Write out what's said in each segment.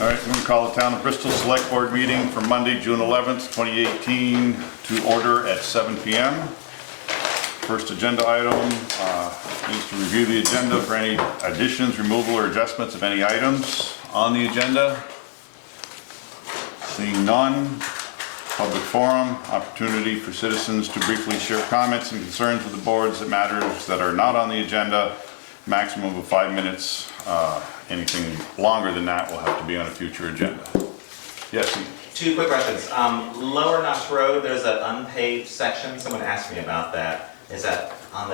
All right, we're going to call the Town of Bristol Select Board meeting for Monday, June 11th, 2018 to order at 7 p.m. First agenda item is to review the agenda for any additions, removal, or adjustments of any items on the agenda. Seeing none, public forum, opportunity for citizens to briefly share comments and concerns with the boards that matters that are not on the agenda, maximum of 5 minutes. Anything longer than that will have to be on a future agenda. Yes? Two quick questions. Lower Notch Road, there's an unpaved section. Someone asked me about that. Is that on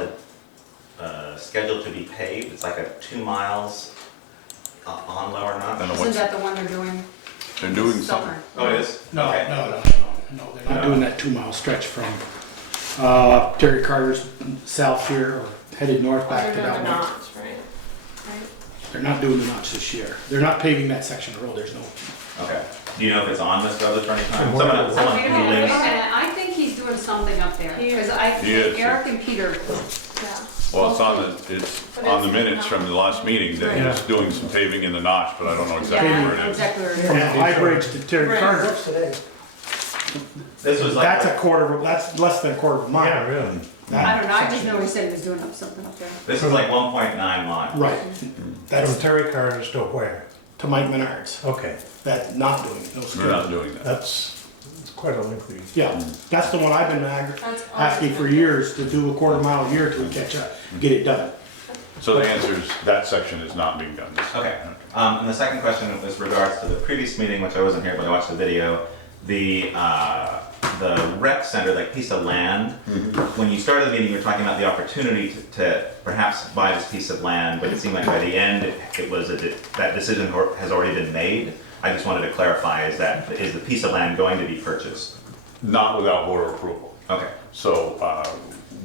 the schedule to be paved? It's like a 2 miles on Lower Notch. Isn't that the one they're doing? They're doing something. Summer. Oh, it is? No, Okay. no, they're not doing that 2 mile stretch from Terry Carter's south here or headed north back to They're doing the Belmont. notch, right? They're not doing the notch this year. They're not paving that section of road, there's no. Okay. Do you know if it's on this schedule for any time? Wait a Someone Wait a who minute, wait a lives. minute. I think he's doing something up there, because I He is. think Eric and Peter. Well, it's on the minutes from the last meeting that he's doing some paving in the notch, but I don't know exactly Yeah, where it is. exactly where it From is. High Bridge to Terry Right. Carter's. This was like. That's that's less than a quarter of a mile. Yeah, really. I don't know, I just know he said he was doing something up there. This is like 1.9 miles. Right. That's From Terry Carter's to where? to Mike Menard's. Okay, That not doing it, no We're not schedule. doing that. that's quite a lengthy. Yeah, that's the one I've been asking for years to do a quarter mile a year to catch up, get it done. So the answer is that section is not being done. Okay. And the second question was regards to the previous meeting, which I wasn't here, but I watched the video. The rec center, like piece of land. When you started the meeting, you were talking about the opportunity to perhaps buy this piece of land, but it seemed like by the end, it was that decision has already been made. I just wanted to clarify: is the piece of land going to be purchased? Not without board approval. Okay. So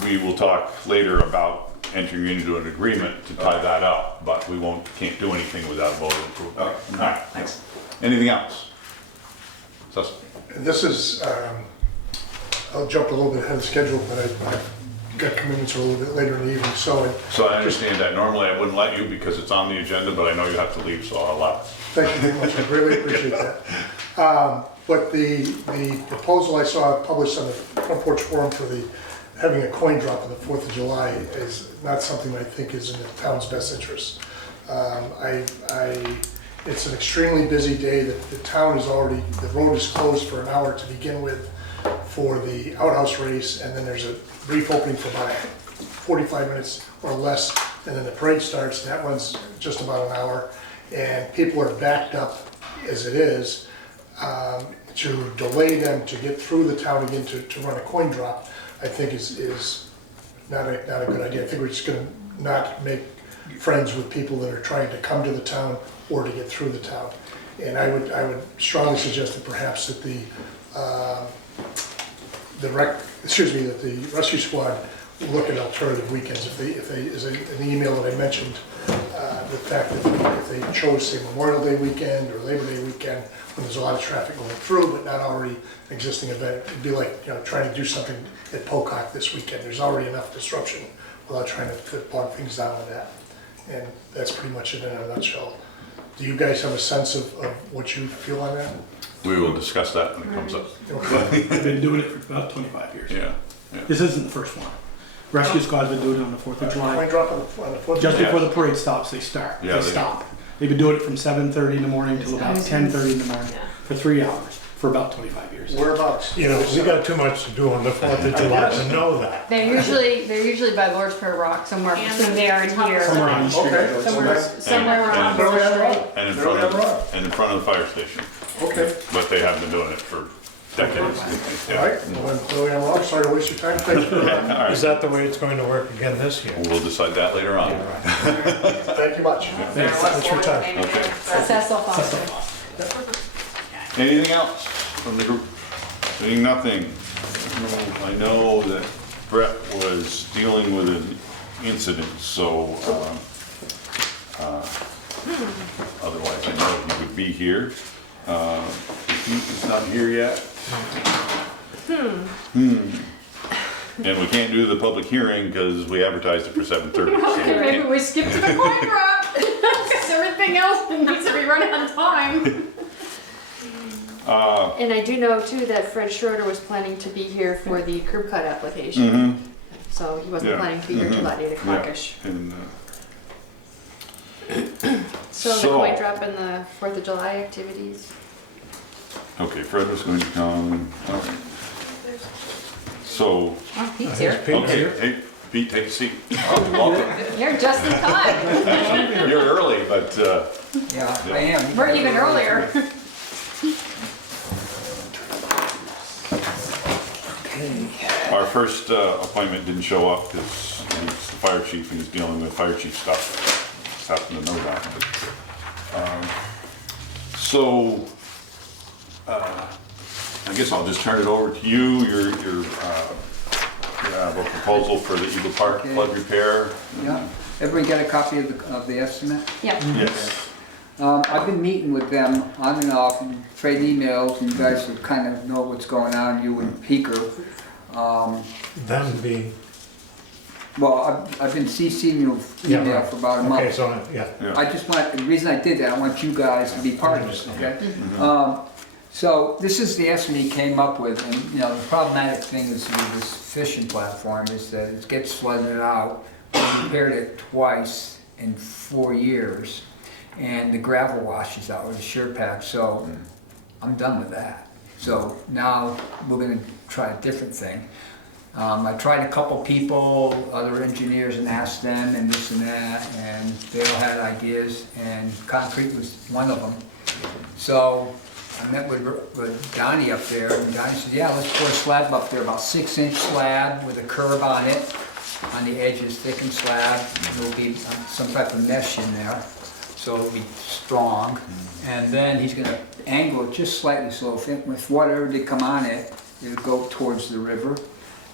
we will talk later about entering into an agreement to tie that up, but we can't do anything without board approval. Okay. All right. Thanks. Anything else? Sus- This is, I'll jump a little bit ahead of schedule, but I've got commitments a little bit later in the evening, so So I understand that. Normally I wouldn't let you because it's on the agenda, but I know you have to leave, so I'll allow it. thank you very much, I really appreciate that. But the proposal I saw published on the Front Porch Forum for having a coin drop on the 4th of July is not something I think is in the town's best interest. It's an extremely busy day. The town is already, the road is closed for an hour to begin with for the outhouse race, and then there's a brief opening for about 45 minutes or less, and then the parade starts, and that runs just about an hour. And people are backed up as it is. To delay them to get through the town again to run a coin drop, I think is not a good idea. I think we're just gonna not make friends with people that are trying to come to the town or to get through the town. And I would strongly suggest that perhaps that the rescue squad look at alternative weekends. If they, as an email that I mentioned, the fact that if they chose, say, Memorial Day weekend or Labor Day weekend, when there's a lot of traffic going through, but not already an existing event, it'd be like, trying to do something at Pocock this weekend. There's already enough disruption without trying to bog things down with that. And that's pretty much it in a nutshell. Do you guys have a sense of what you feel on that? We will discuss that when it comes up. Okay. I've been doing it for about 25 years. Yeah. This isn't the first one. Rescue squad's been doing it on the 4th of Coin July. drop on the 4th of Just July? before the parade stops, they start. Yeah, They they- stop. They've been doing it from 7:30 in the morning till about 10:30 in the morning for 3 hours for about 25 years. Whereabouts? You know, we got too much to do on the 4th of July to know that. They're usually by Lordsburg Rock, somewhere between there and here. Somewhere on the street. Okay. Somewhere around And- Lord Street. And in Fairly front on road. of, and in front of the fire station. Okay. But they have been doing it for decades. All Yeah. right, well, then, clearly I'm wrong, sorry to waste your time, thanks for that. All right. Is that the way it's going to work again this year? We'll decide that later on. Thank you much. Thanks for your time. Okay. Cecil Foster. Anything else from the group? Seeing nothing. I know that Brett was dealing with an incident, so otherwise I know he would be here. He's not here yet. And we can't do the public hearing because we advertised it for 7:30. Okay, maybe we skipped to the coin drop. Is everything everything else that needs to be running on time. And I do know too that Fred Schroeder was planning to be here for the curb cut application. So he wasn't Yeah. planning to be here till about 8 o'clock-ish. And, So the coin drop and the 4th of July activities. okay, Fred was going to come, all right. So, Oh, Pete's Here's here. Pete okay, here. hey, Pete, take a seat. Welcome. You're just in time. You're early, but, Yeah, I am. We're even earlier. Okay. our first appointment didn't show up because he's the fire chief and he's dealing with fire chief stuff. Just happened to know that. So, I guess I'll just turn it over to you. You have a proposal for the Eagle Park Okay. flood repair. Yeah. Everybody get a copy of the estimate? Yeah. Yes. I've been meeting with them on and off and trade emails, and you guys will kind of know what's going on, you and Peeker. Them being, Well, I've been CCing you yeah, email right. for about a Okay, month. so, yeah. Yeah. I just want, the reason I did that, I want you guys to be part of this, okay? So this is the estimate he came up with, and you know, the problematic thing is with this fishing platform is that it gets flooded out. We repaired it twice in 4 years, and the gravel washes out with the sure pack, so I'm done with that. So now we're gonna try a different thing. I tried a couple people, other engineers, and asked them and this and that, and they all had ideas, and concrete was one of them. So I met with Donnie up there, and Donnie said, yeah, let's put a slab up there, about 6-inch slab with a curb on it, on the edges, thickened slab. There'll be some type of mesh in there, so it'll be strong. And then he's gonna angle it just slightly, so if water did come on it, it would go towards the river.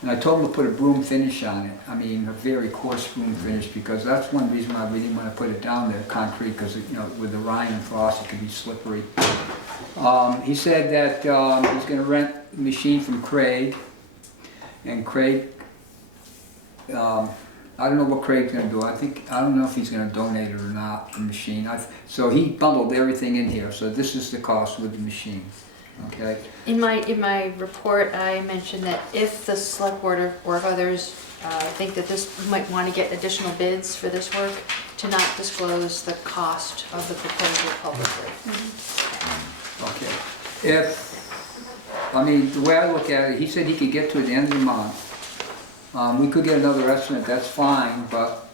And I told him to put a broom finish on it. I mean, a very coarse broom finish, because that's one reason why we didn't want to put it down there, concrete, because you know, with the rain and frost, it could be slippery. He said that he's going to rent the machine from Craig, and Craig, I don't know what Craig's going to do. I don't know if he's going to donate it or not, the machine. So he bundled everything in here. So this is the cost with the machine. Okay. In my report, I mentioned that if the select board or if others think that this might want to get additional bids for this work, to not disclose the cost of the proposal publicly. Okay. I mean, the way I look at it, he said he could get to it at the end of the month. We could get another estimate, that's fine, but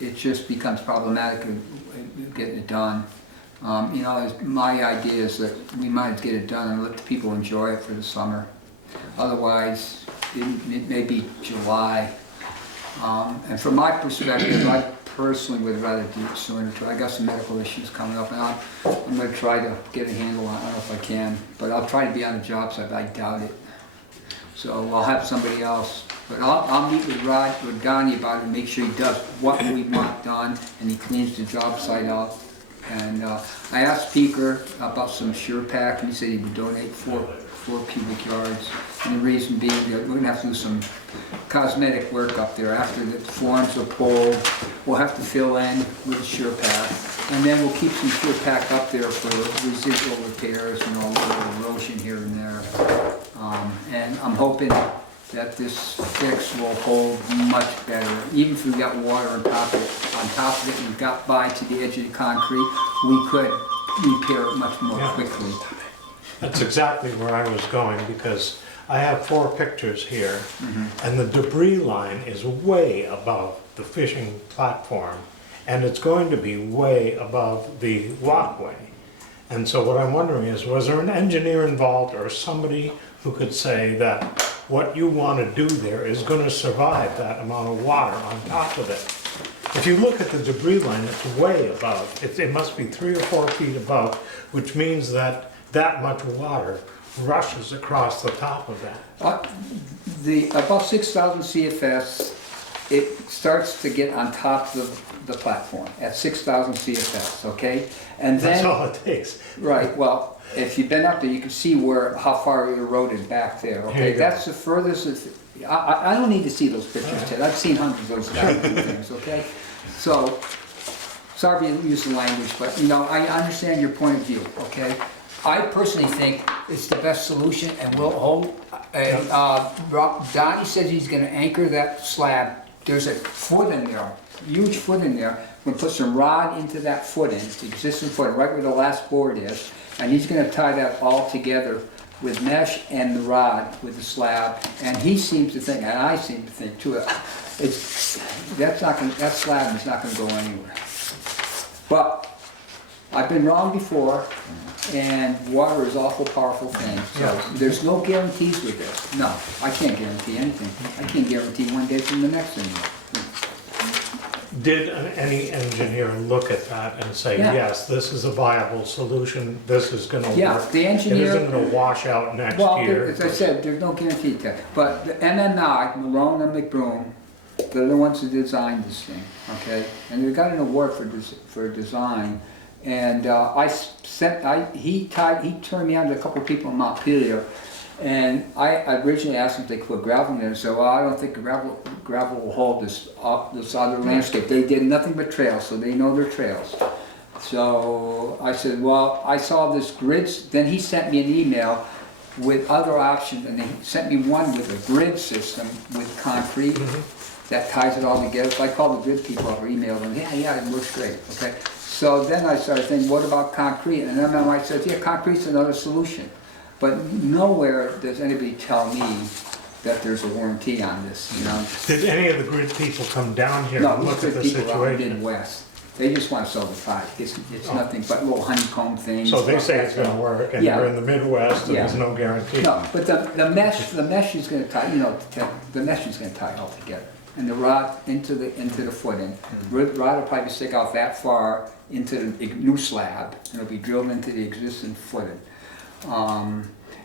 it just becomes problematic of getting it done. You know, my idea is that we might get it done and let the people enjoy it for the summer. Otherwise, it may be July. And from my perspective, I personally would rather do it sooner too. I got some medical issues coming up, and I'm going to try to get a handle on it. I don't know if I can, but I'll try to be on the job site, but I doubt it. So I'll have somebody else. But I'll meet with Donnie about it and make sure he does what we want done, and he cleans the job site out. And I asked Peeker about some sure pack, and he said he would donate 4 cubic yards. And the reason being that we're gonna have to do some cosmetic work up there. After the forms are pulled, we'll have to fill in with sure pack. And then we'll keep some sure pack up there for residual repairs and all the erosion here and there. And I'm hoping that this fix will hold much better. Even if we got water on top of it and got by to the edge of the concrete, we could repair it much more quickly. That's exactly where I was going, because I have 4 pictures here, and the debris line is way above the fishing platform, and it's going to be way above the walkway. And so what I'm wondering is, was there an engineer involved or somebody who could say that what you want to do there is going to survive that amount of water on top of it? If you look at the debris line, it's way above. It must be 3 or 4 feet above, which means that that much water rushes across the top of that. About 6,000 CFS, it starts to get on top of the platform at 6,000 CFS, okay? And That's then, all it takes. right, well, if you've been up there, you can see how far it eroded back there, Here okay? you go. That's the furthest, I don't need to see those pictures, Ted. I've seen hundreds of those guys do things, okay? So sorry to use the language, but, you know, I understand your point of view, okay? I personally think it's the best solution and will hold, Donnie says he's gonna anchor that slab. There's a foot in there, huge foot in there. We're gonna put some rod into that footing, the existing footing, right where the last board is. And he's gonna tie that all together with mesh and the rod with the slab. And he seems to think, and I seem to think too, that slab is not gonna go anywhere. But I've been wrong before, and water is awful powerful thing. So there's no guarantees with this. No, I can't guarantee anything. I can't guarantee one day from the next anymore. Did any engineer look at that and say, Yeah. yes, this is a viable solution, this is gonna Yeah, work? the It engineer. isn't gonna wash out next Well, year? as I said, there's no guarantee to that. But the MMI, Malone and McBroom, they're the ones who designed this thing, okay? And they got an award for design. And he turned me on to a couple of people in Montpelier. And I originally asked them if they could put gravel in there. So well, I don't think gravel will hold this other landscape. They did nothing but trails, so they know their trails. So I said, well, I saw this grids. Then he sent me an email with other options, and he sent me one with a grid system with concrete that ties it all together. So I called the grid people up or emailed them. Yeah, it looks great. Okay. So then I started thinking, what about concrete? And MMI said, yeah, concrete's another solution. But nowhere does anybody tell me that there's a warranty on this, you know? Did any of the grid people come down here No, and look these at are the people out in the situation? Midwest. They just want to sell the product. It's nothing but little honeycomb things. So they say it's gonna work, and Yeah. you're in the Midwest, and there's Yeah. no guarantee. No, but the mesh is gonna tie, you know, the mesh is gonna tie it all together. And the rod into the footing. Rod will probably stick out that far into the new slab, and it'll be drilled into the existing footing.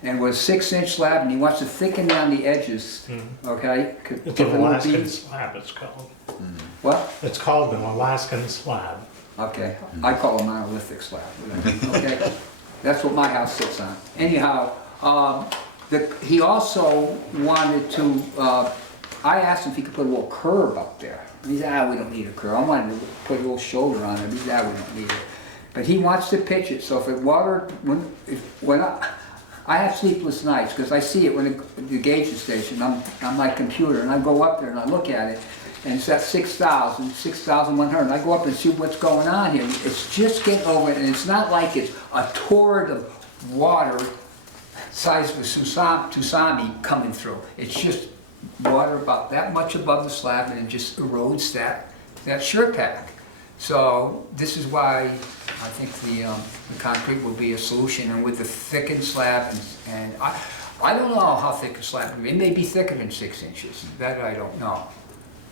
And with a 6-inch slab, and he wants to thicken down the edges, okay? It's Give an it a little Alaskan bead. slab, it's called. What? It's called an Alaskan slab. Okay, I call it monolithic slab, whatever, okay? That's what my house sits on. Anyhow, he also wanted to, I asked him if he could put a little curb up there. He said, we don't need a curb. I wanted to put a little shoulder on it. He said, we don't need it. But he wants to pitch it, so if it water, I have sleepless nights, because I see it when the gauge station, on my computer, and I go up there and I look at it, and it's at 6,100. I go up and see what's going on here. It's just getting over it, and it's not like it's a torrent of water size of a tsunami coming through. It's just water about that much above the slab, and it just erodes that sure pack. So this is why I think the concrete will be a solution, and with the thickened slab, and I don't know how thick a slab will be. It may be thicker than 6 inches. That I don't know.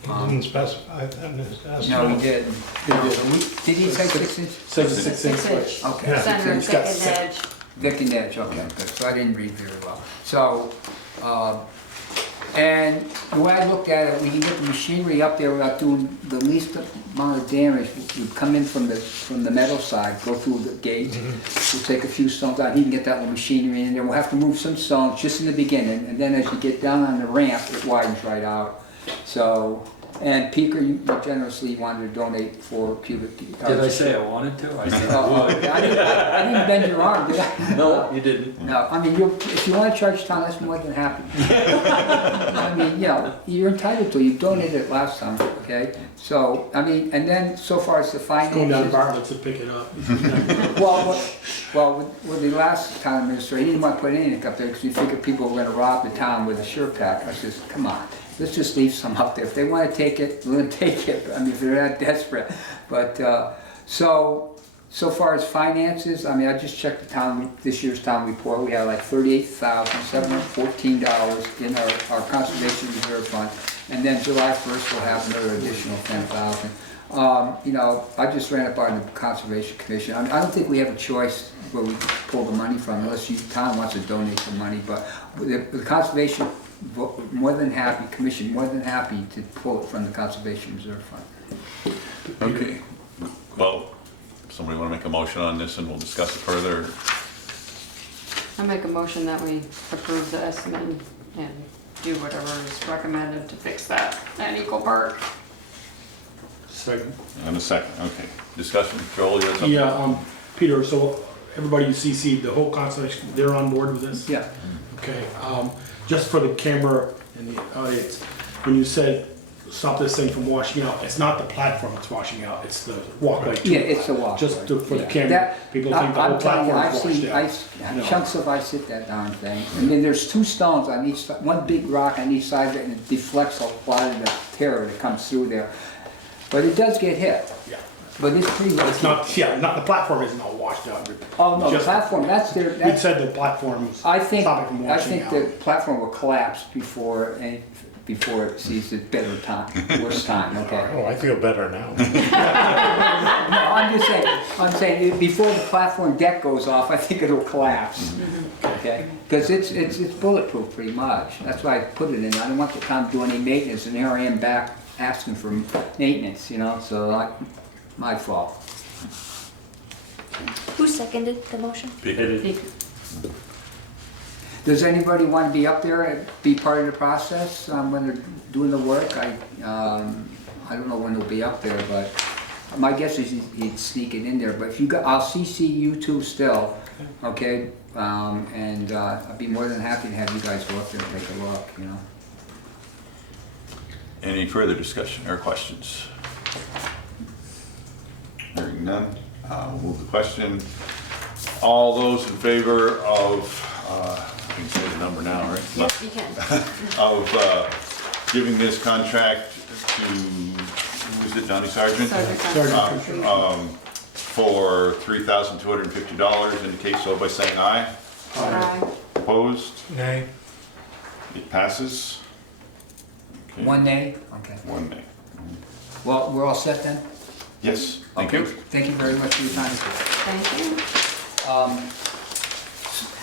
He didn't specify that in his estimate. No, he didn't. Did he say 6 inches? Says a 6-inch. Okay. Yeah. Center, It's got thick and edge. Thick and edge, okay, good. So I didn't read very well. So, and the way I looked at it, we can get the machinery up there without doing the least amount of damage. We'd come in from the metal side, go through the gate, we'll take a few stones out, he can get that little machinery in there. We'll have to move some stones just in the beginning, and then as you get down on the ramp, it widens right out. So, and Peter, you generously wanted to donate 4 cubic. Did I say I wanted to? I said I I would. didn't bend your arm, did I? No, you didn't. No, I mean, if you want to charge town, that's more than happy. I mean, you know, you're entitled to, you donated it last time, okay? So, I mean, and then so far as the Going down to finances. Bartlett to pick it up. Well, with the last town administrator, he didn't want to put anything up there because he figured people were going to rob the town with a sure pack. I said, come on, let's just leave some up there. If they want to take it, let them take it. I mean, if they're that desperate. But, so far as finances, I mean, I just checked this year's town report. We had like $38,714 in our conservation reserve fund. And then July 1st, we'll have another additional $10,000. You know, I just ran it by the Conservation Commission. I mean, I don't think we have a choice where we pull the money from unless town wants to donate the money. But the Conservation more than happy, Commission more than happy to pull it from the Conservation Reserve Fund. Okay, well, somebody want to make a motion on this and we'll discuss it further? I make a motion that we approve the estimate and do whatever is recommended to fix that at Eagle Park. Second. And a second, okay. Discussion, Joel, you had something? Yeah, Peter, so everybody in CC, the whole constellation, they're on board with this? Yeah. Okay, just for the camera and the audience, when you said stop this thing from washing out, it's not the platform that's washing out, it's the walkway too. Yeah, it's the walkway. Just for the Yeah. camera, That- people think the whole I'm telling you, platform's I've washed seen, out. No. chunks of ice hit that darn thing. I mean, there's 2 stones on each, one big rock on each side of it, and it deflects a lot of the terror that comes through there. But it does get hit. Yeah. But it's pretty much. It's not, yeah, not, the platform isn't all washed out. Oh, no, the Just- platform, that's their, You that's, said the platform's I think, stopping from I washing think out. the platform will collapse before it sees its better time, worst time, okay? Oh, I feel better now. No, I'm saying, before the platform deck goes off, I think it'll collapse, okay? Because it's bulletproof pretty much, that's why I put it in, I don't want the town to do any maintenance, and here I am back asking for maintenance, you know, so my fault. Who seconded the motion? Does anybody want to be up there and be part of the process when they're doing the work? I don't know when they'll be up there, but my guess is he'd sneak it in there. But if you got, I'll CC you two still, okay? And I'd be more than happy to have you guys go up there and take a look, you know? Any further discussion or questions? Hearing none, we'll move the question. All those in favor of, I can say the number now, right? Yep, you can. Of giving this contract to, who is it, Johnny Sargent? For $3,250, indicate so by saying aye. Aye. Opposed? Nay? It passes. Okay. One nay? Okay. One nay. Well, we're all set then? Yes, thank Okay. you. Thank you very much for your time. Thank you.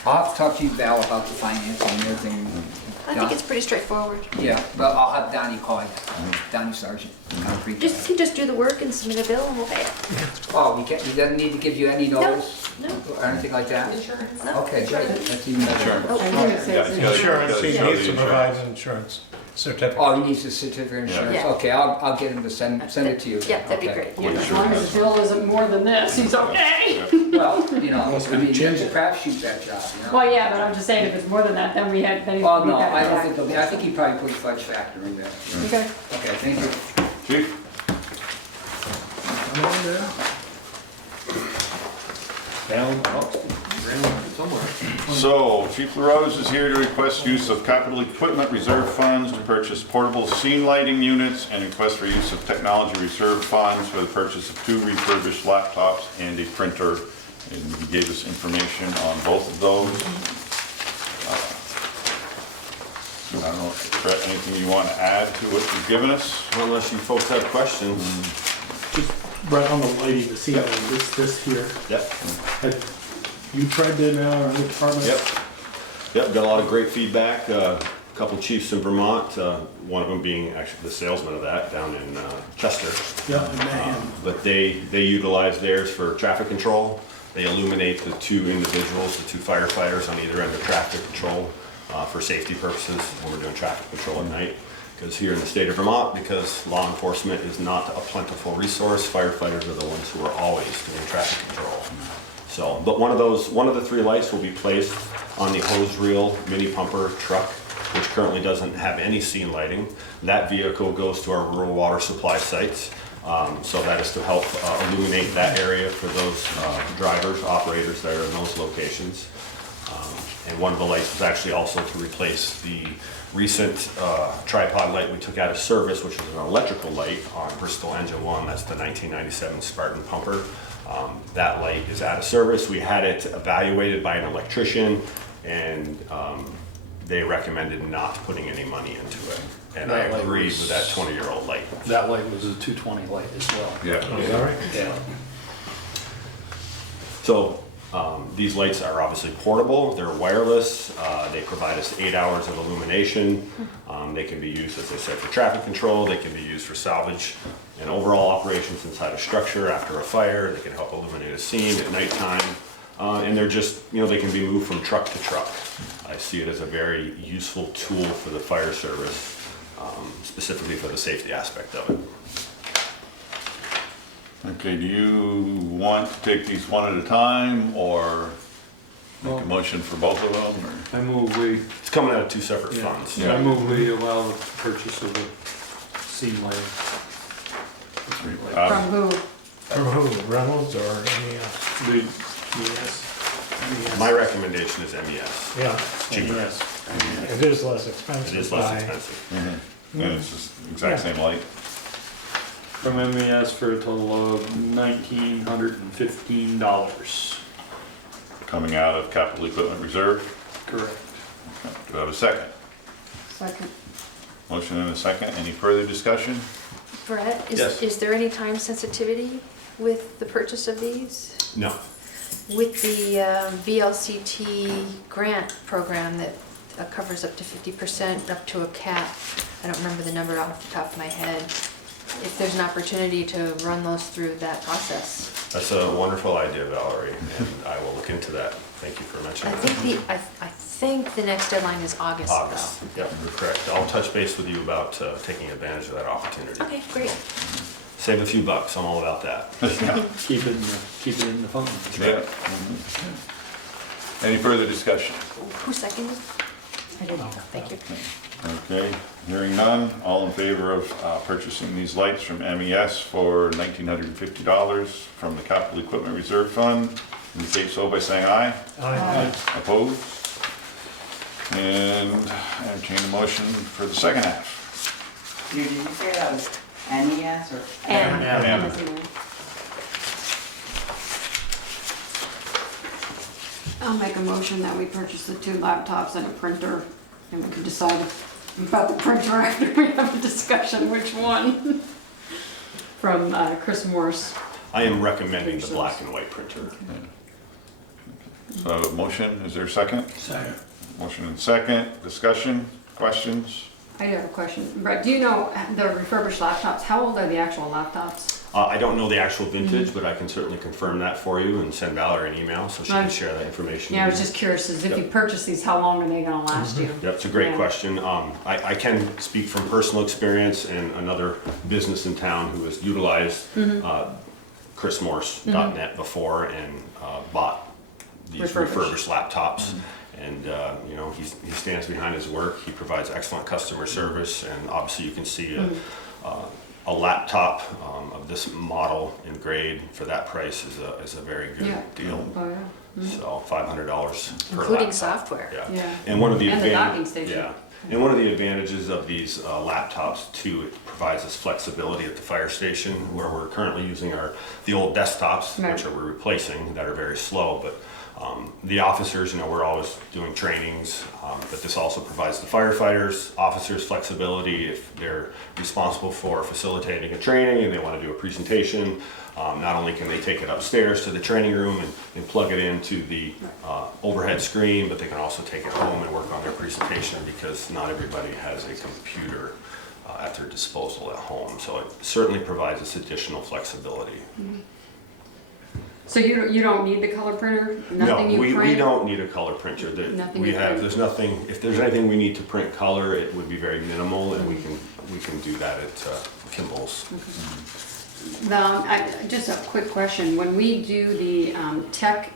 I'll have to talk to you, Val, about the financing and everything. I think it's pretty straightforward. Yeah, but I'll have Donnie call you, Donnie Sargent, concrete. He just do the work and submit a bill and we'll pay it. Oh, he doesn't need to give you any notice? No. Or anything like that? No. Okay, great, that's even better. Sure. Oh, Insurance, he Yeah. needs to provide an insurance certificate. Oh, he needs a certificate of insurance, Yeah. okay, I'll get him to send it to you. Yeah, that'd be Okay. great. As long as the bill isn't more than this, he's okay. Well, you know, Must I be mean, there's a changing. crapshoot that job, you know? Well, yeah, but I'm just saying if it's more than that, then we had, then Oh, we no, got I don't back. think he'll be, I think he probably put a fudge factor in there. Okay. Okay, thank you. Chief? So, Chief LaRose is here to request use of capital equipment reserve funds to purchase portable scene lighting units and request for use of technology reserve funds for the purchase of 2 refurbished laptops and a printer. And he gave us information on both of those. I don't know, Brett, anything you want to add to what you've given us? Unless you folks have questions. Just right on the lighting, the ceiling, this here. Yep. Have you tried that now in the department? Yep, got a lot of great feedback. A couple chiefs in Vermont, one of them being actually the salesman of that down in Chester. Yeah, and man. But they utilize theirs for traffic control. They illuminate the 2 individuals, the 2 firefighters on either end of traffic control for safety purposes when we're doing traffic control at night. Because here in the state of Vermont, because law enforcement is not a plentiful resource, firefighters are the ones who are always doing traffic control. So, but one of the 3 lights will be placed on the hose reel mini pumper truck, which currently doesn't have any scene lighting. That vehicle goes to our rural water supply sites. So that is to help illuminate that area for those drivers, operators that are in those locations. And one of the lights was actually also to replace the recent tripod light we took out of service, which was an electrical light on Bristol Engine 1. That's the 1997 Spartan pumper. That light is out of service. We had it evaluated by an electrician, and they recommended not putting any money into it. And I That light agreed was- with that 20-year-old light. That light was a 220 light as well. Yeah. Oh, is that right? Yeah. So these lights are obviously portable, they're wireless, they provide us 8 hours of illumination. They can be used, as I said, for traffic control, they can be used for salvage and overall operations inside a structure after a fire. They can help illuminate a scene at nighttime. And they're just, you know, they can be moved from truck to truck. I see it as a very useful tool for the fire service, specifically for the safety aspect of it. Okay, do you want to take these one at a time, or make a motion for both of them, or? I move we, It's coming out of two separate yeah, funds. Yeah. I move we allow the purchase of the seam layer. From who? From who, Reynolds or MES? The, yes. My recommendation is MES. Yeah, Cheaper. Yes. it is less expensive. It is less by- expensive. And it's just exact same light? From MES for a total of $1,915. Coming out of capital equipment reserve. Correct. Do I have a second? Second. Motion and a second. Any further discussion? Brett, Yes. is there any time sensitivity with the purchase of these? No. With the VLCT grant program that covers up to 50% up to a cap, I don't remember the number off the top of my head, if there's an opportunity to run those through that process. That's a wonderful idea, Valerie, and I will look into that. Thank you for I mentioning think that. I think the next deadline is August August, though. yep, you're correct. I'll touch base with you about taking advantage of that opportunity. Okay, great. Save a few bucks, I'm all about that. Keep it in the phone. Yeah. Any further discussion? Who seconded? I didn't. Thank you. Okay, hearing none, all in favor of purchasing these lights from MES for $1,950 from the capital equipment reserve fund, indicate so by saying aye. Aye. Opposed? And entertain a motion for the second half. Did you say that was NES or? And. And. I'll make a motion that we purchase the 2 laptops and a printer, and we can decide about the printer after we have a discussion which one. From Chris Morse. I am recommending the black and white printer. So motion, is there a second? Second. Motion and second, discussion, questions? I do have a question. Brett, do you know the refurbished laptops, how old are the actual laptops? I don't know the actual vintage, but I can certainly confirm that for you and send Valerie an email so she can Right. share that information. Yeah, I with was you. just curious, as if you Yep. purchase these, how long are they gonna last you? Yep, it's a great Yeah. question. I can speak from personal experience and another business in town who has utilized chrismorse.net before and bought these Refurbished. refurbished laptops. And, you know, he stands behind his work. He provides excellent customer service, and obviously you can see a laptop of this model and grade for that price is a very good Yeah. deal. Oh, yeah. So $500 per Including laptop. software. Yeah. And one of the And the advan- docking station. Yeah, and one of the advantages of these laptops too, it provides us flexibility at the fire station where we're currently using the old desktops, Right. which we're replacing, that are very slow. But the officers, you know, we're always doing trainings, but this also provides the firefighters, officers flexibility if they're responsible for facilitating a training and they want to do a presentation. Not only can they take it upstairs to the training room and plug it into the overhead screen, but they can also take it home and work on their presentation because not everybody has a computer at their disposal at home. So it certainly provides us additional flexibility. So you don't need the color printer? Nothing you No, print? we don't need a color printer. Nothing We you have, print? there's nothing, if there's anything we need to print color, it would be very minimal and we can do that at Kimball's. Just a quick question, when we do the tech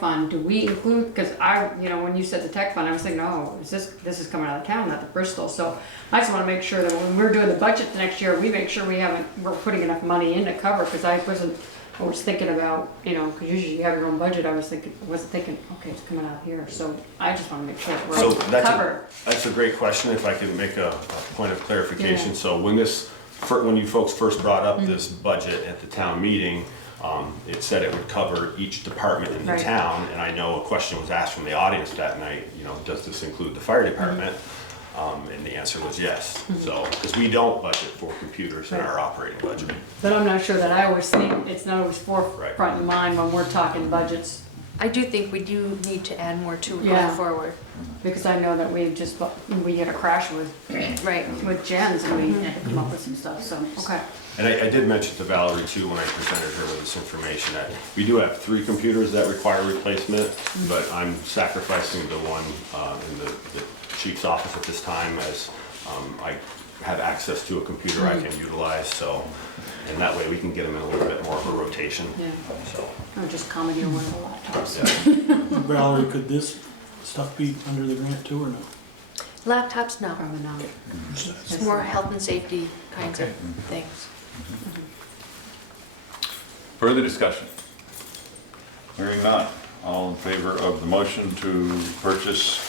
fund, do we include, because when you said the tech fund, I was thinking, oh, this is coming out of town, not the Bristol, so I just want to make sure that when we're doing the budget next year, we make sure we're putting enough money in to cover, because I was thinking about, because usually you have your own budget, wasn't thinking, okay, it's coming out here, so I just want to make sure that So we're covered. that's a great question, if I can make a point of clarification. Yeah. So when you folks first brought up this budget at the town meeting, it said it would cover each department in the Right. town, and I know a question was asked from the audience that night, does this include the fire department? And the answer was yes. So, because we don't budget for computers in our operating budget. But I'm not sure that I always think, it's not always forefront in mind when we're talking budgets, I do think we do need to add more to it Yeah. going forward. because I know that we had a crash with Right. Jen's and we had to come up with some stuff, so, okay. And I did mention to Valerie too, when I presented her with this information, that we do have 3 computers that require replacement, but I'm sacrificing the one in the chief's office at this time, as I have access to a computer I can utilize, so, and that way we can get them in a little bit more of a rotation, Yeah. so. Or just comedy on one of the laptops. Yeah. Valerie, could this stuff be under the grant too, or no? Laptops, no. Probably not. It's more health and safety kinds of things. Further discussion? Hearing none. All in favor of the motion to purchase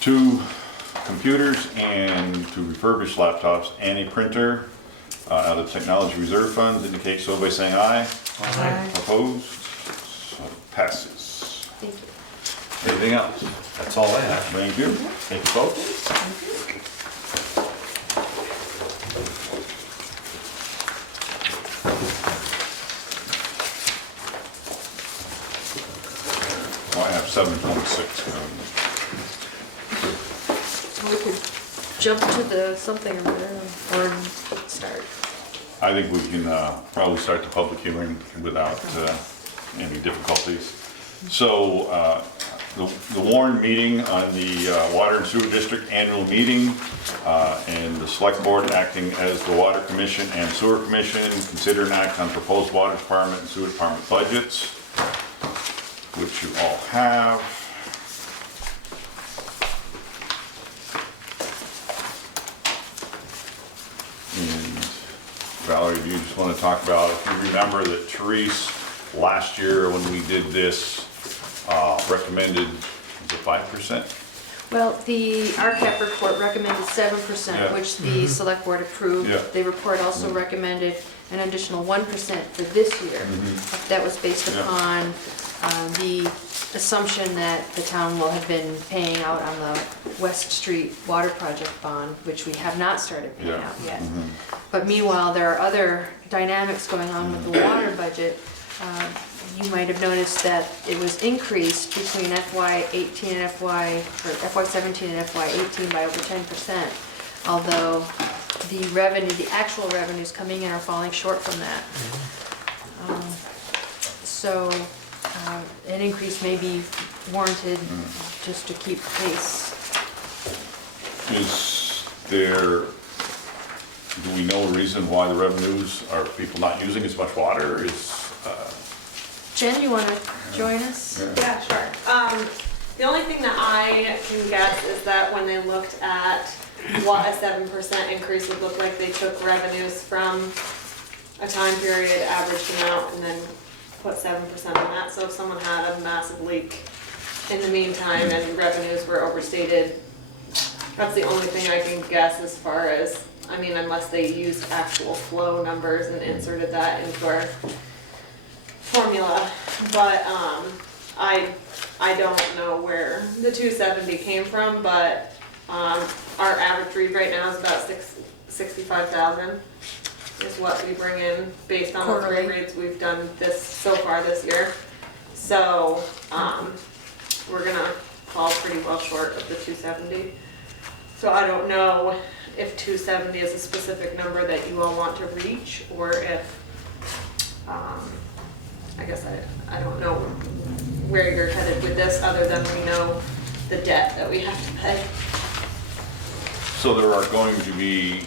2 computers and to refurbish laptops and a printer out of technology reserve funds, indicate so by saying aye. Aye. Opposed? So passes. Thank you. Anything else? That's all I have. Thank you. Thank you, folks. Well, I have 726. We could jump to the something or whatever, or start. I think we can probably start the public hearing without any difficulties. So the Warren meeting on the Water and Sewer District annual meeting, and the Select Board acting as the Water Commission and Sewer Commission, consider and act on proposed Water Department and Sewer Department budgets, which you all have. And Valerie, do you just want to talk about, if you remember that Therese, last year when we did this, recommended, was it 5%? Well, the RCAP report recommended 7%, Yeah. which the select board approved. Yeah. The report also recommended an additional 1% for this year. That was based Yeah. upon the assumption that the town will have been paying out on the West Street Water Project bond, which we have not started paying Yeah. out yet. But meanwhile, there are other dynamics going on with the water budget. You might have noticed that it was increased between FY18 and FY17 and FY18 by over 10%, although the revenue, the actual revenues coming in are falling short from that. So an increase may be warranted just to keep pace. Is there, do we know a reason why the revenues, are people not using as much water? Jen, you want to join us? Yeah, sure. The only thing that I can guess is that when they looked at what a 7% increase would look like, they took revenues from a time period, averaged them out, and then put 7% on that. So if someone had a massive leak in the meantime and revenues were overstated, that's the only thing I can guess as far as, I mean, unless they used actual flow numbers and inserted that into our formula. But I don't know where the 270 came from, but our average read right now is about 65,000 is what we bring in based on the 3 reads we've done so far this year. So we're gonna fall pretty well short of the 270. So I don't know if 270 is a specific number that you all want to reach, or if I guess I don't know where you're headed with this, other than we know the debt that we have to pay. So there are going to be,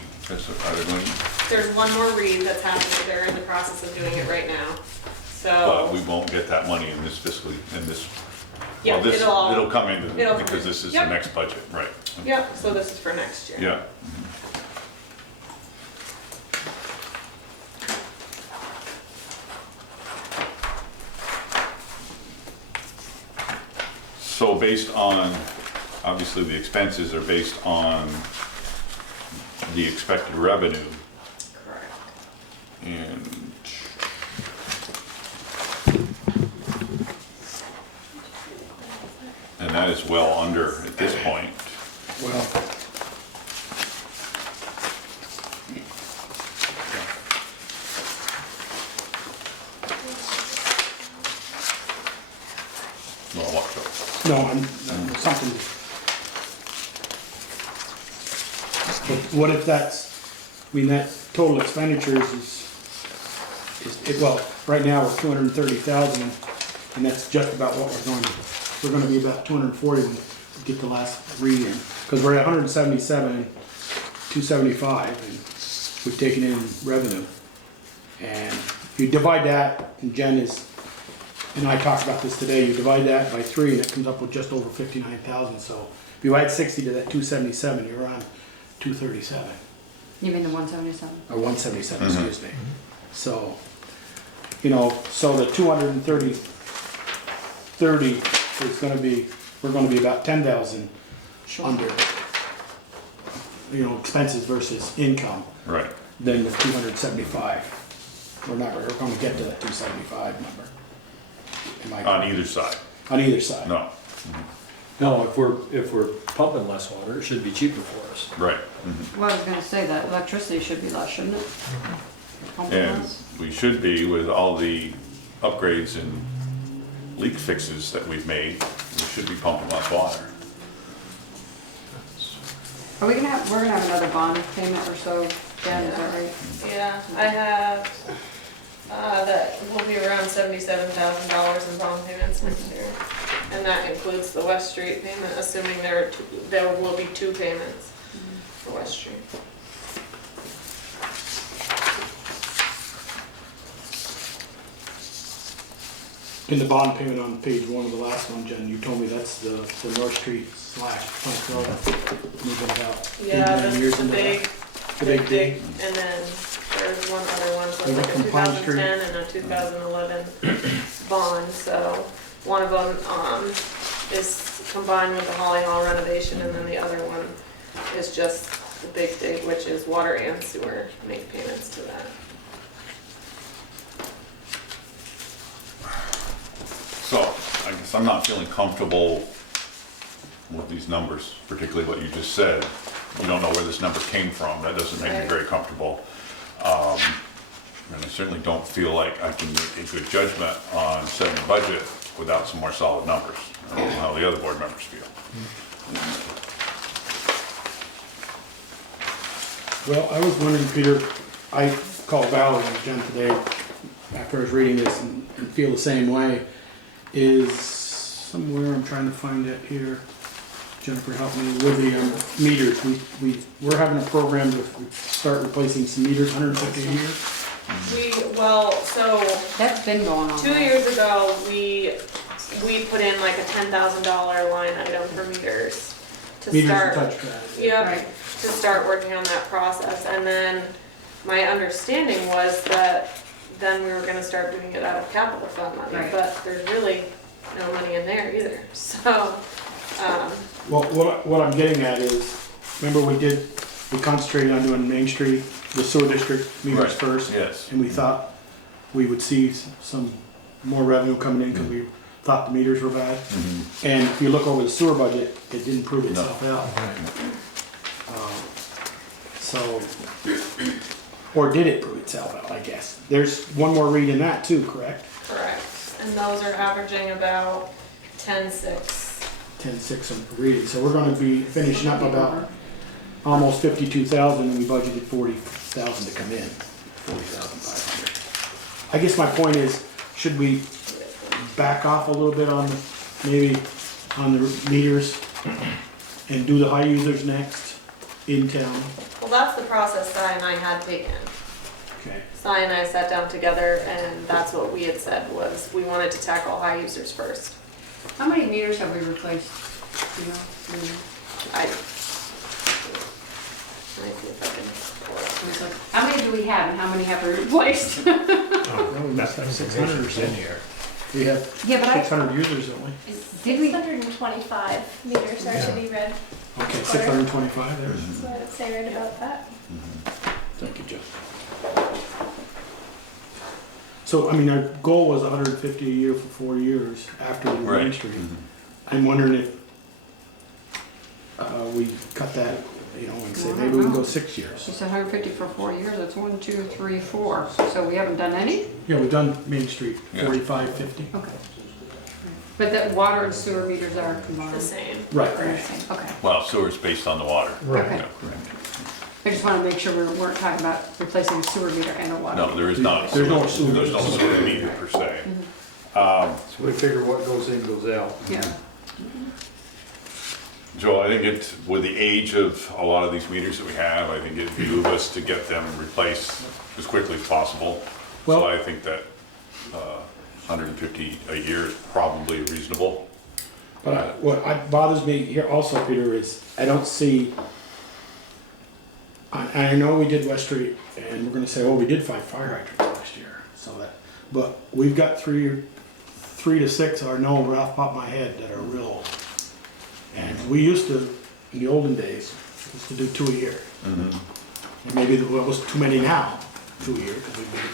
There's one more read that's happening, they're in the process of doing it right now, but so. we won't get that money in this fiscal, in this, Yeah, well, this, it'll it'll come into, it'll- because this is the yep. next budget, right? Yep, so this is for next year. Yeah. So based on, obviously the expenses are based on the expected revenue, Correct. and that is well under at this point. Well, Well, what, no, something. But what if that's, I mean, that total expenditures well, right now we're 230,000, and that's just about what we're gonna be about 240 when we get the last read in, because we're at 177, 275, and we've taken in revenue. And if you divide that, and Jen and I talked about this today, you divide that by 3 and it comes up with just over 59,000. So if you add 60 to that 277, you're on 237, You mean the 177? or 177, excuse me. So, so the 230 is gonna be, we're gonna be about 10,000 under, expenses versus income Right. than the 275. We're gonna get to that 275 number. Am I On correct? either side. On either side. No, No, if we're pumping less water, it should be cheaper for us. right. Well, I was gonna say that electricity should be less, shouldn't it? Pumping And less? we should be with all the upgrades and leak fixes that we've made, we should be pumping less water. We're gonna have another bond payment or so, Dan, is that right? Yeah, I have, that will be around $77,000 in bond payments next year. And that includes the West Street payment, assuming there will be 2 payments for West Street. In the bond payment on page 1 of the last one, Jen, you told me that's the North Street / Plank Road. Moving about 8, Yeah, 9 that's years the into big, that. The big dig. and then there's one other one, so They it's went like a from Pine 2010 and a 2011 bond, so one of them, is combined with the Holly Hall renovation, and then the other one is just the big dig, which is water and sewer, make payments to that. So, I guess I'm not feeling comfortable with these numbers, particularly what you just said. We don't know where this number came from, that doesn't make me very comfortable. And I certainly don't feel like I can make a good judgment on setting a budget without some more solid numbers. I don't know how the other board members feel. Well, I was wondering, Peter, I called Valerie and Jen today after I was reading this and feel the same way. Is somewhere, I'm trying to find it here. Jennifer, help me with the meters. We're having a program to start replacing some meters, 150 a year. So That's been going on. 2 years ago, we put in like a $10,000 line item for meters to Meters start. and touchpad. Yep, Right. to start working on that process, and then my understanding was that then we were gonna start doing it out of capital fund money, Right. but there's really no money in there either, so, Well, what I'm getting at is, remember we concentrated on doing Main Street, the sewer district meters Right, first? yes. And we thought we would see some more revenue coming in because we thought the meters were bad. And if you look over the sewer budget, it didn't prove itself out. So, or did it prove itself out, I guess? There's one more read in that too, correct? correct. And those are averaging about 10.6. 10.6 of reading, so we're gonna be finishing up about almost 52,000, and we budgeted 40,000 to come in, 40,500. I guess my point is, should we back off a little bit on, maybe on the meters and do the high users next in town? Well, that's the process Si and I had taken. Okay, Si and I sat down together, and that's what we had said, was we wanted to tackle high users first. How many meters have we replaced? Do you know? I see if I can pull it. It's like, how many do we have and how many have we replaced? Oh, that's 600 is in here. we have Yeah, but 600 users, don't we? Did we? 625 meters are to be read, Okay, 625 there. so I would say right about that. Thank you, Joe. So, I mean, our goal was 150 a year for 4 years after the Main Right. Street. I'm wondering if we cut that, and say maybe we can go 6 years. She said 150 for 4 years, that's 1, 2, 3, 4. So we haven't done any? Yeah, we've done Main Street, Yeah. 45, 50. Okay. But the water and sewer meters are The combined? same. Right, They're the right. same, okay. Well, sewer's based on the water. Right. Okay. Yeah, correct. I just want to make sure we weren't talking about replacing a sewer meter and a water. No, there is not. There's no sewer. There's no sewer meter per se. So we figure what goes in goes out. Yeah. Joe, I think it's, with the age of a lot of these meters that we have, I think it'd behoove us to get them replaced as quickly as possible. So Well- I think that 150 a year is probably reasonable. But what bothers me here also, Peter, is I don't see, I know we did West Street, and we're gonna say, oh, we did 5 fire hydrants last year, so that, but we've got 3 to 6, I know right off the top of my head, that are real old. And we used to, in the olden days, used to do 2 a year. And maybe there was too many now, 2 a year, because we did,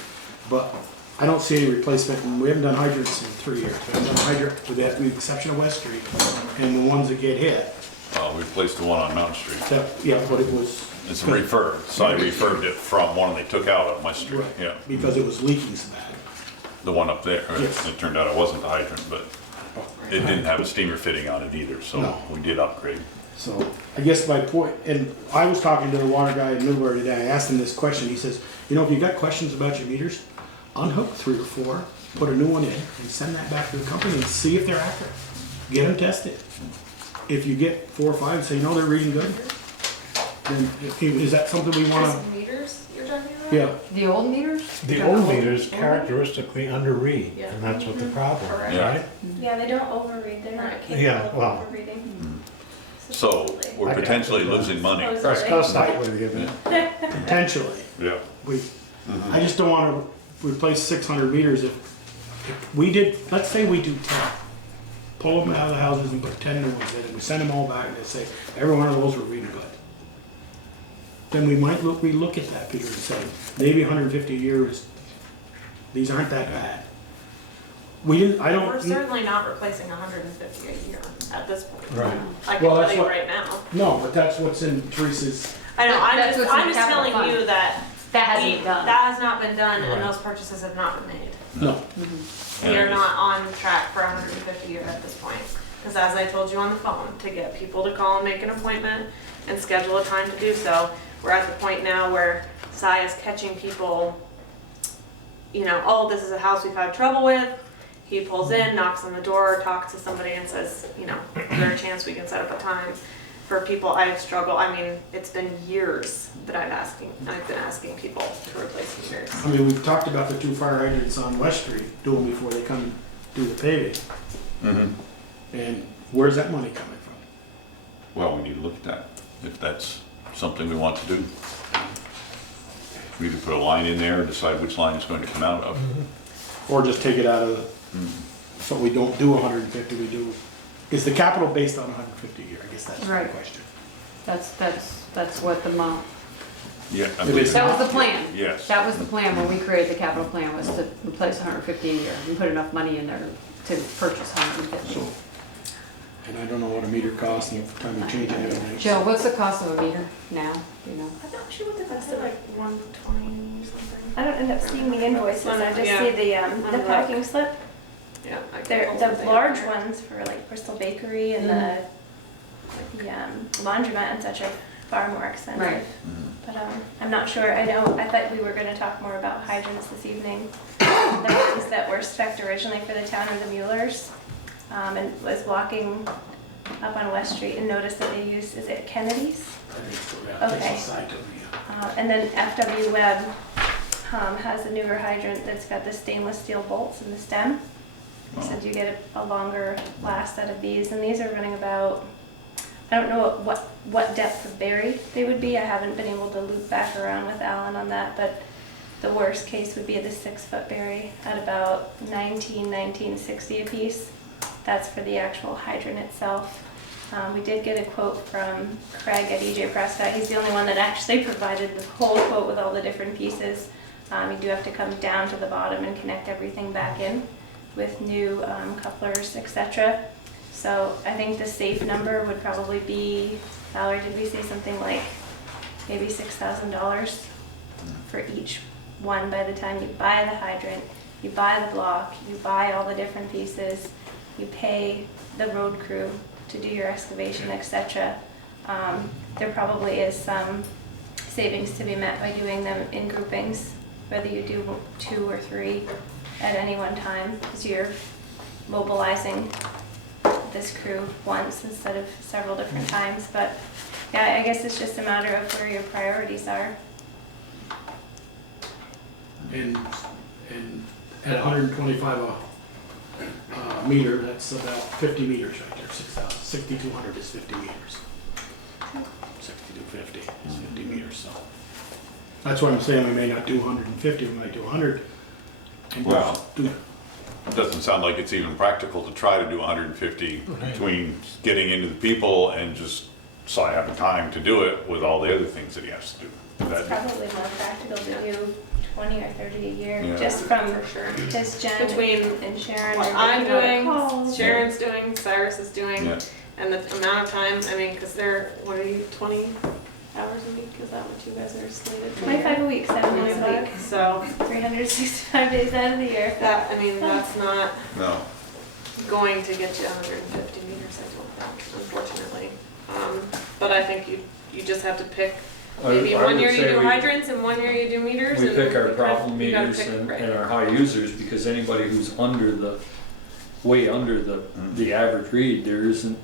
but I don't see any replacement, and we haven't done hydrants in 3 years. We haven't done hydrant, with the exception of West Street, and the ones that get hit. We replaced the one on Mountain Street. That, yeah, but it was. It's a refurb, so I refurbed it from one they took out on West Street, Right, yeah. because it was leaking so bad. The one up there, Yes. it turned out it wasn't the hydrant, but it didn't have a steamer fitting on it either, so No. we did upgrade. So I guess my point, and I was talking to the water guy in Newbury today, I asked him this question, he says, you know, if you got questions about your meters, unhook 3 or 4, put a new one in, and send that back to the company and see if they're accurate. Get them tested. If you get 4 or 5 and say, no, they're reading good, then is that something we wanna, Just meters you're talking about? yeah. The old meters? The old meters characteristically underread, Yeah. and that's what the problem is, Correct. right? Yeah, they don't overread, they're not Right. capable Yeah, of well. overreading. So we're I got potentially it. losing money. Let's discuss that with you then. Potentially. Yeah. I just don't wanna replace 600 meters if we did, let's say we do 10. Pull them out of the houses and put 10 new ones in, and we send them all back and they say, every one of those were reading good. Then we might relook at that, Peter, and say, maybe 150 a year is, these aren't that bad. We didn't, I We're don't, certainly not replacing 150 a year at this point. Right. I can Well, tell that's you what- right now. no, but that's what's in Teresa's, I know, That's what's in I'm the just capital telling fund. you that That hasn't been done. that has not been done and Right. those purchases have not been made. no. We are not on track for 150 a year at this point. Because as I told you on the phone, to get people to call and make an appointment and schedule a time to do so, we're at the point now where Cy is catching people, you know, oh, this is a house we've had trouble with. He pulls in, knocks on the door, talks to somebody and says, you know, is there a chance we can set up a time for people? I've struggled, I mean, it's been years that I've been asking people to replace meters. I mean, we've talked about the 2 fire hydrants on West Street, do them before they come do the paving. And where's that money coming from? Well, we need to look at that, if that's something we want to do. We could put a line in there and decide which line it's going to come out of. Or just take it out of, so we don't do 150, we do, is the capital based on 150 a year? I guess that's the Right. question. That's what the amount, Yeah. I If believe it's it. that was the plan. Yes. That was the plan when we created the capital plan, was to replace 150 a year. We put enough money in there to purchase 150. So, and I don't know what a meter costs and if time we change it, everything. Joe, what's the cost of a meter now, do you know? I'm not sure what the cost of like 120 or something. I don't end up seeing the invoices, I just Yeah. see the Unlock. packing slip. Yeah. I can They're, pull the something large up here. ones for like Bristol Bakery and the laundromat and such are far more expensive. Right. But I'm not sure, I thought we were gonna talk more about hydrants this evening. The ones that were spec'd originally for the town of the Muellers, and was walking up on West Street and noticed that they used, is it Kennedy's? I think so, yeah. That's Okay. the side to me, yeah. And then FW Webb has a newer hydrant that's got the stainless steel bolts in the stem. So you get a longer last out of these, and these are running about, I don't know what depth of bury they would be. I haven't been able to loop back around with Alan on that, but the worst case would be the 6-foot bury at about $19.60 a piece. That's for the actual hydrant itself. We did get a quote from Craig at EJ Prescott. He's the only one that actually provided the whole quote with all the different pieces. You do have to come down to the bottom and connect everything back in with new couplers, etc. So I think the safe number would probably be, Valerie, did we say something like maybe $6,000 for each one by the time you buy the hydrant, you buy the block, you buy all the different pieces, you pay the road crew to do your excavation, etc. There probably is some savings to be met by doing them in groupings, whether you do 2 or 3 at any one time, because you're mobilizing this this crew once instead of several different times, but yeah, I guess it's just a matter of where your priorities are. And at 125 a meter, that's about 50 meters right there, 6,200 is 50 meters. 6,250 is 50 meters, so. That's what I'm saying, we may not do 150, we might do 100. And Well, just do- It doesn't sound like it's even practical to try to do 150 between getting into the people and just so I have the time to do it with all the other things that he has to do. It's That- probably more practical to do 20 or 30 a year, Yeah. just from, For sure. just Jen Between and Sharon. What are I'm making all the doing, calls. Sharon's doing, Cyrus is doing, Yeah. and the amount of time, I mean, because they're, what are you, 20 hours a week? Is that what you guys are slated to do? 25 a week, 7 days a week, 25, so 365 days out of the year. that, I mean, that's not No, going to get you 150 meters, I don't think, unfortunately. But I think you just have to pick, maybe I one would year you say do we- hydrants and one year you do meters. We and pick our you problem you gotta meters pick- and right. our high users, because anybody who's way under the average read, there isn't,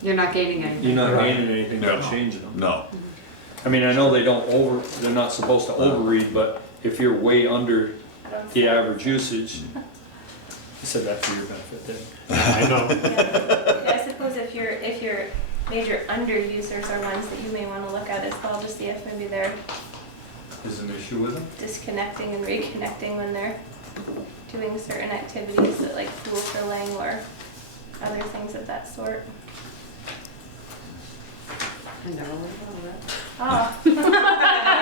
You're not gaining anything. you're not Right. gaining anything by No. changing them. no. I mean, I know they're not supposed to overread, but if you're way under I don't the see- average usage, I said that for your benefit then. I know. Yeah, I suppose if your major under users are ones that you may want to look at as well, to see if maybe they're Is an issue with them? disconnecting and reconnecting when they're doing certain activities that like pool filling or other things of that sort. I never really thought of that. Oh.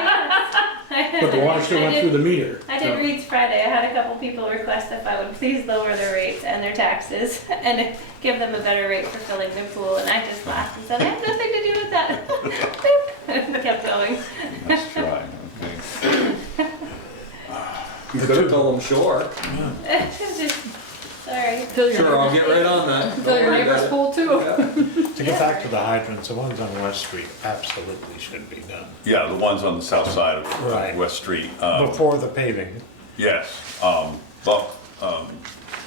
But the water still went through the meter. I did reads Friday. I had a couple people request if I would please lower their rates and their taxes and give them a better rate for filling their pool. And I just laughed and said, I have nothing to do with that. Boop. Kept going. Let's try, okay. You could have told them, sure. Just, sorry. Fill your Sure, I'll neighbor's- get right on that. Fill Don't your worry neighbor's about it. pool too. Yeah. To get back to the hydrants, the ones on West Street absolutely should be done. Yeah, the ones on the south side of Right. West Street. Before the paving. Yes, but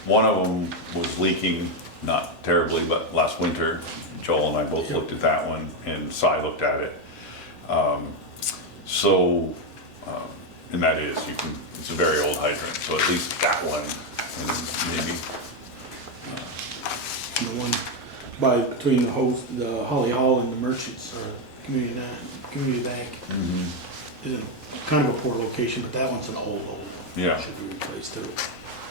one of them was leaking, not terribly, but last winter. Joel and I both looked at that one, and Cy looked at it. And that is, it's a very old hydrant, so at least that one, and maybe, The one between the Holly Hall and the Merchants, Community Bank. Is in kind of a poor location, but that one's an old one. Yeah. Should be replaced too.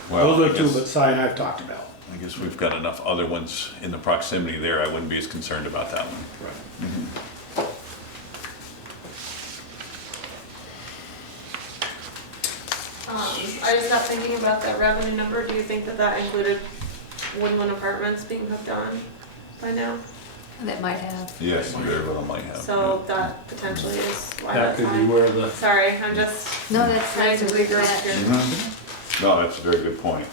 well, Those I are two guess, that Cy and I have talked about. I guess we've got enough other ones in the proximity there, I wouldn't be as concerned about that one. Right. I just got thinking about that revenue number. Do you think that that included Woodland Apartments being hooked on by now? That might have. Yes, very well might have. So that potentially is why That that's could be high. where the, Sorry, I'm just No, that's trying to a leave good her catch. here. No, that's a very good point.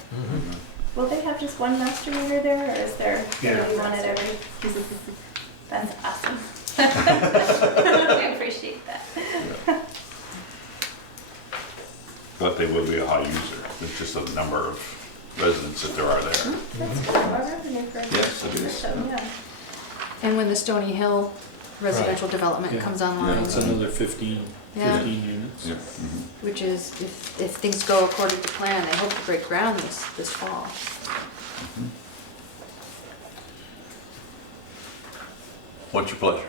Will they have just one master meter there, or is there Yeah. maybe one at every? That's awesome. I appreciate that. But they will be a high user, it's just a number of residents that there are there. That's kind of our revenue for Yes, it is. So, yeah. And when the Stony Hill residential development Yeah. comes online, it's another 15 Yeah. units. Yeah. which is, if things go according to plan, they hope to break ground this fall. What's your pleasure?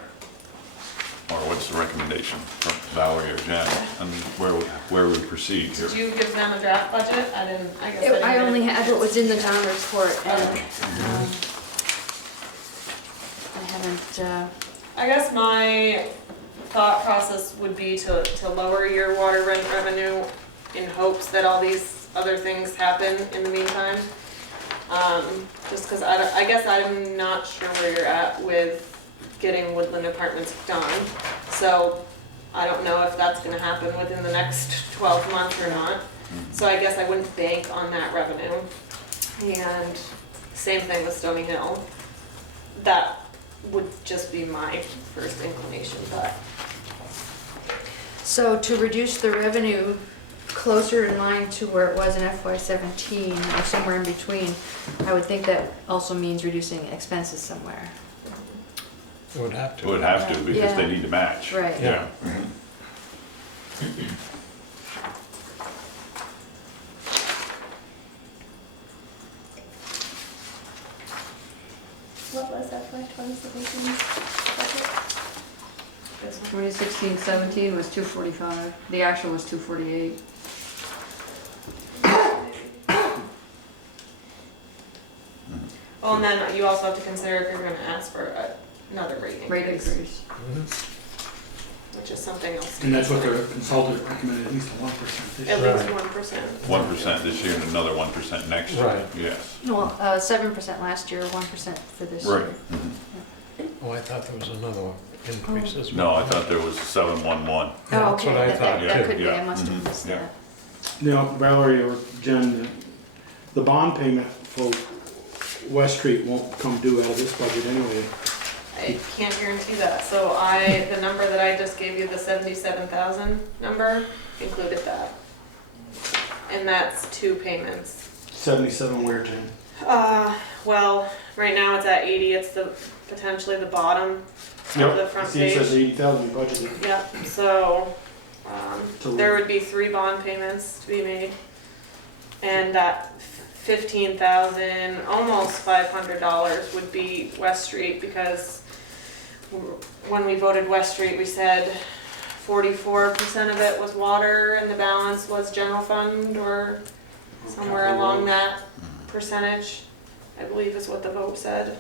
Or what's the recommendation from Valerie or Jen, and where we proceed here? Did you give them a draft budget? I didn't, I guess I didn't. I get it. only had what was in the town report, and I haven't, I guess my thought process would be to lower your water rent revenue in hopes that all these other things happen in the meantime. Just because I guess I'm not sure where you're at with getting Woodland Apartments done. So I don't know if that's gonna happen within the next 12 months or not. So I guess I wouldn't bank on that revenue. And same thing with Stony Hill. That would just be my first inclination, but so to reduce the revenue closer in line to where it was in FY17 or somewhere in between, I would think that also means reducing expenses somewhere. It would have It to. would have to, because Yeah. they need to match. Right. Yeah. What was that for 2017 budget? 2016-17 was 245. The actual was 248. Well, and then you also have to consider if you're gonna ask for another rate Rate increase, increase. which is something else. to And that's what consider. the consultant recommended, at least a 1% this year. At least Right. 1%. 1% this year and another 1% next year. Right. Yes. Well, 7% last year, 1% for this Right. year. Oh, I thought there was another increase as No, well. I thought there was 711. Yeah, Oh, that's okay, what I that thought, that too. could be, I Yeah. must have Mhm. missed Yeah. that. You know, Valerie or Jen, the bond payment for West Street won't come due out of this budget anyway. I can't guarantee that, so the number that I just gave you, the 77,000 number, included that. And that's 2 payments. 77 where, Jen? Well, right now it's at 80, it's potentially the bottom of the front See, it says page. 80,000 budgeted. Yep, so, So- there would be 3 bond payments to be made. And that 15,000, almost $500 would be West Street, because when we voted West Street, we said 44% of it was water and the balance was general fund, or somewhere along that percentage, I believe is what the vote said.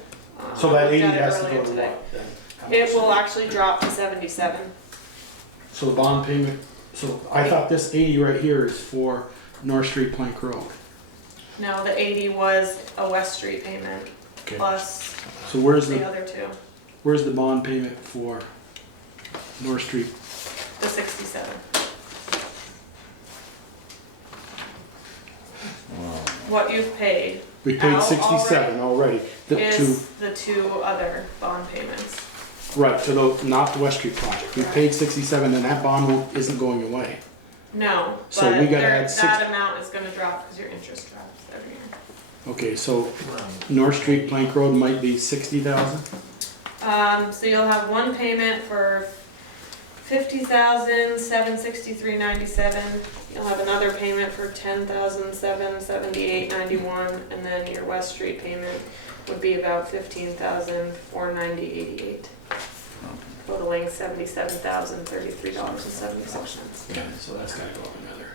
So that I looked 80 at it has to earlier go to today. what then? How It much? will actually drop to 77. So the bond payment, so I thought this 80 right here is for North Street Plank Road. No, the 80 was a West Street payment, Okay. plus So where's the the, other 2, where's the bond payment for North Street? the 67. What you've paid We paid Out 67 already. The two, is the 2 other bond payments. right, to the, not the West Street project. We paid 67 and that bond isn't going away. No, So but we gotta add that amount is gonna drop because your interest drops every year. Okay, so North Street Plank Road might be 60,000? So you'll have one payment for 50,763.97. You'll have another payment for 10,778.91, and then your West Street payment would be about 15,490.88, totaling $77,033.76. Okay, so that's gotta go up another.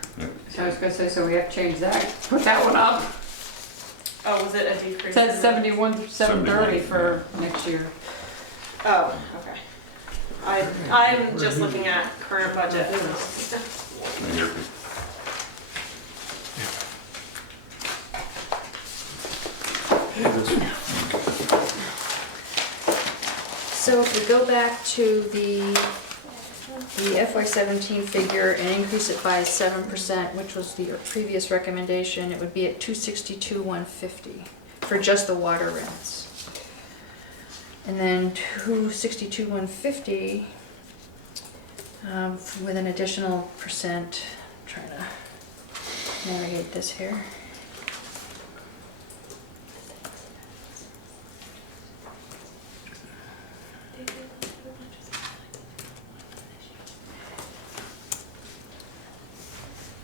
So I was gonna say, so we have to change that, put that one up. Oh, was it a decrease? It says in- 71,730 for next year. Oh, okay. I'm just looking at current budget. Here. So if we go back to the FY17 figure and increase it by 7%, which was the previous recommendation, it would be at 262,150 for just the water rents. And then 262,150 with an additional percent, trying to navigate this here.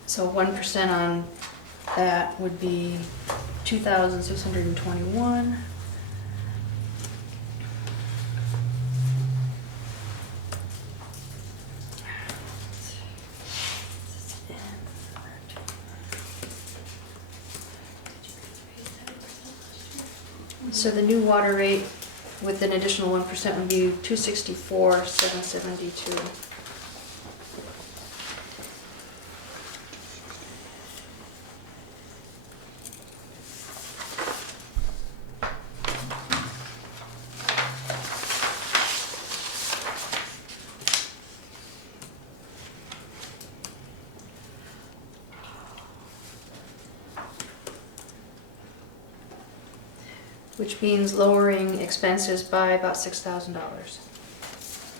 So 1% on that would be 2,621. So the new water rate with an additional 1% would be 264,772. Which means lowering expenses by about $6,000.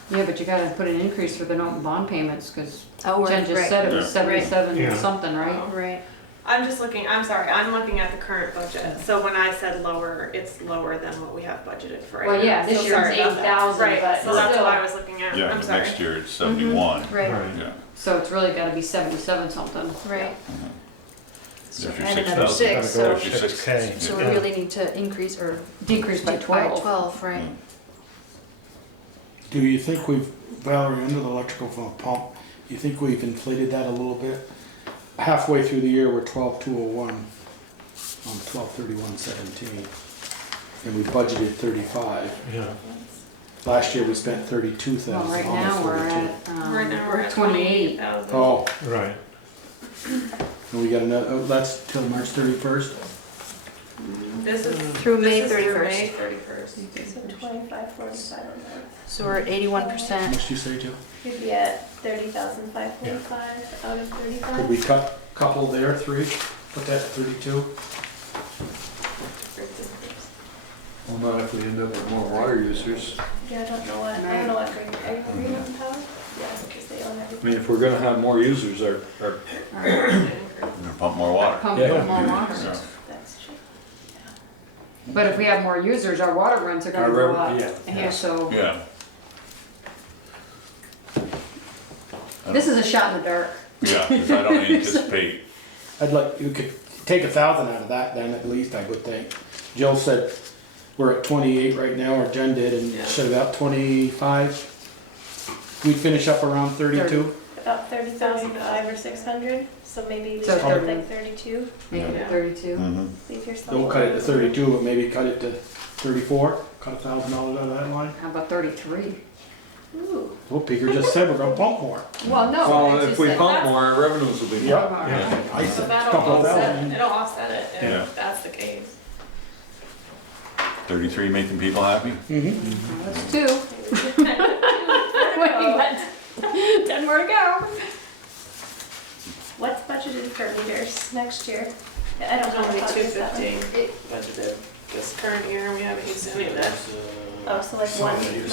Yeah, but you gotta put an increase for the bond payments, because Oh, Jen right, just said it was Yeah. 77 Yeah. something, right? right. I'm just looking, I'm sorry, I'm looking at the current budget. So when I said lower, it's lower than what we have budgeted for right Well, yeah, now. this So year it's sorry about that. 8,000, Right, but so that's still. what I was looking at. Yeah, I'm but sorry. next year it's 71. Right, Yeah. So it's really gotta be 77 something. right. So if you're Add another 6,000. six, Gotta go so, with 6K. so we Yeah. really need to increase or Decrease by 12. 12, right. Do you think we've, Valerie, under the electrical pump, you think we've inflated that a little bit? Halfway through the year, we're 12,201 on 12/31/17, and we budgeted 35. Yeah. Last year, we spent 32,000, Well, right almost now we're 32. at, Right now we're at 28. 28,000. Oh, Right. and we got another, oh, that's till March 31st? This is Through May this is through 31st. May 31st. So 2545 a month. So we're at 81%. How much do you say, Joe? You'd be at 30,545 out of Could 35. we cut a couple there, 3, put that at 32? Well, not if we end up with more water users. Yeah, I don't know what, I don't know what grade, are you green on power? Yeah, because they own I everything. mean, if we're gonna have more users, our You're gonna pump more water. Pump Yeah. more water. Yeah. That's true. But if we have more users, our water runs are gonna Our go rev- up. yeah. Yeah, so, Yeah. this is a shot in the dark. Yeah, because I don't anticipate, I'd like, you could take 1,000 out of that then at least, I would think. Jill said we're at 28 right now, or Jen did, and Yeah. said about 25. We'd finish up around 32. About 30,005 or 600, so maybe we So should have 30. like 32, Maybe Yeah. 32. Mhm. leave yourself. Don't cut it to 32, but maybe cut it to 34, cut $1,000 out of that line. How about 33? Ooh, Well, Peter just said we're gonna pump more. Well, no. Well, it's if just we that- pump more, our revenues will be more. Yep. Yeah. I So said that'll couple of offset, thousand. it'll offset it Yeah. if that's the case. 33 making people happy? Mm-hmm. That's 2. Wait, we got 10 more to go. what's budgeted for meters next year? I don't It's know. only how to use that one. 250 budgeted this current year, and we haven't used any of that. Oh, so like one meter?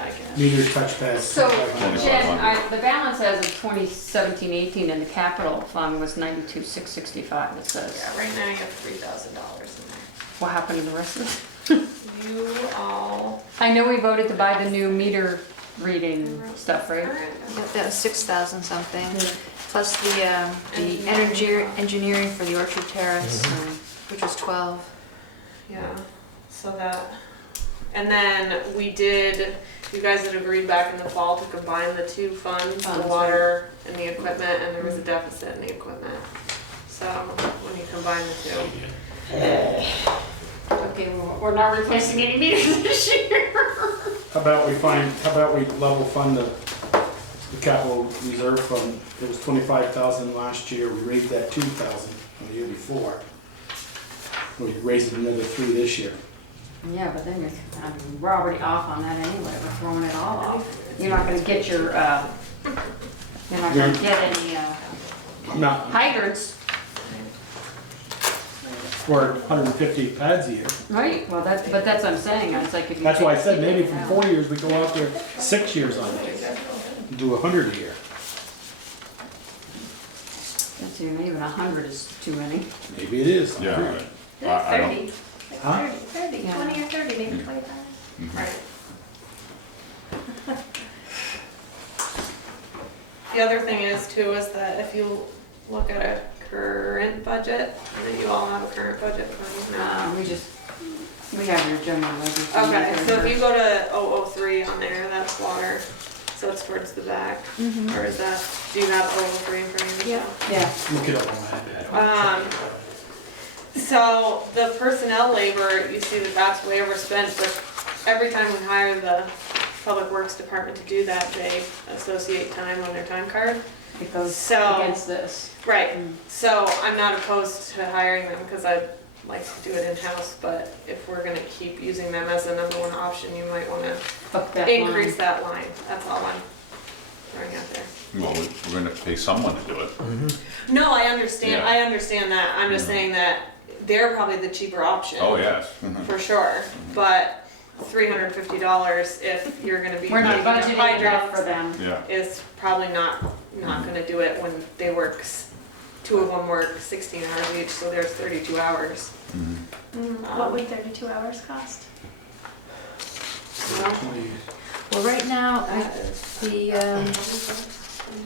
I guess. Meter touchpads. So, 2500. Jen, the balance as of 2017-18 in the capital fund was 92,665, it says. Yeah, right now you have $3,000 in there. What happened to the rest of it? You all. I know we voted to buy the new meter reading stuff, right? That was 6,000 something, plus the engineering for the Orchard Terrace, which was 12. Yeah, so that, and then we did, you guys had agreed back in the fall to combine the two funds, the Funds, water and the equipment, and there was a deficit in the equipment. So when you combine the two. Okay, we're not replacing any meters this year. How about we level fund the capital reserve fund? It was 25,000 last year, we raised that 2,000 from the year before. We raised it another 3 this year. Yeah, but then we're already off on that anyway, we're throwing it all off. You're not gonna get your, you're not gonna get any Not, hydrants, we're 150 pads a year. right? Well, but that's what I'm saying, it's like if you. That's why I take- said maybe from 4 years, we go out there 6 years on it. Do 100 a year. That's even 100 is too many. Maybe it is. Yeah, Agreed. right. Like I don't- 30, like Huh? 30, Yeah. 20 or 30, maybe 25. Right. The other thing is too, is that if you look at a current budget, and then you all have a current budget for now. We have your general ledger. Okay, so if you go to 003 on there, that's water, so it's towards the back, or is that, do you have 003 in front of you? Yeah. Yeah, Look it up on my iPad. So the personnel labor, you see that that's way overspent, but every time we hire the public works department to do that, they associate time on their time card. it goes So- against this. Right, so I'm not opposed to hiring them, because I'd like to do it in-house, but if we're gonna keep using them as the number one option, you might wanna Up that increase line. that line, that's all I'm throwing out there. Well, we're gonna pay someone to do it. No, I understand, Yeah. I understand that, I'm just saying that they're probably the cheaper option. Oh, yes. For sure, but, $350 if you're gonna be. We're not making a budgeting enough hydrant for them. Yeah. Is probably not gonna do it when they work, two of them work 16 hours each, so there's 32 hours. What would 32 hours cost? Well, right now,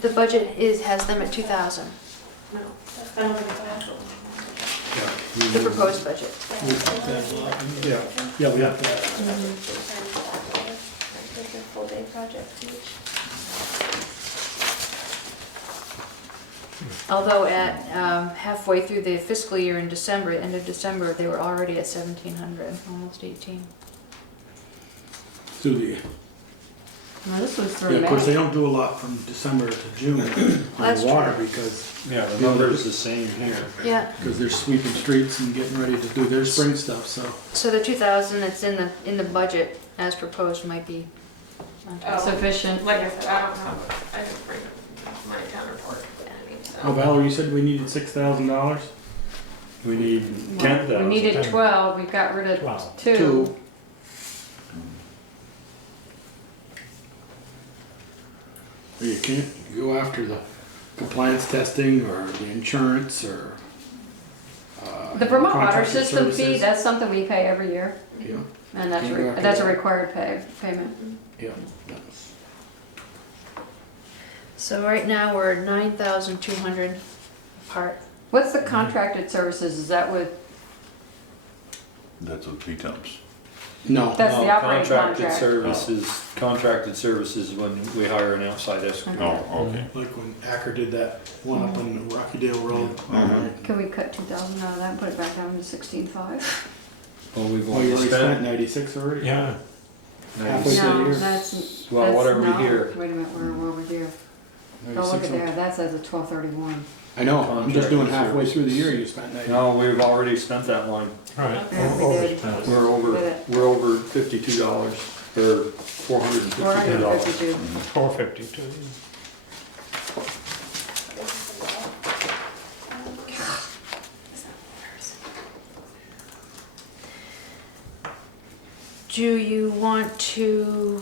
the budget has them at 2,000, No, I don't think so. the proposed budget. Yeah, we have to. Like a full day project each. Although at halfway through the fiscal year in December, end of December, they were already at 1,700, almost 18. Do the, No, this was yeah, through of course, they May. don't do a lot from December to June That's on water true. because Yeah, the number's the same here. Yeah, they're sweeping streets and getting ready to do their spring stuff, so. so the 2,000 that's in the budget as proposed might be on top. Oh. Sufficient. Like I said, I don't have, I didn't bring my town report with me, Oh, so. Valerie, you said we needed $6,000? We need We 10,000. needed 12, we got rid of 12. 2. You can't go after the compliance testing or the insurance or. The Vermont Water contracted System fee, services. that's something we pay every year, Yeah, and that's, Can't go after that's a that. required payment. yeah. that's- So right now, we're at 9,200 apart. What's the contracted services, is that with, That's what P-Tubs. No, that's the operating Contracted contract? services is when we hire an outside escort. Oh, okay. like when Acker did that one up on Rockydale Road. Can we cut 2,000 out of that and put it back down to 16,500? Well, we've Well, you only already spent spent 96 already? Yeah, Halfway through the No, year. that's, Well, what are we no, here? Wait a minute, we're over here. Go look 96 at there, that says a 1231. I know, I'm just doing Contracted halfway through the year, you spent 90. No, we've already spent that line. right. Yeah, we did. We're over $52, or $452. 452. 452. Do you want to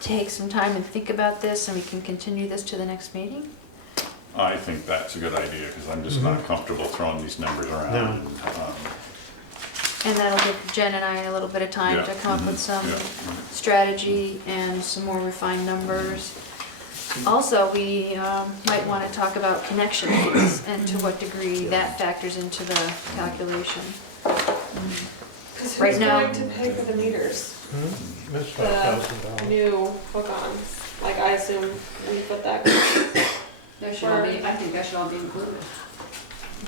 take some time and think about this and we can continue this to the next meeting? I think that's a good idea, because I'm just not comfortable throwing these numbers around. No. And that'll give Jen and I a little bit of time to Yeah. come up with some Yeah. strategy and some more refined numbers. Also, we might want to talk about connection fees and to what degree that factors into the calculation. Cause Right who's now- going to pay for the meters? That's The $5,000. new hook-ons, like I assume we put that. That should all be, I think that should all be included.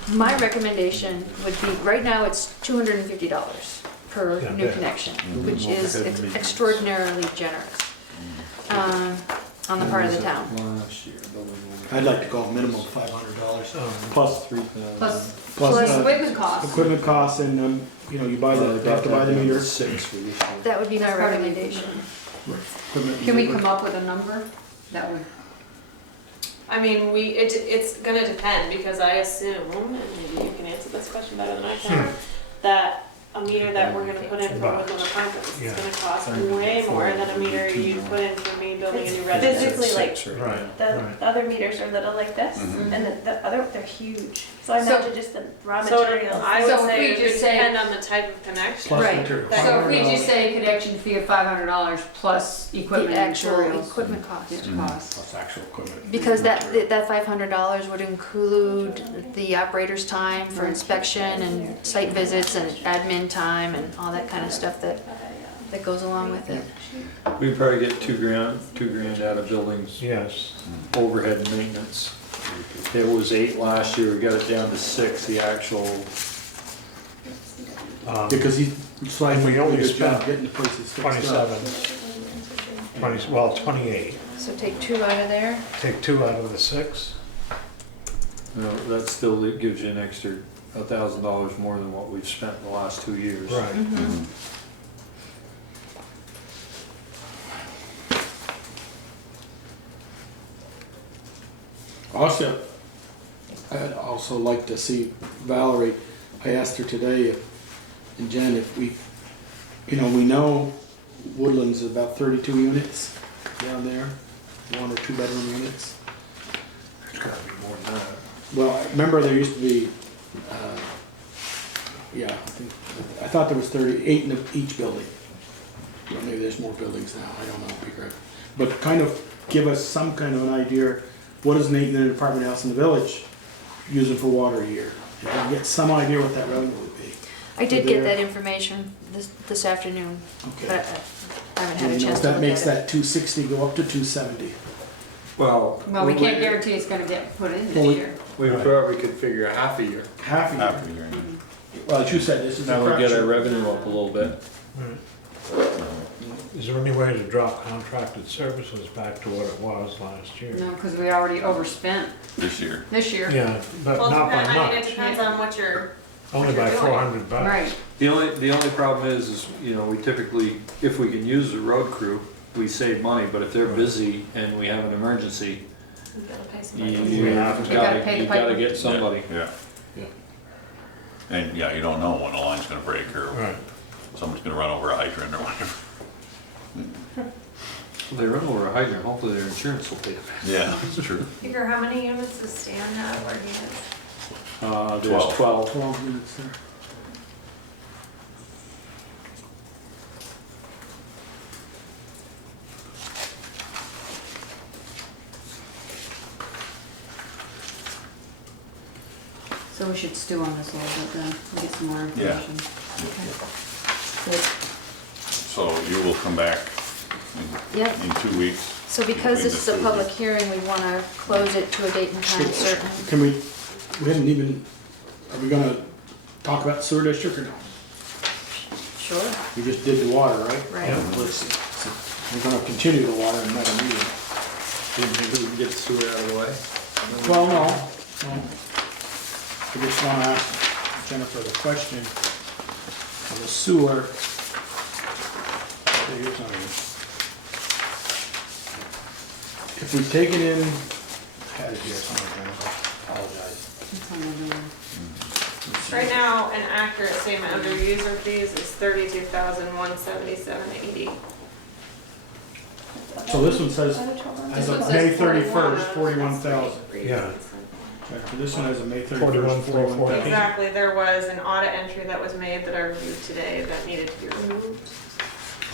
My recommendation would be, right now it's $250 per Yeah, new yeah. connection, which is extraordinarily generous on the part of the town. Last year, I'd like to go minimum $500 plus Plus, Plus equipment costs. equipment costs and, you know, you have to buy the meter. 6 for this year. That would be my That's part of the recommendation. Equipment Can we and come up with a number that would, I mean, it's gonna depend, because I assume, and maybe you can answer this question better than I can, that a meter that we're gonna put in for Woodland Apartments is Yeah. gonna cost way more than a meter you put in for me building a new residence. Physically, like, Right, the right. other meters are little like this, Mhm. and the other, they're huge. So I So- imagine just the raw So materials. I So would if say we it would just say- depend on the type of connection. Plus Right. material. so if we just say connection fee of $500 plus equipment The and actual materials. equipment cost. Costs. Plus actual equipment. Because that $500 would include the operator's time for inspection and site visits and admin time and all that kind of stuff that goes along with it. We probably get $2 grand out of buildings Yes. overhead and maintenance. It was 8 last year, we got it down to 6, the actual, Because he's trying We to do a only good job spent getting the places fixed up. 27, 20, well, 28. So take 2 out of there. Take 2 out of the 6. you know, that still gives you an extra $1,000 more than what we've spent in the last 2 years. Right. Also, I'd also like to see Valerie, I asked her today, and Jen, if we You know, we know Woodland's about 32 units down there, 1 or 2 bedroom units. There's gotta be more than that. Well, remember there used to be, I thought there was 38 in each building. Well, maybe there's more buildings now, I don't know, be correct. But kind of give us some kind of an idea, what is an 8-unit apartment house in the village using for water a year? If we can get some idea what that revenue would be. I did get that information this afternoon, but Okay. I haven't had a You know, chance if to that look makes at it. that 260 go up to 270. Well, Well, we can't guarantee it's gonna get put in Well, this year. we probably could figure a half a year. Half a year. Half a year. Well, as you said, this is a That would get our fraction. revenue up a little bit. Is there any way to drop contracted services back to what it was last year? No, because we already overspent This year. this year. Yeah, but Well, not by I mean, it much, depends on what you're, only by what you're doing. 400 bucks. Right. The only problem is, you know, we typically, if we can use the road crew, we save money, but if they're busy and we have an emergency, you gotta pay you somebody. We have to. You gotta pay the you gotta piper. get somebody. Yeah. Yeah. And yeah, you don't know when a line's gonna break or Right. someone's gonna run over a hydrant or whatever. If they run over a hydrant, hopefully their insurance will pay them. Yeah, that's true. Figure how many units does Stan have where he is? There's 12. 12 units there. So we should stew on this a little bit then, and get some more Yeah. information. Good. So you will come back Yep. in 2 weeks. So because this is a Between the two. public hearing, we want to close it to a date and time certain. Can we haven't even, are we gonna talk about sewer district or no? Sure. We just did the water, right? Right. Yeah. We're gonna continue the water in another meeting. Didn't think we could get the sewer out of the way? Well, no. I just wanna ask Jennifer the question on the sewer. Okay, here's something. If we take it in, I had it here somewhere, Jennifer, apologize. It's on the other one. Right now, an accurate statement under user fees is 32,177.80. So this one says, as This of one May says 31st, 41,000. 41,000. Yeah. So this one has a May 31st, 41,414. 41,000. Exactly, there was an audit entry that was made that I reviewed today that needed to be removed.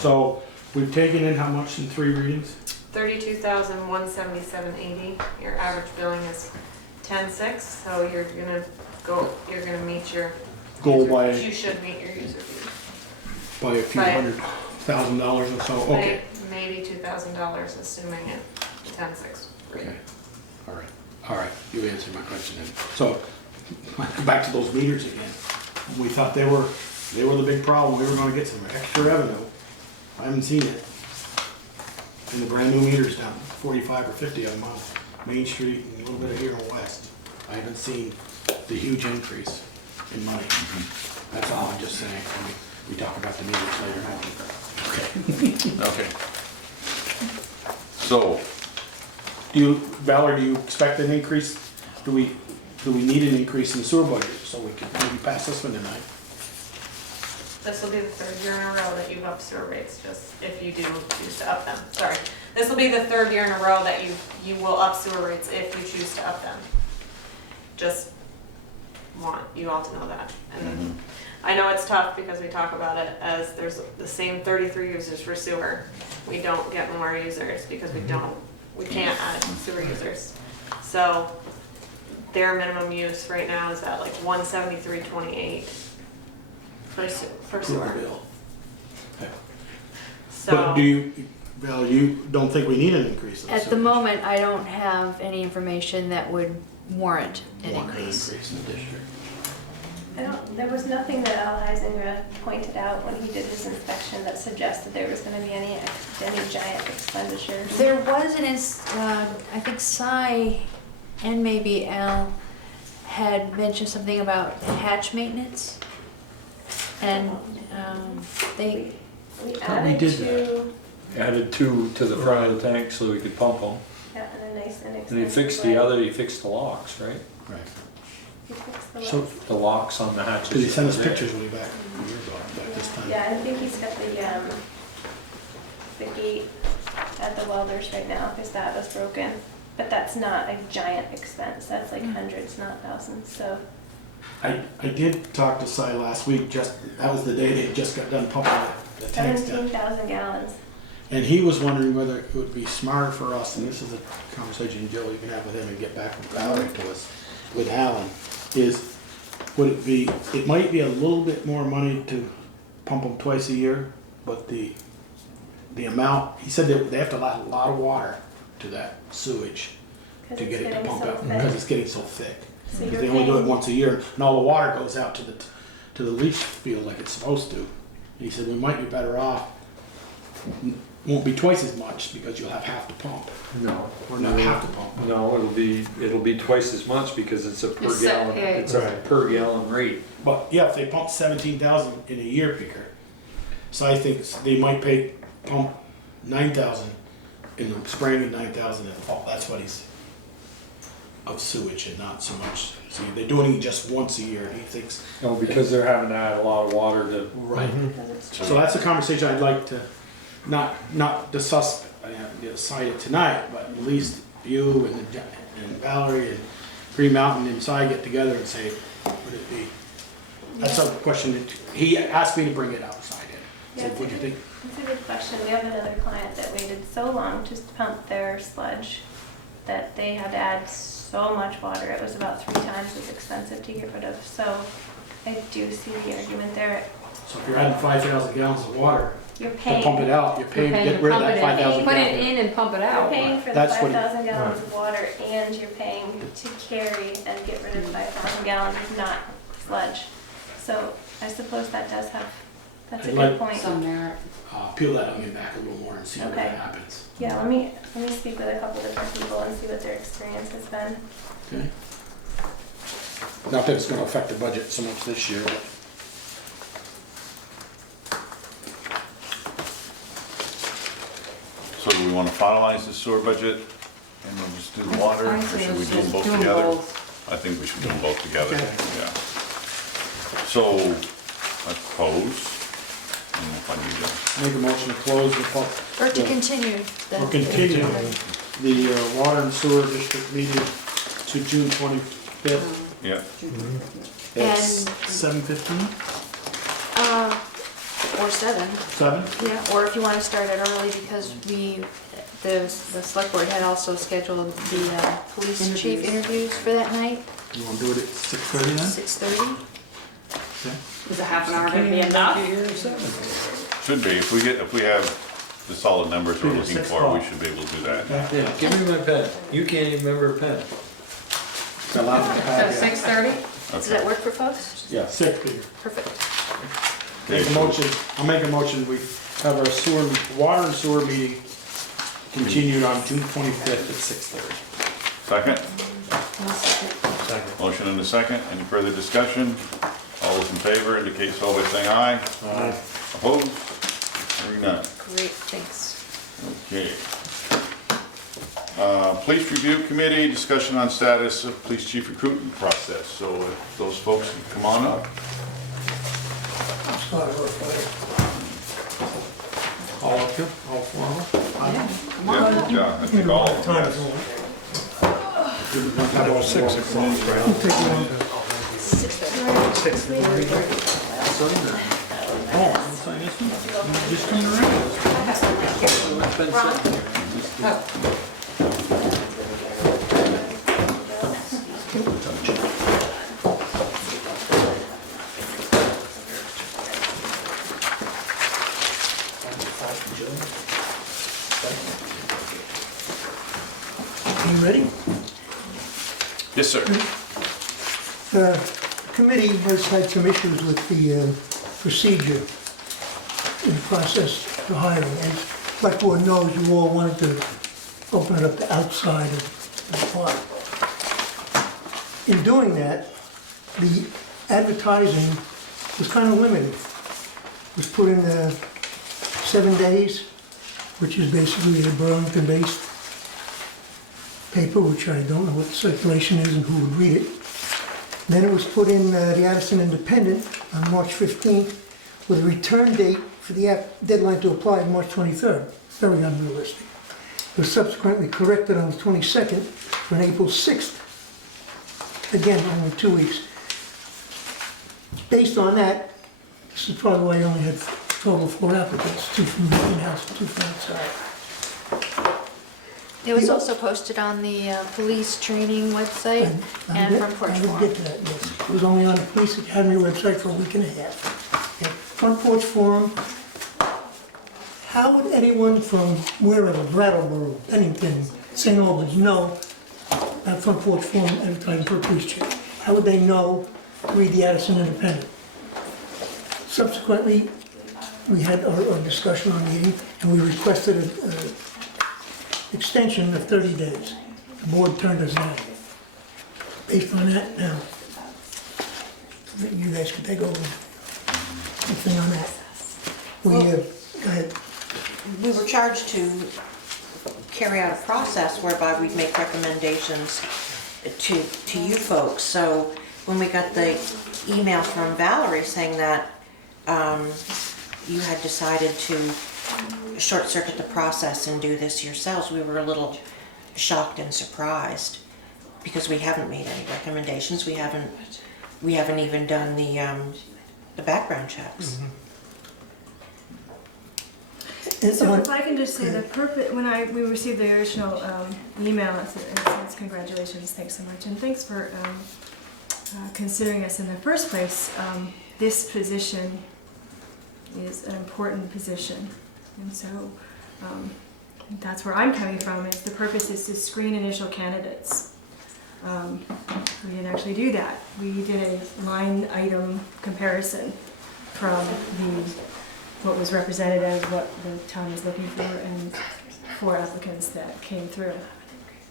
So we've taken in how much in 3 readings? 32,177.80. Your average billing is 10.6, so you're gonna meet your. Go by, You should meet your user fee. by a few By- $100,000 or so, okay. Maybe $2,000, assuming it 10.6. Okay, all right, you answered my question then. So, back to those meters again. We thought they were the big problem, we were gonna get some extra revenue. I haven't seen it. And the brand new meters down, 45 or 50 of them on Main Street and a little bit of here in West. I haven't seen the huge increase in money. That's all I'm just saying. I mean, we talk about the meters later on. Okay. So, Valerie, do you expect an increase? Do we need an increase in the sewer budget so we can maybe pass this one tonight? This will be the 3rd year in a row that you've upped sewer rates, just if you do choose to up them. Sorry. This will be the 3rd year in a row that you will up sewer rates if you choose to up them. Just want you all to know that. And I know it's tough because we talk about it as there's the same 33 users for sewer. We don't get more users because we can't add sewer users. So their minimum use right now is at like 173.28 for sewer. Bill. So. But Val, you don't think we need an increase in the At sewer the district? moment, I don't have any information that would warrant an Want an increase. increase in the district. There was nothing that Al Heisinger pointed out when he did his inspection that suggested there was gonna be any giant expenditures. There was I think Cy and maybe Al had mentioned something about hatch maintenance. And they, We thought we added did two, Added 2 to the front of the tank so we could pump them. yeah, in a nice inexpensive And he fixed way. he fixed the locks, right? Right. He fixed the So, lights. The locks on the hatches. did he send us that were there. pictures when he back a year ago? at this time. Yeah, I think he's got the gate at the welders right now, because that was broken. But that's not a giant expense, that's like hundreds, not thousands, so. I did talk to Cy last week, that was the day they just got done pumping the tanks down. 17,000 gallons. And he was wondering whether it would be smart for us, and this is a conversation, Joe, you can have with him and get back with Valerie to us, with Alan, is, it might be a little bit more money to pump them twice a year, but the amount, he said they have to add a lot of water to that sewage to get it to pump out, because it's getting so thick. So Because you're they only do it paying- once a year, and all the water goes out to the leach field like it's supposed to. And he said, we might be better off, won't be twice as much, because you'll have half to pump, No. or not half to pump. No, it'll be twice as much because it's a per It's set- gallon, yeah, it's a Right. per gallon rate. But yeah, if they pump 17,000 in a year, picker, so I think they might pump 9,000 in the spring and 9,000 in the fall. That's what he's, of sewage and not so much. See, they're doing it just once a year, he thinks. No, because they're having to add a lot of water to, Right. Because it's So that's a conversation I'd like to, not discuss, decide it tonight, but at least you and Valerie and Green Mountain and Si get together and say, would it be? That's a question that, he asked me to bring it up, so I did. Yeah, Said, what do you think? It's a good question. We have another client that waited so long to pump their sludge that they had to add so much water. It was about 3 times as expensive to get rid of. So I do see the argument there. So if you're adding 5,000 gallons of water You're to paying. pump it out, you're paying to You're paying get to rid of pump that it 5,000 in, put it gallons. in and pump it You're out. paying for the That's what 5,000 gallons of water, and you're paying to carry and get rid of 5,000 gallons of not sludge. So I suppose that's a I'd good like point. Some merit. Peel that onion back a little more and see what Okay. happens. Yeah, let me speak with a couple different people and see what their experience has been. Okay? Not that it's gonna affect the budget so much this year, but. So do we want to finalize the sewer budget and we'll just do the water, or I say should we let's do them just both do 'em together? both. I think we should do them both together, Okay. yeah. So, I propose, I don't know if I need to. Make a motion to close the Or to continue the. Or continue the water and sewer district meeting to June 25th Yeah, at And- 7:15? Or 7. 7? Yeah, or if you want to start it early, because the select board had also scheduled the police chief interviews for that night, You wanna do it at 6:30 then? 6:30. Okay. Is a half an hour gonna be enough? should be, if we have the solid numbers we're Yeah, looking 6 for, we o'clock. should be able to do that. yeah, give me my pen. You can't even remember a pen. It's allowed to have, So yeah. 6:30? Does that work for folks? Yeah, 6, Peter. Perfect. Make a motion, I'll make a motion, we have our water and sewer meeting continued on June 25th at 6:30. Second, One second. Second. motion and a second, any further discussion? All those in favor indicate so by saying aye. Aye. Opposed? Hearing none. Great, thanks. Okay. Police Review Committee, discussion on status of police chief recruitment process. So if those folks can come on up. All of you, all 4 of them? Yeah, I think all of them, yes. About 6 o'clock, right? 6:30. Oh, I'll sign this one? You just coming around? You ready? Yes, sir. The committee has had some issues with the procedure and process for hiring. As like board knows, you all wanted to open it up to outside of the park. In doing that, the advertising was kind of limited. It was put in 7 days, which is basically a Burlington-based paper, which I don't know what the circulation is and who would read it. Then it was put in the Addison Independent on March 15th, with a return date for the deadline to apply March 23rd. Very unrealistic. It was subsequently corrected on the 22nd for an April 6th. Again, only 2 weeks. Based on that, this is probably why I only had 12 or 4 applicants, 2 from the in-house and 2 from outside. It was also posted on the police training website and Front Porch I would Forum. get to that, yes. It was only on the Police Academy website for a week and a half. Okay. Front Porch Forum, how would anyone from wherever, Brattleboro, Bennington, St. Albans, know that Front Porch Forum advertising for a police chief? How would they know to read the Addison Independent? Subsequently, we had our discussion on meeting, and we requested an extension of 30 days. The board turned us down. Based on that, now, you guys can take over anything on that. Go ahead. We were charged to carry out a process whereby we'd make recommendations to you folks. So when we got the email from Valerie saying that you had decided to short circuit the process and do this yourselves, we were a little shocked and surprised because we haven't made any recommendations. We haven't even done the background checks. So if I can just say the purpose, when we received the original email, it says congratulations, thanks so much, and thanks for considering us in the first place. This position is an important position, and so that's where I'm coming from. Is the purpose is to screen initial candidates. We didn't actually do that. We did a line item comparison from what was represented as what the town is looking for and 4 applicants that came through.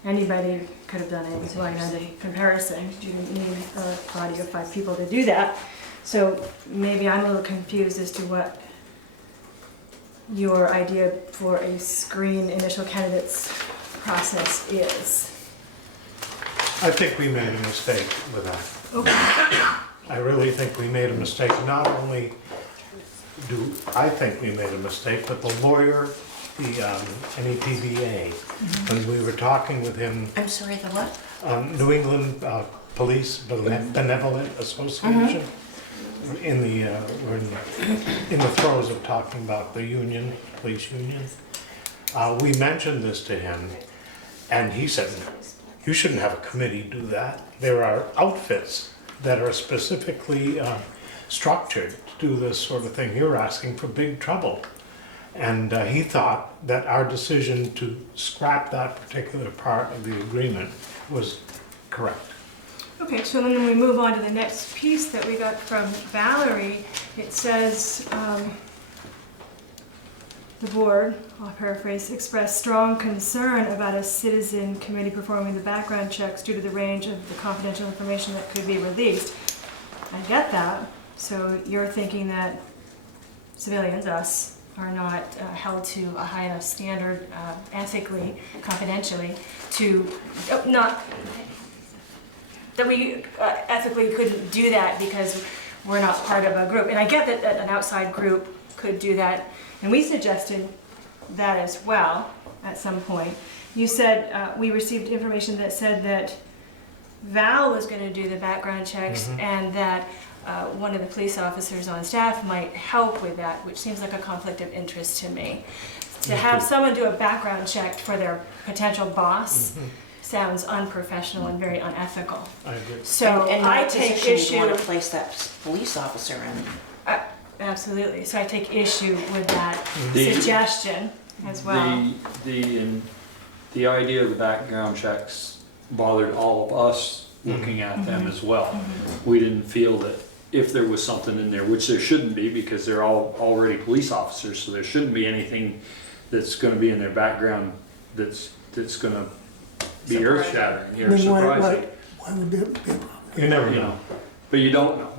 Anybody could have done a line item comparison. You didn't need a body of 5 people to do that. So maybe I'm a little confused as to what your idea for a screen initial candidates process is. I think we made a mistake with that. Okay. I really think we made a mistake. Not only do I think we made a mistake, but the lawyer, the NEPBA, when we were talking with him, I'm sorry, the what? New England Police Benevolent Association, we're in the throes of talking about the union, police union. We mentioned this to him, and he said, "You shouldn't have a committee do that. There are outfits that are specifically structured to do this sort of thing. You're asking for big trouble." And he thought that our decision to scrap that particular part of the agreement was correct. Okay, so then when we move on to the next piece that we got from Valerie, it says, the board, I'll paraphrase, expressed strong concern about a citizen committee performing the background checks due to the range of the confidential information that could be released. I get that. So you're thinking that civilians, us, are not held to a high enough standard ethically, confidentially, to not that we ethically couldn't do that because we're not part of a group. And I get that an outside group could do that, and we suggested that as well at some point. You said we received information that said that Val was going to do the background checks and that one of the police officers on staff might help with that, which seems like a conflict of interest to me. To have someone do a background check for their potential boss sounds unprofessional and very unethical. I agree. So and I take issue. You want to place that police officer in. Absolutely. So I take issue with that suggestion as well. The idea of the background checks bothered all of us looking at them as well. We didn't feel that if there was something in there, which there shouldn't be because they're all already police officers, so there shouldn't be anything that's going to be in their background that's going to be earth-shattering or surprising. Why would there be a problem? You never You know. know, but you don't know.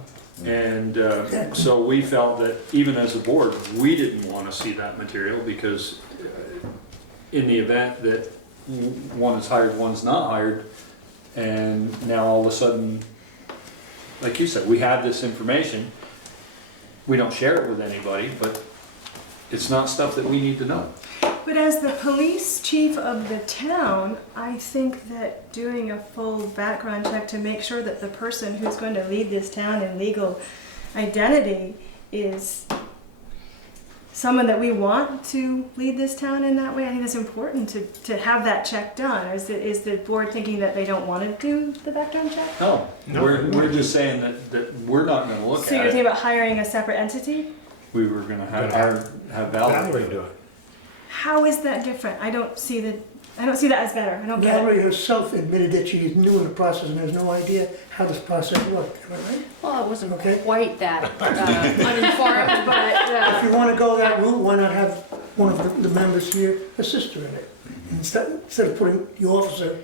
And so we felt that even as a board, we didn't want to see that material because in the event that one is hired, one's not hired, and now all of a sudden, like you said, we have this information, We don't share it with anybody, but it's not stuff that we need to know. But as the police chief of the town, I think that doing a full background check to make sure that the person who's going to lead this town in legal identity is someone that we want to lead this town in that way, I think it's important to have that check done. Or is the board thinking that they don't want to do the background check? No, we're just saying that we're not gonna look So you're at thinking it. about hiring a separate entity? We were gonna have Valerie Valerie do it. How is that different? I don't see that as better. I don't get it. Valerie herself admitted that she is new in the process and has no idea how this process worked, am I right? Well, I wasn't Okay. quite that uninformed, but If you want to go that route, why not have one of the members here assist her in it? Instead of putting the officer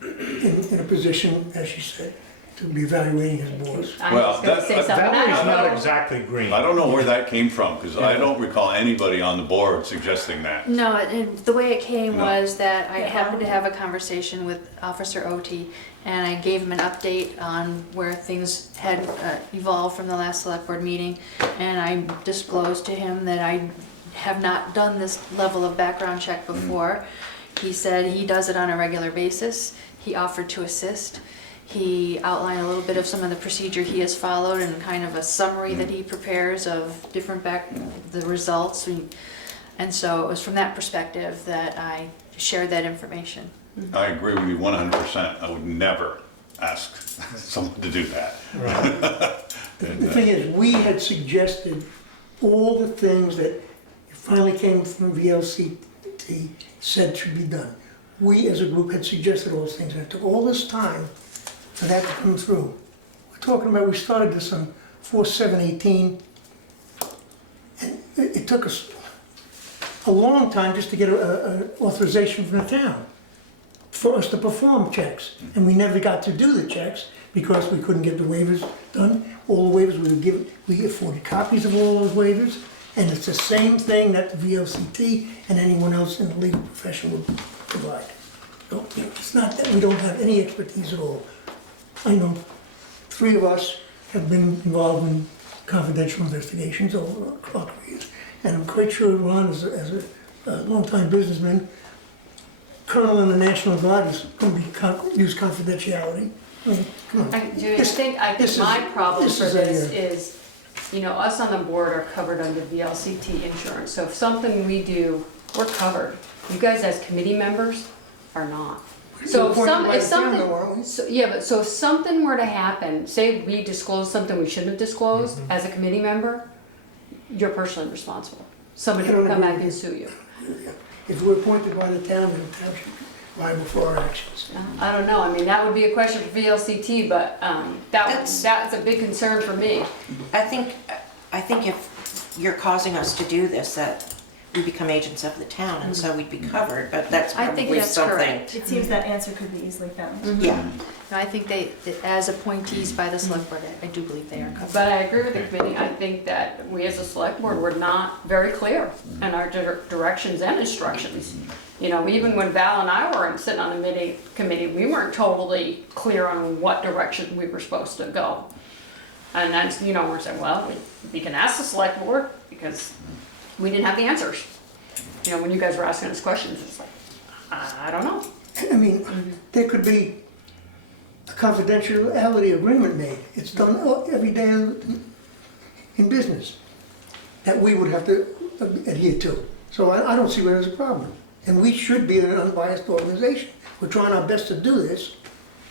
in a position, as she said, to be evaluating his boss. I'm Well, just gonna that- say something. Valerie's I not don't know. exactly green. I don't know where that came from, because I don't recall anybody on the board suggesting that. no, and the way it came No. was that I happened to have a conversation with Officer Oti, and I gave him an update on where things had evolved from the last select board meeting, and I disclosed to him that I have not done this level of background check before. He said he does it on a regular basis. He offered to assist. He outlined a little bit of some of the procedure he has followed and kind of a summary that he prepares of different the results. And so it was from that perspective that I shared that information. I agree with you 100%. I would never ask someone to do that. The thing is, we had suggested all the things that finally came from VLCT said should be done. We as a group had suggested all those things, and it took all this time for that to come through. We're talking about, we started this on 4/7/18, and it took us a long time just to get an authorization from the town for us to perform checks. And we never got to do the checks because we couldn't get the waivers done. All the waivers we were given, we afforded copies of all those waivers, and it's the same thing that the VLCT and anyone else in the legal profession would provide. So, it's not that we don't have any expertise at all. I know 3 of us have been involved in confidential investigations over our careers, and I'm quite sure Ron, as a longtime businessman, colonel in the National Guard is going to use confidentiality. I mean, come on. Judy, I This- think this is- my problem this for is a, this is, you know, us on the board are covered under VLCT insurance, so if something we do, we're covered. You guys as committee members are not. So if something, so if something were to happen, say we disclose something we shouldn't have disclosed as a committee member, you're personally responsible. Somebody I don't can come agree back and with sue you. If we're appointed by the town, then the town should be liable for our actions. I don't know, I mean, that would be a question for VLCT, but that's a big concern for me. I think if you're causing us to do this, that we become agents of the town, and so we'd be covered, but that's I think probably that's something. correct. It seems that answer could be easily found. Yeah. No, I think that as appointees by the select board, I do believe they are covered. But I agree with the committee, I think that we as a select board were not very clear in our directions and instructions. You know, even when Val and I were sitting on the committee, we weren't totally clear on what direction we were supposed to go. And that's, you know, we're saying, well, we can ask the select board because we didn't have the answers. You know, when you guys were asking us questions, it's like, I don't know. I mean, there could be a confidentiality agreement made. It's done every day in business that we would have to adhere to. So I don't see where there's a problem. And we should be an unbiased organization. We're trying our best to do this,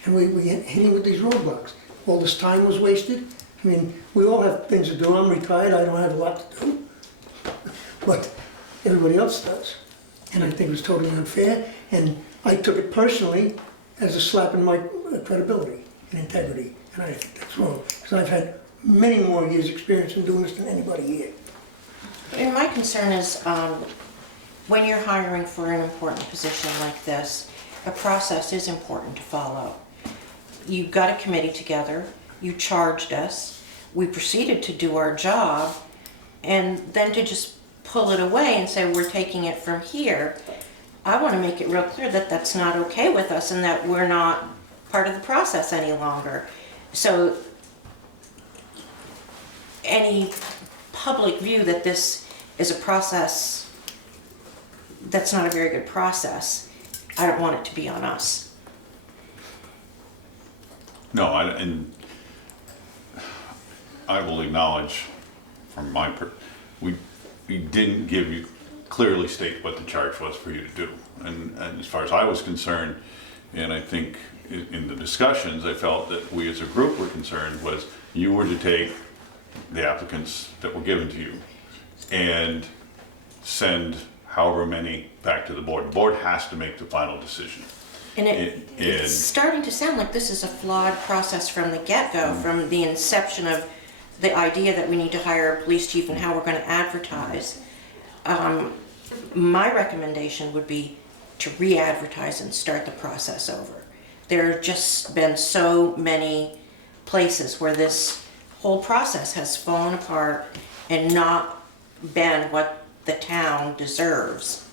and we're hitting with these roadblocks. All this time was wasted. I mean, we all have things to do. I'm retired, I don't have a lot to do. But everybody else does. And I think it was totally unfair, and I took it personally as a slap in my credibility and integrity, and I think that's wrong, because I've had many more years' experience in doing this than anybody here. And my concern is, when you're hiring for an important position like this, a process is important to follow. You got a committee together, you charged us, we proceeded to do our job, and then to just pull it away and say we're taking it from here, I want to make it real clear that that's not okay with us and that we're not part of the process any longer. So any public view that this is a process that's not a very good process, I don't want it to be on us. No, and I will acknowledge from we didn't give you, clearly state what the charge was for you to do. And as far as I was concerned, and I think in the discussions, I felt that we as a group were concerned was you were to take the applicants that were given to you and send however many back to the board. The board has to make the final decision. And it's starting to sound like this is a flawed process from the get-go, from the inception of the idea that we need to hire a police chief and how we're going to advertise. My recommendation would be to re-advertise and start the process over. There have just been so many places where this whole process has fallen apart and not been what the town deserves.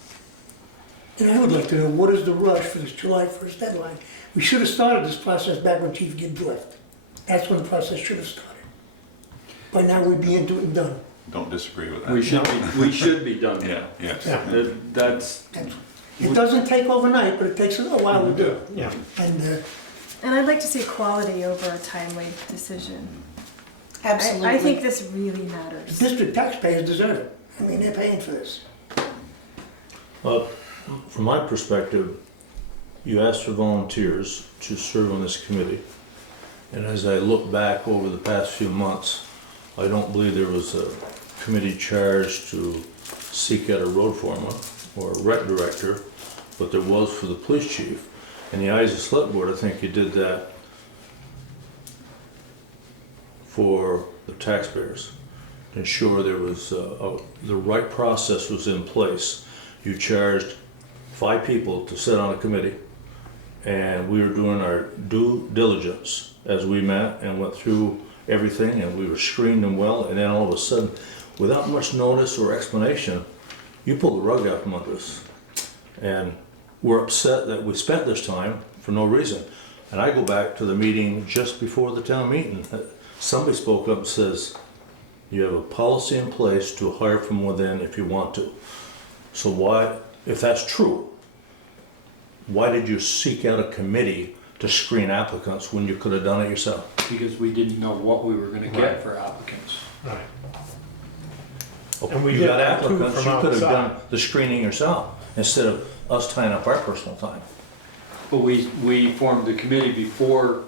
And I would like to know, what is the rush for this July 1st deadline? We should have started this process back when Chief Gibbs left. That's when the process should have started. By now we'd be into it and done. Don't disagree with that. We should be done now. Yes. Yeah. That's, It doesn't take overnight, but it takes a while to do. Yeah. And And I'd like to see quality over a timely decision. Absolutely. I think this really the matters. district taxpayers deserve it. I mean, they're paying for this. Well, from my perspective, you asked for volunteers to serve on this committee. And as I look back over the past few months, I don't believe there was a committee charged to seek out a road foreman or a rec director, but there was for the police chief. In the eyes of select board, I think you did that for the taxpayers, to ensure there was the right process was in place. You charged 5 people to sit on a committee, and we were doing our due diligence as we met and went through everything, and we were screened them well, and then all of a sudden, without much notice or explanation, you pulled the rug out from under us. And we're upset that we spent this time for no reason. And I go back to the meeting just before the town meeting. Somebody spoke up and says, you have a policy in place to hire from within if you want to. So why, if that's true, why did you seek out a committee to screen applicants when you could have done it yourself? because we didn't know what we were gonna get for applicants. Right. Okay, And we you did got that too applicants, from you could have outside. done the screening yourself instead of us tying up our personal time. But we formed the committee before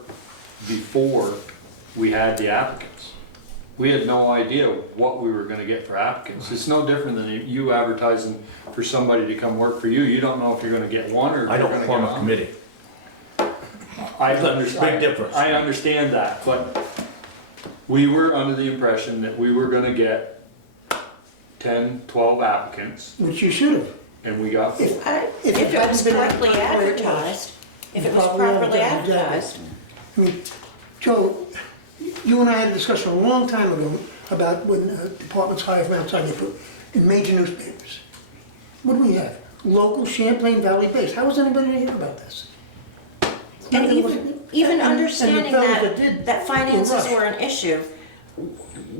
we had the applicants. We had no idea what we were gonna get for applicants. It's no different than you advertising for somebody to come work for you. You don't know if you're gonna get one or if I you're don't gonna form get a 100. committee. Big difference. I understand that, but we were under the impression that we were gonna get 10, 12 applicants, Which you should have. and we got 4. If it was properly advertised, if it was properly advertised. I mean, Joe, you and I had a discussion a long time ago about when departments hire from outside, they put in major newspapers. What do we have? Local Champlain Valley based. How was anybody to hear about this? And It wasn't- even and the understanding fellows did that finances rush. were an issue,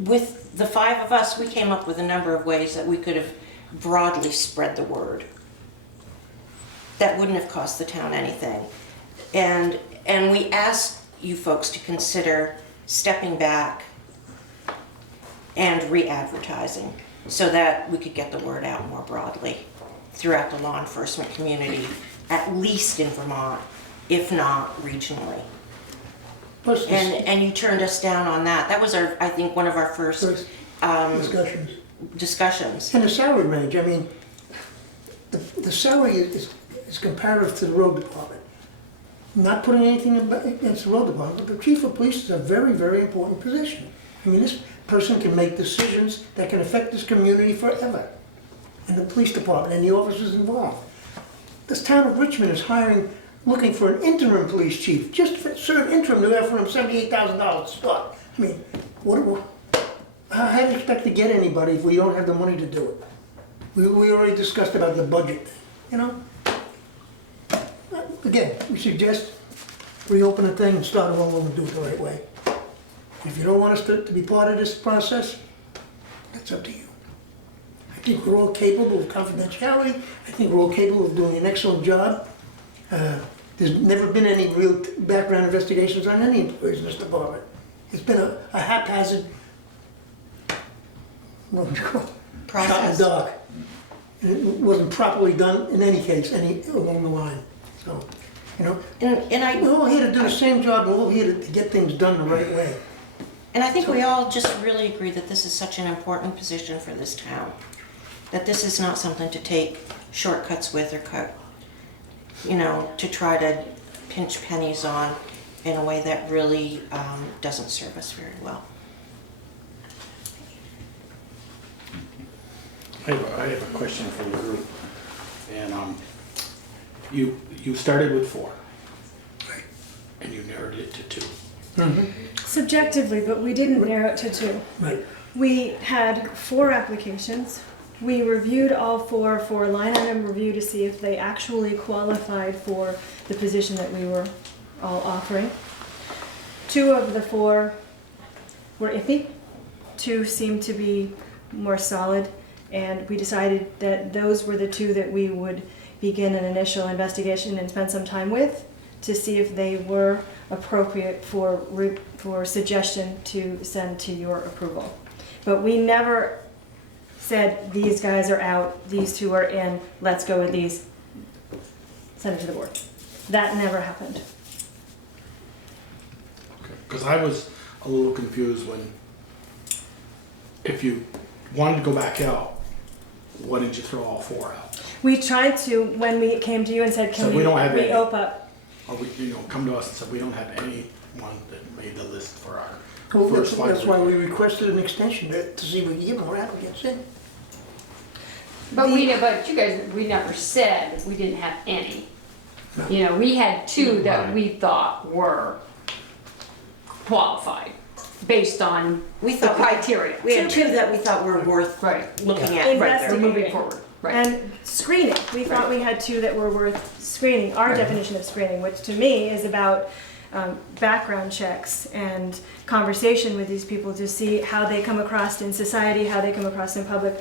with the 5 of us, we came up with a number of ways that we could have broadly spread the word. That wouldn't have cost the town anything. And we asked you folks to consider stepping back and re-advertising so that we could get the word out more broadly throughout the law enforcement community, at least in Vermont, if not regionally. Plus this And you turned us down on that. That was I think, one of our first discussions. discussions. And the salary range, I mean, the salary is comparative to the road department. Not putting anything against the road department, but the chief of police is a very, very important position. I mean, this person can make decisions that can affect this community forever. And the police department and the officers involved. This town of Richmond is looking for an interim police chief, just for serve interim, they're offering him $78,000 to start. I mean, how do you expect to get anybody if we don't have the money to do it? We already discussed about the budget, you know? Again, we suggest reopen the thing and start it all over and do it the right way. If you don't want us to be part of this process, That's up to you. I think we're all capable of confidentiality. I think we're all capable of doing an excellent job. There's never been any real background investigations on any employees in this department. It's been a haphazard, what would you call it? Shot in the dark. And it wasn't properly done in any case, along the line. So, you know, we're all here to do the same job, we're all here to get things done the right way. And I think we all just really agree that this is such an important position for this town. That this is not something to take shortcuts with or cut, to try to pinch pennies on in a way that really doesn't serve us very well. I have a question for the group. And you started with 4. Right. And you narrowed it to 2. Subjectively, but we didn't narrow it to 2. Right. We had 4 applications. We reviewed all 4 for line item review to see if they actually qualified for the position that we were all offering. 2 of the 4 were iffy. 2 seemed to be more solid, and we decided that those were the 2 that we would begin an initial investigation and spend some time with to see if they were appropriate for suggestion to send to your approval. But we never said, these guys are out, these 2 are in, let's go with these, send it to the board. That never happened. Because I was a little confused when, if you wanted to go back out, why didn't you throw all 4 out? We tried to, when we came to you and said, can we re-op up? Or we, come to us and said, we don't have anyone that made the list for our Well, first 5. that's why we requested an extension to see if we can get more applicants in. But you guys, we never said we didn't have any. No. We had 2 that we thought were qualified based on the criteria. We had 2 that we thought were worth looking at. Right, moving forward. Right. And screening. We thought we had 2 that were worth screening. Our definition of screening, which to me is about background checks and conversation with these people to see how they come across in society, how they come across in public.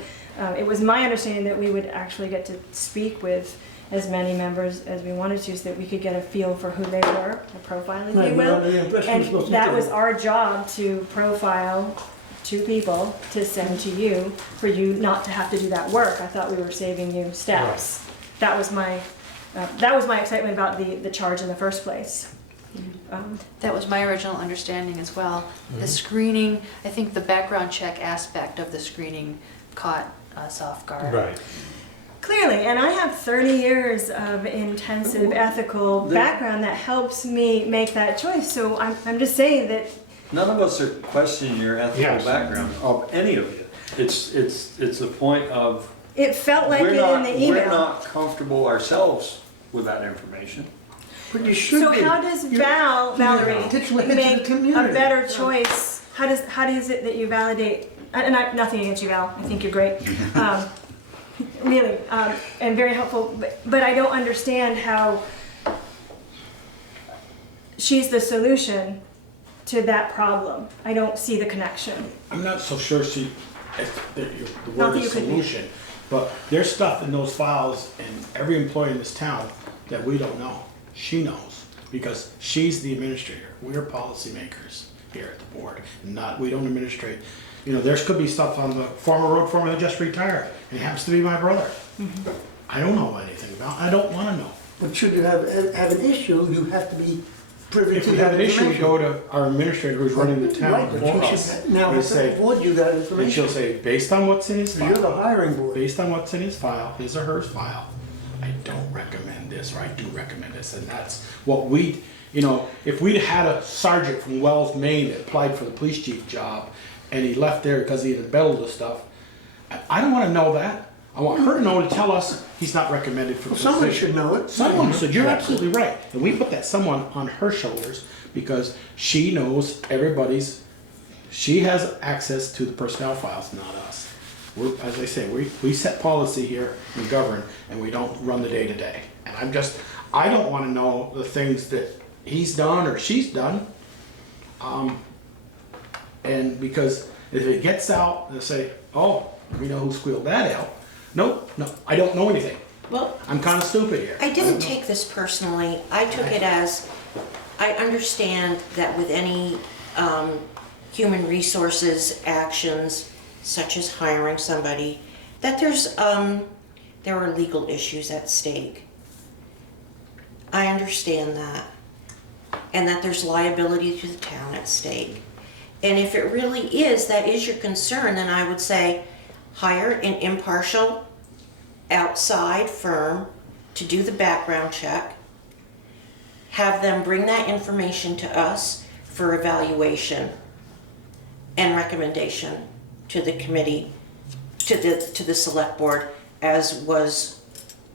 It was my understanding that we would actually get to speak with as many members as we wanted to so that we could get a feel for who they were, a profiling, if you will. And that was our job, to profile 2 people to send to you for you not to have to do that work. I thought we were saving you steps. That was my excitement about the charge in the first place. That was my original understanding as well. The screening, I think the background check aspect of the screening caught us off guard. Right. Clearly, and I have 30 years of intensive ethical background that helps me make that choice. So I'm just saying that None of us are questioning your ethical background of any of you. It's a point of. It felt like it in the email. We're not comfortable ourselves with that information. But you should be. So how does Valerie, make a better choice? How does it that you validate? And nothing against you, Val. I think you're great. Really, and very helpful. But I don't understand how she's the solution to that problem. I don't see the connection. I'm not so sure the word is solution, but there's stuff in those files and every employee in this town that we don't know. She knows because she's the administrator. We're policymakers here at the board, we don't administrate. There could be stuff on the former road foreman that just retired. It happens to be my brother. Mm-hmm. I don't know anything about. I don't want to know. But should you have an issue, you have to be privy to if we have an issue, we go to our administrator who's running the town for us. Now, we say, afford you that information. and she'll say, based on what's in his file. You're the hiring board. Based on what's in his file, his or her file, I don't recommend this, or I do recommend this, and that's what we, if we'd had a sergeant from Wells, Maine that applied for the police chief job, and he left there because he had embezzled the stuff, I don't want to know that. I want her to know to tell us he's not recommended for the position. Someone should know it. Someone should. You're absolutely right. And we put that someone on her shoulders because she knows she has access to the personnel files, not us. As I say, we set policy here and govern, and we don't run the day to day. And I don't want to know the things that he's done or she's done. And because if it gets out, they'll say, oh, we know who squealed that out. Nope, no, I don't know anything. Well, I'm kind of stupid here. I didn't take this personally. I took it as, I understand that with any human resources actions, such as hiring somebody, that there are legal issues at stake. I understand that. And that there's liability to the town at stake. And if it really is, that is your concern, then I would say hire an impartial outside firm to do the background check. Have them bring that information to us for evaluation and recommendation to the committee, to the select board, as was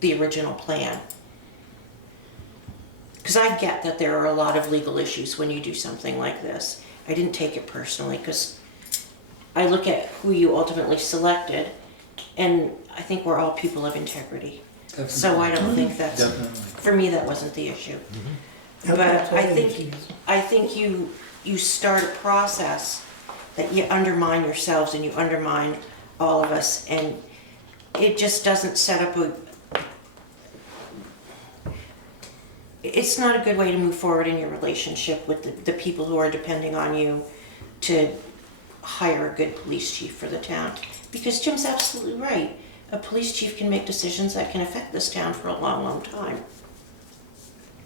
the original plan. Because I get that there are a lot of legal issues when you do something like this. I didn't take it personally because I look at who you ultimately selected, and I think we're all people of integrity. Definitely. So I don't think that's, Definitely. for me, that wasn't the issue. But I think you start a process that you undermine yourselves and you undermine all of us, and it just doesn't set up it's not a good way to move forward in your relationship with the people who are depending on you to hire a good police chief for the town. Because Jim's absolutely right. A police chief can make decisions that can affect this town for a long, long time.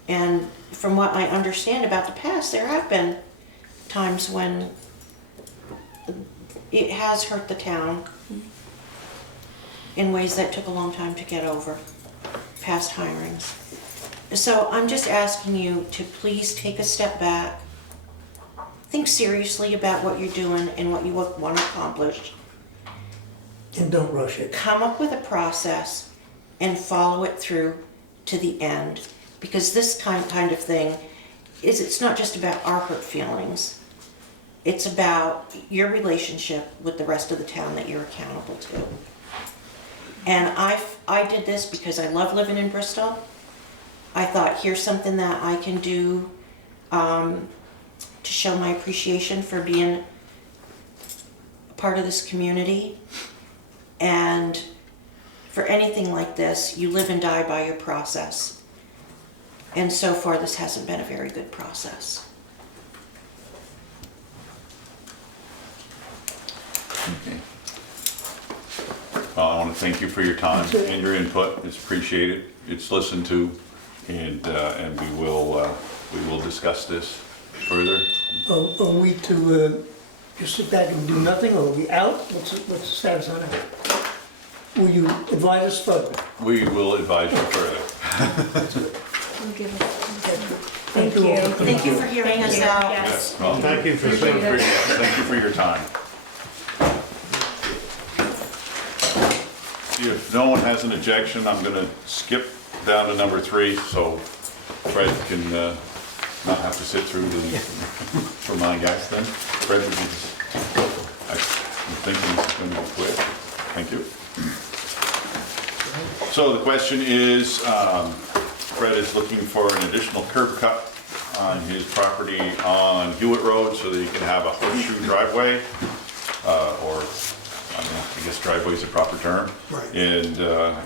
And from what I understand about the past, there have been times when it has hurt the town in ways that took a long time to get over, past hirings. So I'm just asking you to please take a step back, think seriously about what you're doing and what you want to accomplish. And don't rush it. Come up with a process and follow it through to the end. Because this kind of thing it's not just about our hurt feelings. It's about your relationship with the rest of the town that you're accountable to. And I did this because I love living in Bristol. I thought, here's something that I can do to show my appreciation for being a part of this community. And for anything like this, you live and die by your process. And so far, this hasn't been a very good process. Okay. Well, I want to thank you for your time and your input. It's appreciated. It's listened to, and we will discuss this further. Are we to just sit back and do nothing, or are we out? What's the status on it? Will you advise us further? We will advise you further. Thank you. Thank you for hearing us out. Yes. Well, Thank you for thank you for your time. If no one has an objection, I'm going to skip down to number 3, so Fred can not have to sit through for my guys then. Fred, would you just, I'm thinking this is going to be quick. Thank you. So the question is, Fred is looking for an additional curb cut on his property on Hewitt Road so that he can have a horseshoe driveway, or I don't know, I guess driveway is a proper term. Right. And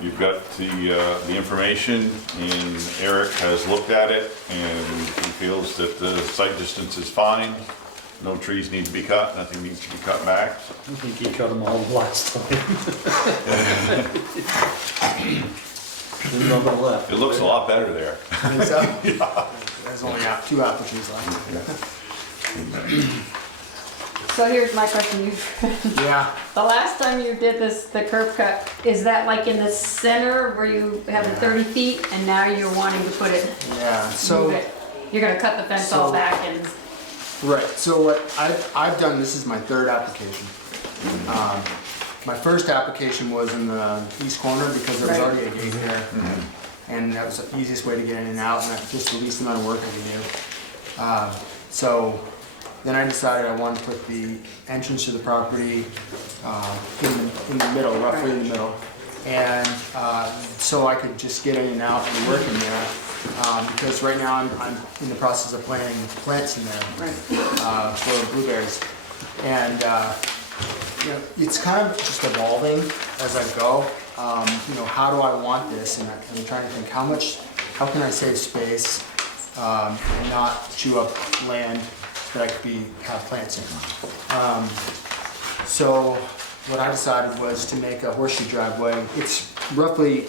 you've got the information, and Eric has looked at it, and he feels that the site distance is fine. No trees need to be cut, nothing needs to be cut back. I think he cut them all last time. It looks a lot better there. There's only 2 applications left. So here's my question, Yeah. the last time you did this, the curb cut, is that like in the center where you have the 30 feet and now you're wanting to put it, Yeah. move So it? You're gonna cut the fence all back and, right. So what I've done. This is my 3rd application. My first application was in the east corner because there was Right. already a gate there, and that was the easiest way to get in and out, and that's just the least amount of work I could do. So then I decided I wanted to put the entrance to the property in the middle, roughly in the middle, and so I could just get in and out and work in there. Because right now I'm in the process of planting plants in there right, for blueberries, and you know, it's kind of just evolving as I go. You know, how do I want this? And I'm trying to think how can I save space and not chew up land that I could have plants in. So what I decided was to make a horseshoe driveway. It's roughly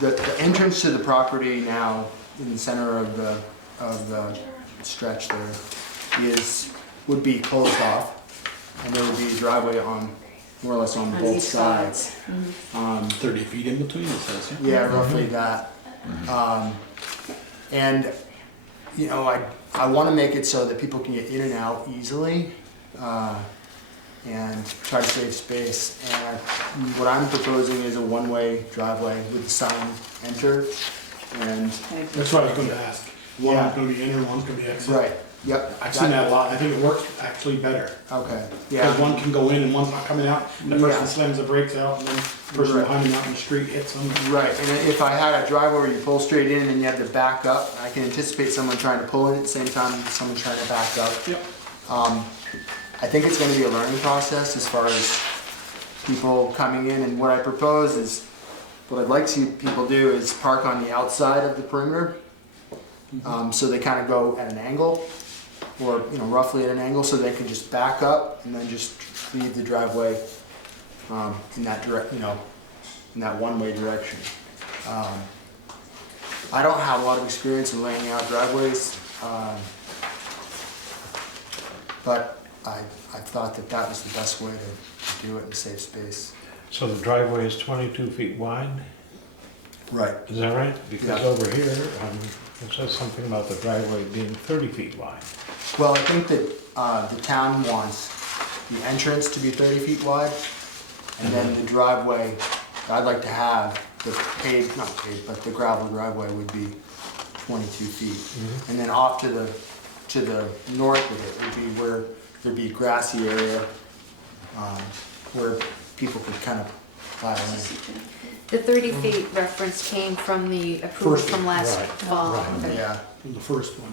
the entrance to the property now in the center of the stretch there would be closed off, and there would be a driveway on more or less on both each sides. 30 feet in between, it says. Yeah, roughly that. And you know, I want to make it so that people can get in and out easily, and try to save space. And what I'm proposing is a one-way driveway with the sign enter. And That's what I was gonna ask. One's gonna be enter, one's gonna be exit. right, yep. I've seen that a lot. I think it works actually better. Okay, Because yeah. one can go in and one's not coming out, and the person Yeah. slams the brakes out, and then the person Right. behind him out in the street hits them. Right, and if I had a driveway where you pull straight in and you have to back up, I can anticipate someone trying to pull in at the same time as someone trying to back up. Yep. I think it's gonna be a learning process as far as people coming in, and what I propose is, what I'd like to see people do is park on the outside of the perimeter. So they kind of go at an angle, or, you know, roughly at an angle, so they can just back up and then just leave the driveway in that in that one-way direction. I don't have a lot of experience in laying out driveways, but I thought that was the best way to do it and save space. So the driveway is 22 feet wide, Right. is that right? Because Yeah. over here, it says something about the driveway being 30 feet wide. Well, I think that the town wants the entrance to be 30 feet wide, and then the driveway, I'd like to have the not paved, but the gravel driveway would be 22 feet. And then off to the north of it would be where there'd be a grassy area where people could kind of plow in. The 30 feet reference came from the approval First from last right, fall. right. Okay. Yeah. From the first one.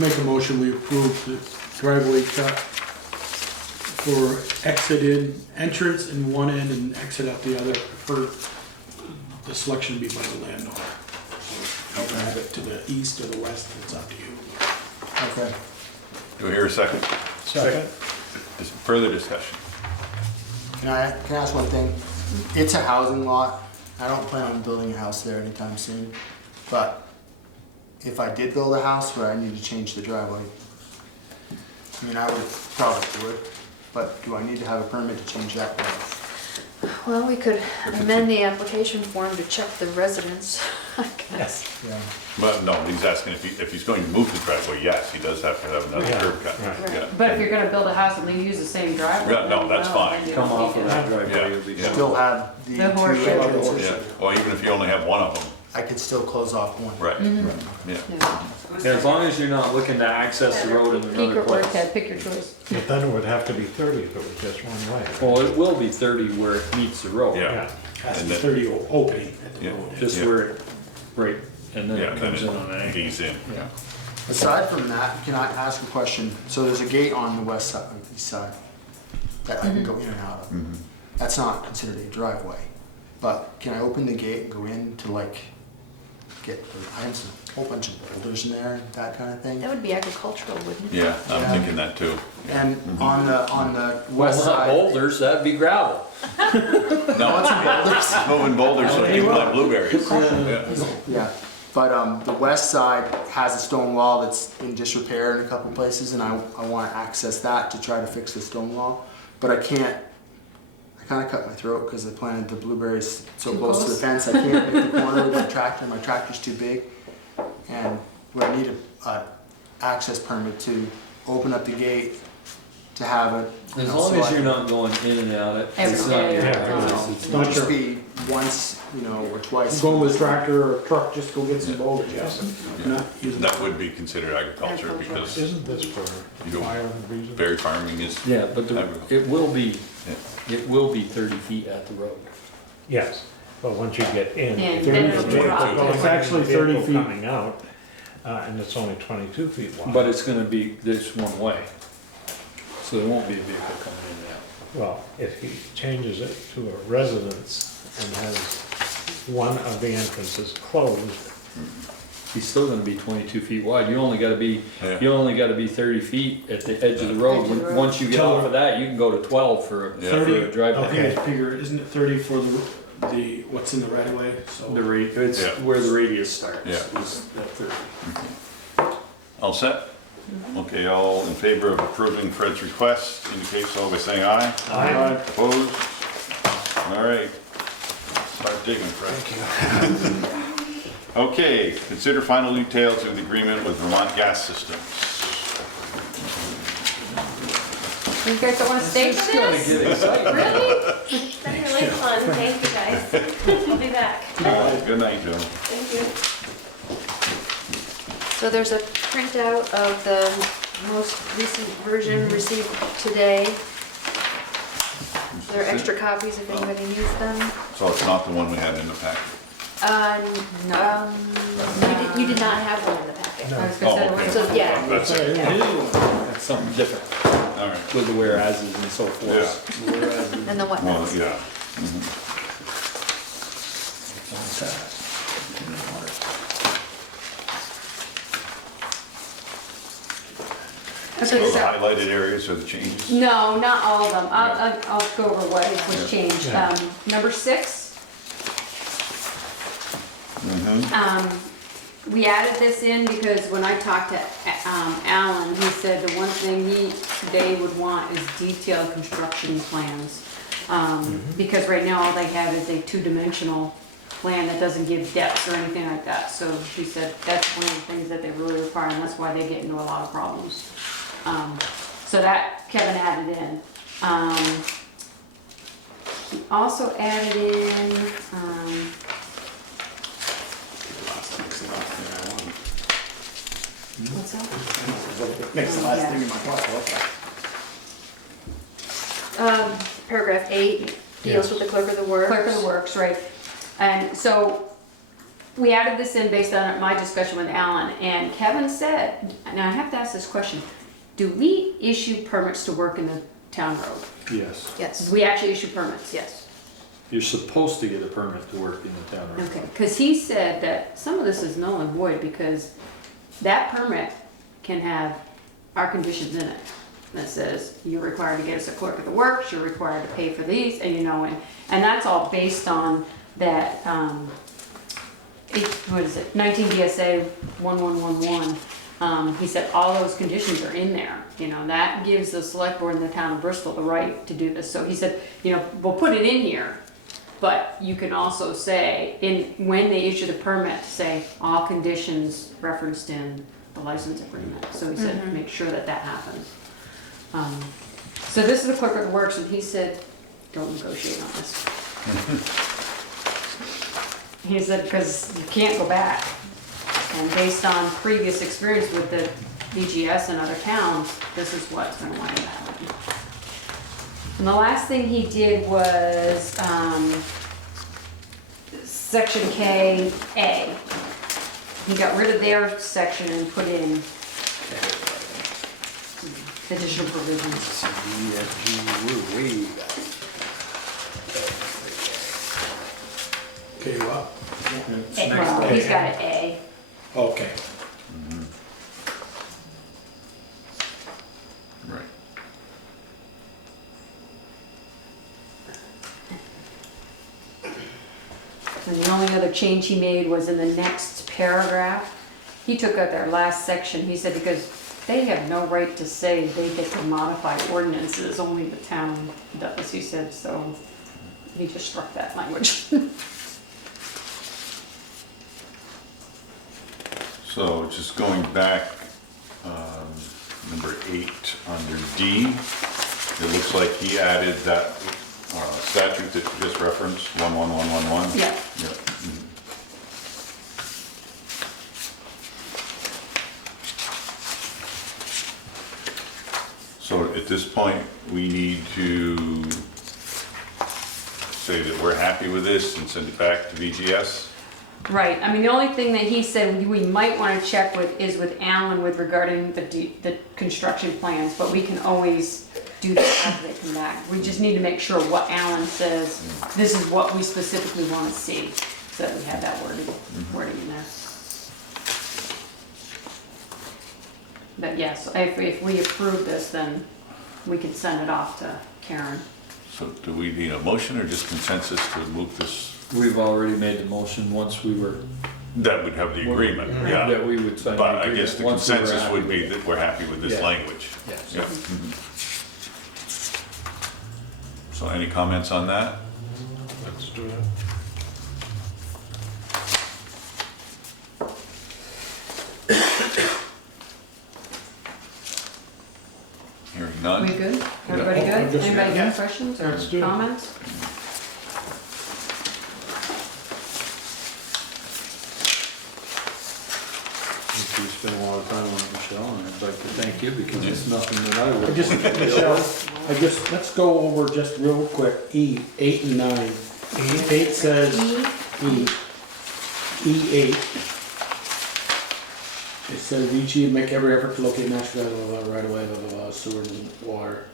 Make a motion, we approve the driveway cut for exited entrance in one end and exit out the other, for the selection be by the landowner. You can have it to the east or the west, it's up to you. Okay. Do I hear a second? Second? Just further discussion. Can I ask one thing? It's a housing lot. I don't plan on building a house there anytime soon. But if I did build a house, would I need to change the driveway? I mean, I would probably do it, but do I need to have a permit to change that? Well, we could amend the application form to check the residence, I guess. Yeah. But no, he's asking if he's going to move the driveway, yes, he does have to have another Yeah, curb cut. right. Yeah. But if you're gonna build a house and then use the same driveway. Yeah, no, that's fine. then you Come don't off need of to- that driveway, Yeah, you'll be yeah. Still have the The two horseshoe. entrances. Yeah, or even if you only have one of them, I could still close off one. right, yeah. Yeah. Yeah, as long as you're not looking to access the road in Peek another or work, place. Ted, pick your choice. But then it would have to be 30 if it was just one way. Well, it will be 30 where it meets the road. Yeah. Has to And be then- 30 opening at the Yeah. road. Just Yeah. where it, right, and then Yeah, it and comes then in on an angle. He's in. Yeah. Aside from that, can I ask a question? So there's a gate on the west side, east side, that I can go in and out of. That's not considered a driveway, but can I open the gate and go in to like get, I have a whole bunch of boulders in there, that kind of thing? That would be agricultural, wouldn't it? Yeah, I'm Yeah. thinking that too. And on the Well, west not side. boulders, that'd be gravel. No, it's moving boulders so you can plant blueberries. Yeah. Yeah, but the west side has a stone wall that's in disrepair in a couple places, and I want to access that to try to fix the stone wall. But I can't, I kind of cut my throat because I planted the blueberries so Too close to the close? fence. I can't make the corner with my tractor's too big. And where I need a access permit to open up the gate to have it. you As know, long so as I you're can- not going in and out, it's Every not day your or house. something. It's It'll not- just be once, or twice. Go with a tractor or a truck, just go get some boulders, yes. Not using- That would be considered agriculture because Isn't this for You- fire reasons? berry farming is, Yeah, but it will be, Yeah. it will be 30 feet at the road. Yes, but once you get in. And if then there's it'll a vehicle drop. going It's actually in, vehicle 30 feet. Coming out, and it's only 22 feet wide. But it's gonna be this one way. So there won't be a vehicle coming in yet. Well, if he changes it to a residence and has one of the entrances closed, He's still gonna be 22 feet wide. You only gotta be, Yeah. 30 feet at the edge of the road. Edge of the road. Once you get off of that, you can go to 12 for Yeah. for a 30, drive. I think it's bigger, isn't it 30 for the what's in the right of way? So It's Yeah. where the radius starts. Yeah. Is that 30. All set? Okay, all in favor of approving Fred's request, indicate so by saying aye. Aye. Opposed? All right. Start digging, Fred. Thank you. Okay, consider final details of the agreement with Vermont Gas Systems. You guys don't wanna stay for this? Really? It's been really fun, thank you guys. I'll be back. Good night, Joe. Thank you. So there's a printout of the most recent version received today. There are extra copies if anybody needs them. So it's not the one we had in the packet? No, you did not have one in the packet. I was gonna say, Oh, okay. So, yeah. That's it. That's something different All right. with the whereases and so forth. Whereases. And then what Well, else? yeah. Okay, So the so, highlighted areas are the changes? no, not all of them. I'll go over what was changed. Yeah. Number 6, Mm-hmm. we added this in because when I talked to Alan, he said the one thing they would want is detailed construction plans. Because right now all they have is a 2-dimensional plan that doesn't give depths or anything like that. So he said that's one of the things that they really require, and that's why they get into a lot of problems. So that Kevin added in. He also added in, what's that? Next to the last thing in my file. Paragraph 8 deals with the clerk of the works. Clerk of the Works, right. And so we added this in based on my discussion with Alan, and Kevin said, and I have to ask this question, do we issue permits to work in the town road? Yes. Yes, We actually issue permits, yes. You're supposed to get a permit to work in the town. Okay, because he said that some of this is null and void because that permit can have our conditions in it. That says, you're required to get us a clerk of the works, you're required to pay for these, and and that's all based on that, what is it, 19 DSA 1111. He said all those conditions are in there, that gives the select board in the town of Bristol the right to do this. So he said, we'll put it in here, but you can also say, when they issue the permit, say all conditions referenced in the license agreement. So he said, make sure that happens. So this is the clerk of the works, and he said, don't negotiate on this. He said, because you can't go back. And based on previous experience with the BGS and other towns, this is what's going to wind up happening. And the last thing he did was section KA. He got rid of their section and put in additional provisions. Okay, well. Well, he's got an A. Okay. Right. And the only other change he made was in the next paragraph. He took out their last section, he said, because they have no right to say they get to modify ordinances, only the town does, he said, so he just struck that language. So just going back, number 8 under D, it looks like he added that statute that you just referenced, 11111. Yeah. Yeah. Mhm. So at this point, we need to say that we're happy with this and send it back to VGS? Right, I mean, the only thing that he said we might want to check with is with Alan with regarding the construction plans, but we can always do that after they come back. We just need to make sure what Alan says, this is what we specifically want to see, so that we have that wording in there. But yes, if we approve this, then we can send it off to Karen. So do we need a motion or just consensus to move this? We've already made the motion once we were. That would have the agreement, yeah. That we would sign the But I agreement guess the once we were consensus would happy be that we're happy with this Yeah. language. Yes. Yeah. So any comments on that? Let's do it. Hearing none? We good? Everybody Yeah. good? Anybody Yeah. got questions or Let's do it. comments? We spent a lot of time on it, Michelle, and I'd like to thank you because it's nothing that I would. Michelle, let's go over just real quick, E, 8 and 9. E8 says, E8. It says VG make every effort to locate natural right away, blah, blah, blah, sewer and water.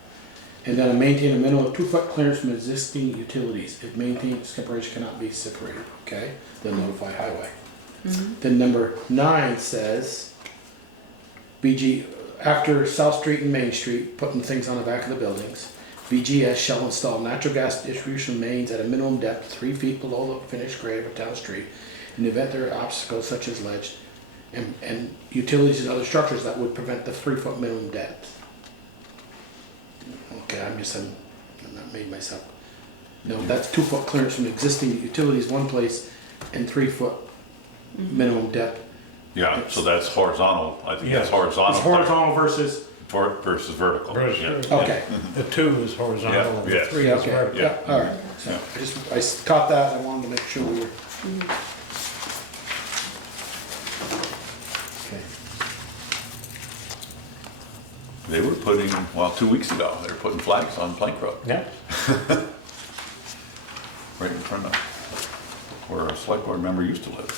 And then maintain a minimum of 2-foot clearance from existing utilities. If maintained, separation cannot be separated, okay? Then notify highway. Then number 9 says, BG, after South Street and Main Street, putting things on the back of the buildings, BGS shall install natural gas distribution mains at a minimum depth 3 feet below the finished grade of a town street. In the event there are obstacles such as ledge and utilities and other structures that would prevent the 3-foot minimum depth. Okay, I'm not made myself. No, that's 2-foot clearance from existing utilities one place and 3-foot minimum depth. Yeah, so that's horizontal, I think that's Yes. horizontal. It's horizontal versus, Versus vertical. Versus- Yeah. okay. The 2 is horizontal and the Yeah, 3 Yeah, is okay, vertical. yeah, all right. So I caught that, I wanted to make sure we were. Okay. They were putting, well, 2 weeks ago, they were putting flags on Plank Road, Yeah. right in front of where a select board member used to live.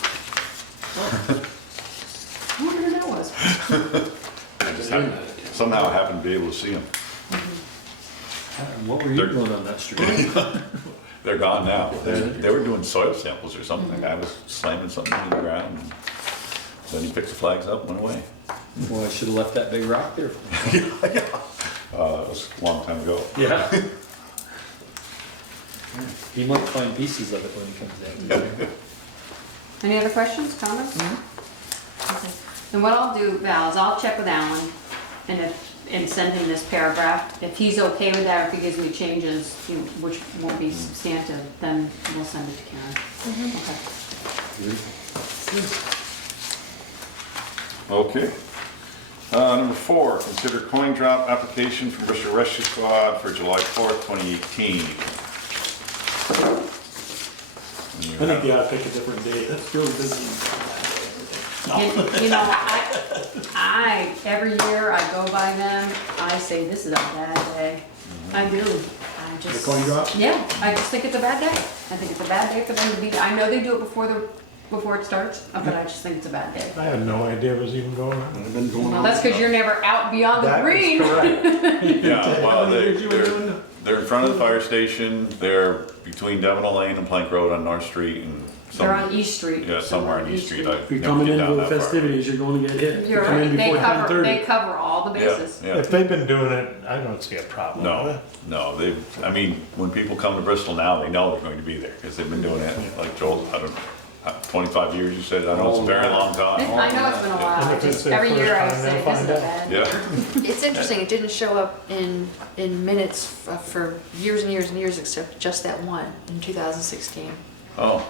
I wonder who that was. I just somehow happened to be able to see them. What were you doing on that street? They're gone now. They were doing soil samples or something. The guy was slamming something in the ground. And then he picked the flags up and went away. Well, I should have left that big rock there. That was a long time ago. Yeah. He might find pieces of it when he comes in. Any other questions, comments? Okay. Then what I'll do, Val, is I'll check with Alan and send him this paragraph. If he's okay with that, if he gives me changes, which won't be substantive, then we'll send it to Karen. Okay. Okay. Number 4, consider coin drop application from Bristol Rescue Squad for July 4th, 2018. I think you ought to pick a different day, that's really busy. And, you know, I, every year I go by them, I say, this is a bad day. I do. I just. The coin drop? Yeah, I just think it's a bad day. I think it's a bad day for them to be, I know they do it before it starts, but I just think it's a bad day. I had no idea it was even going on. It's been going Well, on. that's because you're never out beyond the That is green. correct. Yeah, well, years you were doing they're in front of the fire station. They're between Devon Lane and Plank Road on North Street and some. They're on East Street. Yeah, somewhere on East Street. I If you're never coming get into down the that far. festivities, you're going to get hit. You're You come in right, they before cover 10:30. all the Yeah, bases. yeah. If they've been doing it, I don't see a problem. No, I mean, when people come to Bristol now, they know they're going to be there because they've been doing it, like Joel, I don't know, 25 years you said, I know it's a very long time. I know it's been a while, And I if it's just, their every first year I time, say, they'll this is find a out. bad. Yeah, It's interesting, it didn't show up in minutes for years and years and years, except just that one in 2016. oh,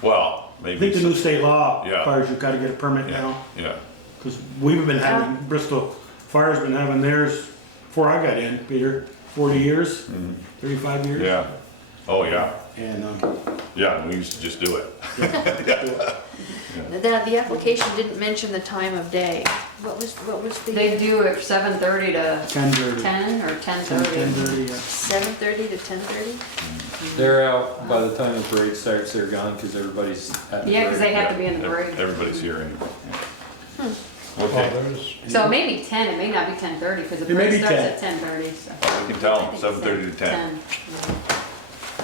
well, I maybe. think the new state law Yeah. requires you've got to get a permit now. Yeah, Because we've been having, Bristol Fire's been having theirs, before I got in, Peter, 40 years, 35 years. yeah, oh, yeah, And, yeah, we used to just do it. The application didn't mention the time of day. What was the? They do it 7:30 to 10:30. 10 or 10:30. 10:30, yeah. 7:30 to 10:30? They're out by the time the parade starts, they're gone because everybody's at the Yeah, because they parade. have to be in the parade. Everybody's here anyway. Yeah. Okay, So it may be 10, it may not be 10:30, because the It may parade be starts 10. at 10:30, so. we can tell them 7:30 to 10. 10,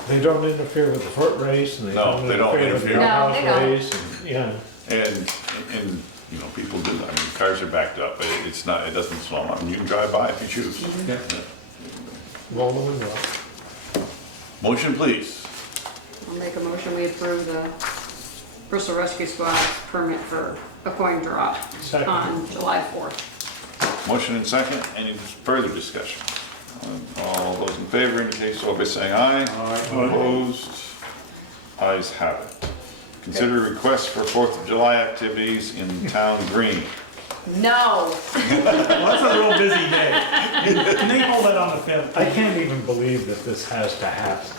They don't interfere with the foot race and they No, don't they don't interfere with the interfere. No, they outhouse don't. race and, yeah. And, you know, people do, I mean, cars are backed up, but it's not, it doesn't slow them up. You can drive by if you choose. Yeah. Roll the window up. Motion, please. I'll make a motion, we approve the Bristol Rescue Squad permit for a coin drop Second. on July 4th. Motion and second, any further discussion? All those in favor indicate so by saying aye. Opposed? Ayes have it. Consider requests for 4th of July activities in town green. No. Well, that's a real busy day. Can they hold that on the 5th? I can't even believe that this has to happen.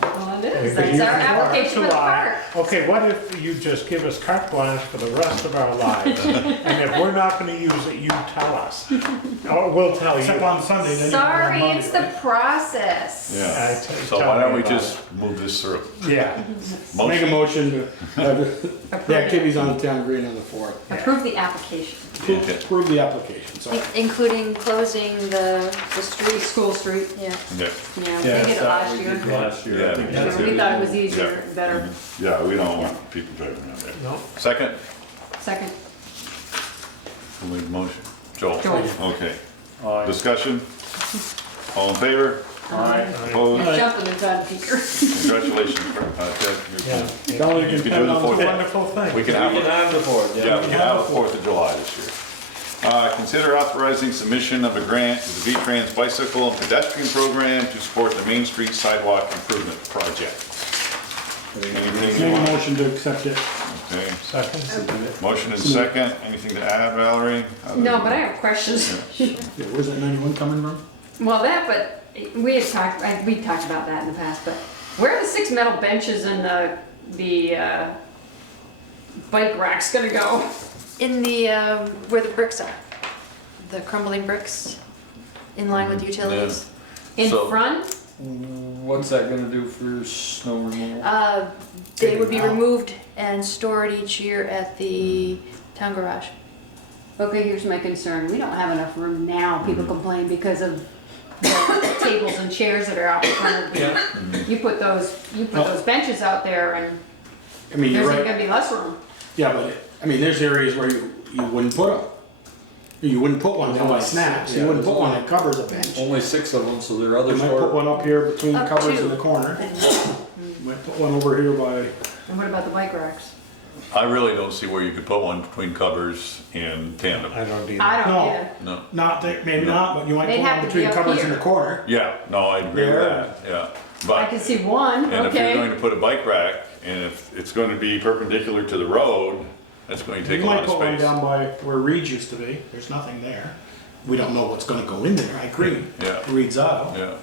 Well, it is, Because that's you our can go application for the July. park. Okay, what if you just give us carte blanche for the rest of our lives? And if we're not gonna use it, you tell us. Or we'll tell Except you. on Sunday, then you can Sorry, run Monday, it's the right? process. Yeah, So so why don't we just move this through? Yeah. Make a motion to have the activities on the town green on the 4th. Approve the application. Okay. Approve the application, sorry. Including closing the street. School Street, Yeah. Yeah, yeah, we did it last year. Last year. Yeah, I think yeah. that's We it. thought it was easier, better. yeah, we don't want people driving around there. No. Second, Second. who made the motion? Joel? Joel. Okay. Aye. Discussion? All in favor? Aye. Opposed? Jumping inside the peaker. Congratulations, Ted. Yeah. Tell them you You can can put do it the on 4th. the 5th. Wonderful thing. We can have, have the board, yeah, we can have the 4th of July this year. Consider authorizing submission of a grant to the V-Trans Bicycle and Pedestrian Program to support the Main Street Sidewalk Improvement Project. Anything Make you a want? motion to accept it. Okay, Second. motion and second, anything to add, Valerie? No, but I have questions. Yeah, where's that 91 coming from? Well, that, but we had talked, we talked about that in the past, but where are the 6 metal benches and the bike racks gonna go? In the, where the bricks are, the crumbling bricks, in line with the utilities. In So- front? What's that gonna do for snow removal? They would be removed and stored each year at the town garage. Okay, here's my concern. We don't have enough room now. People complain because of the tables and chairs that are out in front of the, you put those benches out there and I mean, there's you're even right. gonna be less room. Yeah, but, I mean, there's areas where you wouldn't put them. You wouldn't put one that like snaps, you wouldn't put one that covers a bench. Only 6 of them, so there are You others might put for. one up here between the Up covers to. in the corner. You might put one over here by, And what about the bike racks? I really don't see where you could put one between covers and tandem. I don't either. I don't No. either. No, not that, maybe not, but you might They'd put have one to be between up covers in here. the corner. yeah, no, I agree with There. that, yeah. I But, can see one, and if you're going okay. to put a bike rack, and if it's going to be perpendicular to the road, that's going to take You a lot might of put one space. down by where Reed's used to be, there's nothing there. We don't know what's gonna go in there, I agree. Yeah. Reed's Auto, Yeah,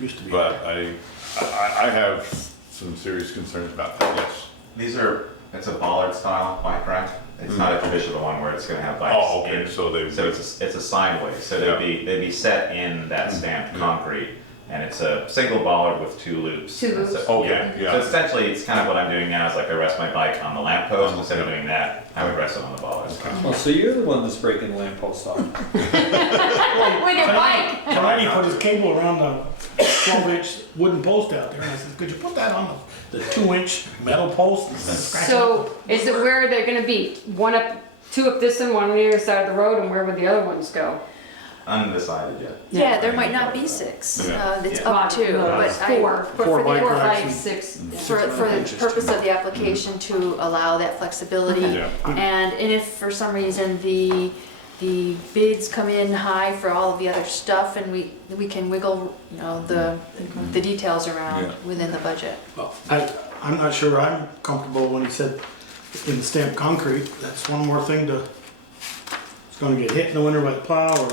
used to be. but I have some serious concerns about that, yes. These are, it's a bollard style bike rack. It's not a traditional one where it's gonna have bikes. Oh, okay, in. so they, So it's a sideways, so Yeah. they'd be set in that stamped concrete, and it's a single bollard with 2 loops. Two And so- loops. Okay, yeah. So essentially, it's kind of what I'm doing now, is like I rest my bike on the lamppost, instead of doing that, I would rest it on the bollard. Oh, so you're the one that's breaking the lamppost off. With your bike. Tony put his cable around the 12-inch wooden post out there, and I said, could you put that on the 2-inch metal post instead of scratching? So is it where they're gonna be? 2 up this end, 1 on the other side of the road, and where would the other ones go? Undecided yet. Yeah, there might not be 6, Yeah. it's Yeah. up to, Well, but it's 4. but Four for bike the, racks 5, and- 6. for the purpose of the application to allow that flexibility. Yeah. And if for some reason the bids come in high for all of the other stuff and we can wiggle, you know, the details around Yeah. within the budget. Well, I'm not sure I'm comfortable when he said in the stamped concrete, that's one more thing it's gonna get hit in the winter by the plow or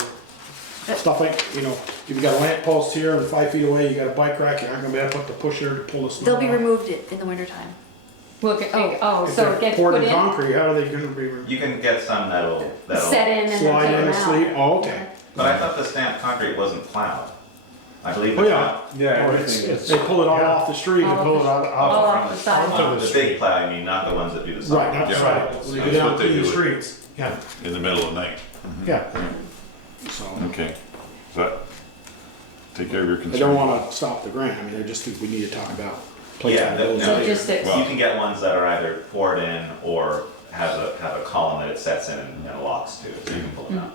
stuff like, you know, if you got a lamp post here and 5 feet away, you got a bike rack, you aren't gonna be able to put the pusher to pull the snow They'll be off. removed in the wintertime. Look, Oh. If so they're it gets poured put in in, concrete, how are they gonna be You can get some that'll set in and then slide take in them and sleep? out. Oh, okay. But I thought the stamped concrete wasn't plowed. I believe. Oh, yeah. Yeah, Or everything they pull it all off the street. You pull it out All off the side. onto the The big street. plow, I mean, not the ones that do the Right, sidewalk. that's Yeah. right. When they go That's down what they through the do. streets. Yeah. In the middle of the night. Yeah. So, Okay. Does that take care of your concern? I don't wanna stop the grant, I mean, I just think we need to talk about placing Yeah, those no, later. Logistics. You can get ones that are either poured in or have a column that it sets in and locks to, so you can pull them out.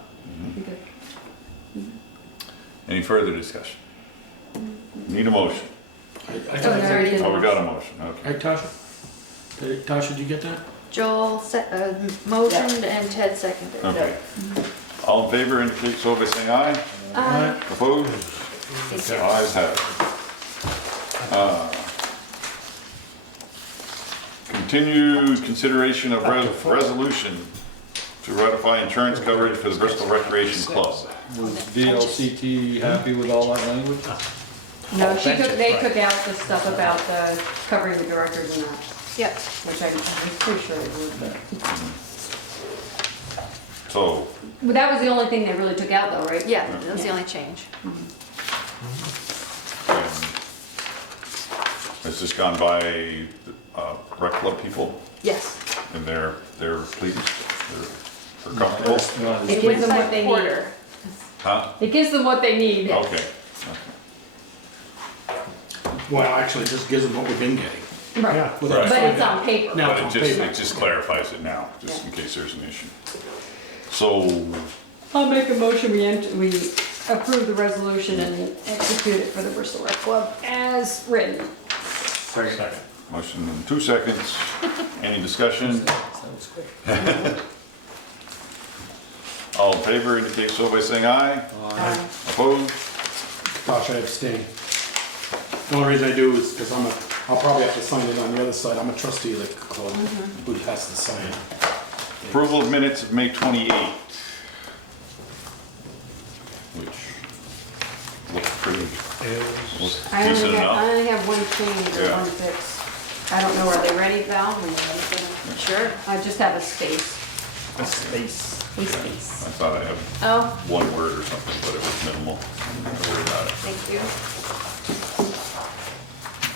Any further discussion? Need a motion? I Oh, there it is. Oh, we got a motion, okay. Right, Tasha? Tasha, did you get that? Joel motioned and Ted seconded. Okay. All in favor indicate so by saying aye. Opposed? Ayes have it. Continued consideration of resolution to ratify insurance coverage for the Bristol Recreation Club. Was VLCT happy with all that language? No, they took out the stuff about the covering the directors and that, Yep. which I'm pretty sure they would, but. So, Well, that was the only thing they really took out though, right? Yeah, that was the only change. has this gone by rec club people Yes. and they're pleased? They're comfortable? It gives them what they need. Quarter. Huh? It gives them what they need. Okay. Well, actually, it just gives them what we've been getting. Right, Yeah. but it's on paper. Now But it's it on paper. just clarifies it now, just in case there's an issue. So, I'll make a motion, we approve the resolution and execute it for the Bristol Rec Club as written. Second. motion in 2 seconds. Any discussion? All in favor indicate so by saying aye. Opposed? Gosh, I abstain. The only reason I do is because I'll probably have to sign it on the other side. I'm a trustee of the club who has to sign. Approval of minutes of May 28th. Which looks pretty, looks I decent only enough. have one change or Yeah. one fix. I don't know, are they ready, Val? Sure. I just have a space. A space. A space. I thought I had Oh, one word or something, but it was minimal. Don't worry about it. thank you.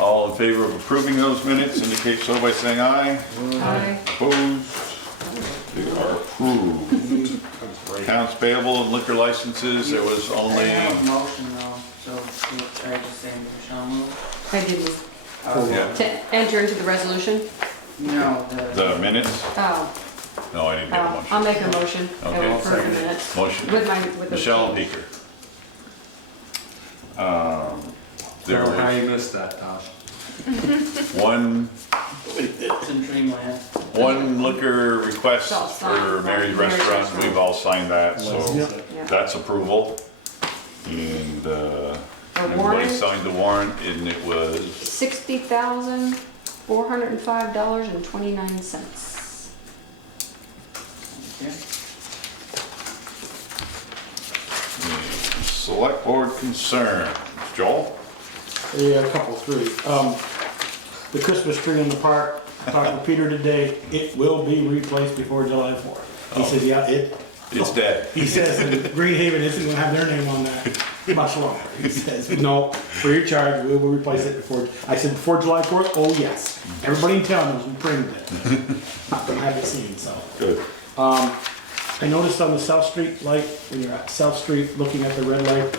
All in favor of approving those minutes indicate so by saying aye. Aye. Opposed? They are approved. Accounts payable and liquor licenses, there was I only, have a motion though, so should I just say Michelle move? I didn't. yeah, To enter into the resolution? No, the minutes? Oh, No, I didn't get a I'll motion. make a motion. Okay. I will approve the minutes. Motion. With the. Michelle and Beaker. There How was you missed that, Tosh? it's in Dreamland. one liquor request It's all signed, for right? Mary's Mary's Restaurant, Restaurant. we've all signed that, so Yeah. that's approval. And, everybody warrant? signed the warrant, and it was, $60,405.29. Okay. select board concerns. Joel? Yeah, a couple, three. The Christmas tree in the park, I talked to Peter today, it will be replaced before July 4th. He said, yeah, It's dead. he says that Green Haven isn't gonna have their name on that much longer. He says, no, free of charge, we will replace it before, I said, before July 4th? Oh, yes. Everybody in town knows we printed it. Not gonna have it seen, so. Good. I noticed on the South Street light, when you're at South Street looking at the red light,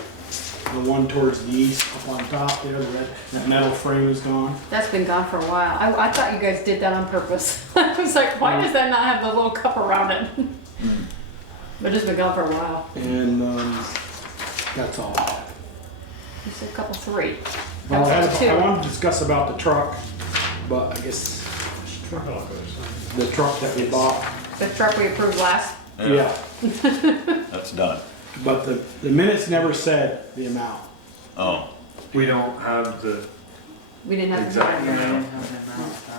the one towards the east up on top there, that metal frame is gone. That's been gone for a while. I thought you guys did that on purpose. I was like, why does that not have the little cup around it? But it's been gone for a while. And that's all. You said couple three. Well, That's I two. wanted to discuss about the truck, but I guess the truck that we bought, The truck we approved last. yeah. That's done. But the minutes never said the amount. Oh, We don't have the We didn't have. exact Yeah, amount.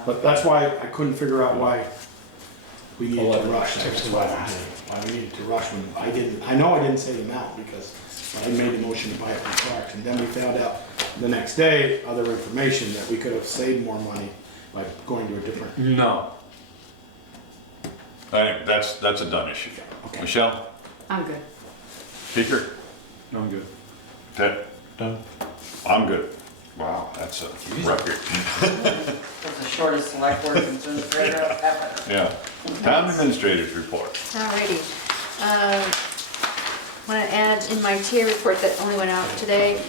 But that's why I couldn't figure out why we needed to rush. That's why I asked why we needed to rush when I know I didn't say the amount because I made the motion to buy it from Clark's and then we found out the next day, other information that we could have saved more money by going to a different. No. I think that's a done issue. Okay. Michelle? I'm good. Peter? I'm good. Ted? Done. I'm good. Wow, that's a record. That's the shortest select board considered ever. Yeah. Town administrators report. Alrighty. Want to add in my TA report that only went out today,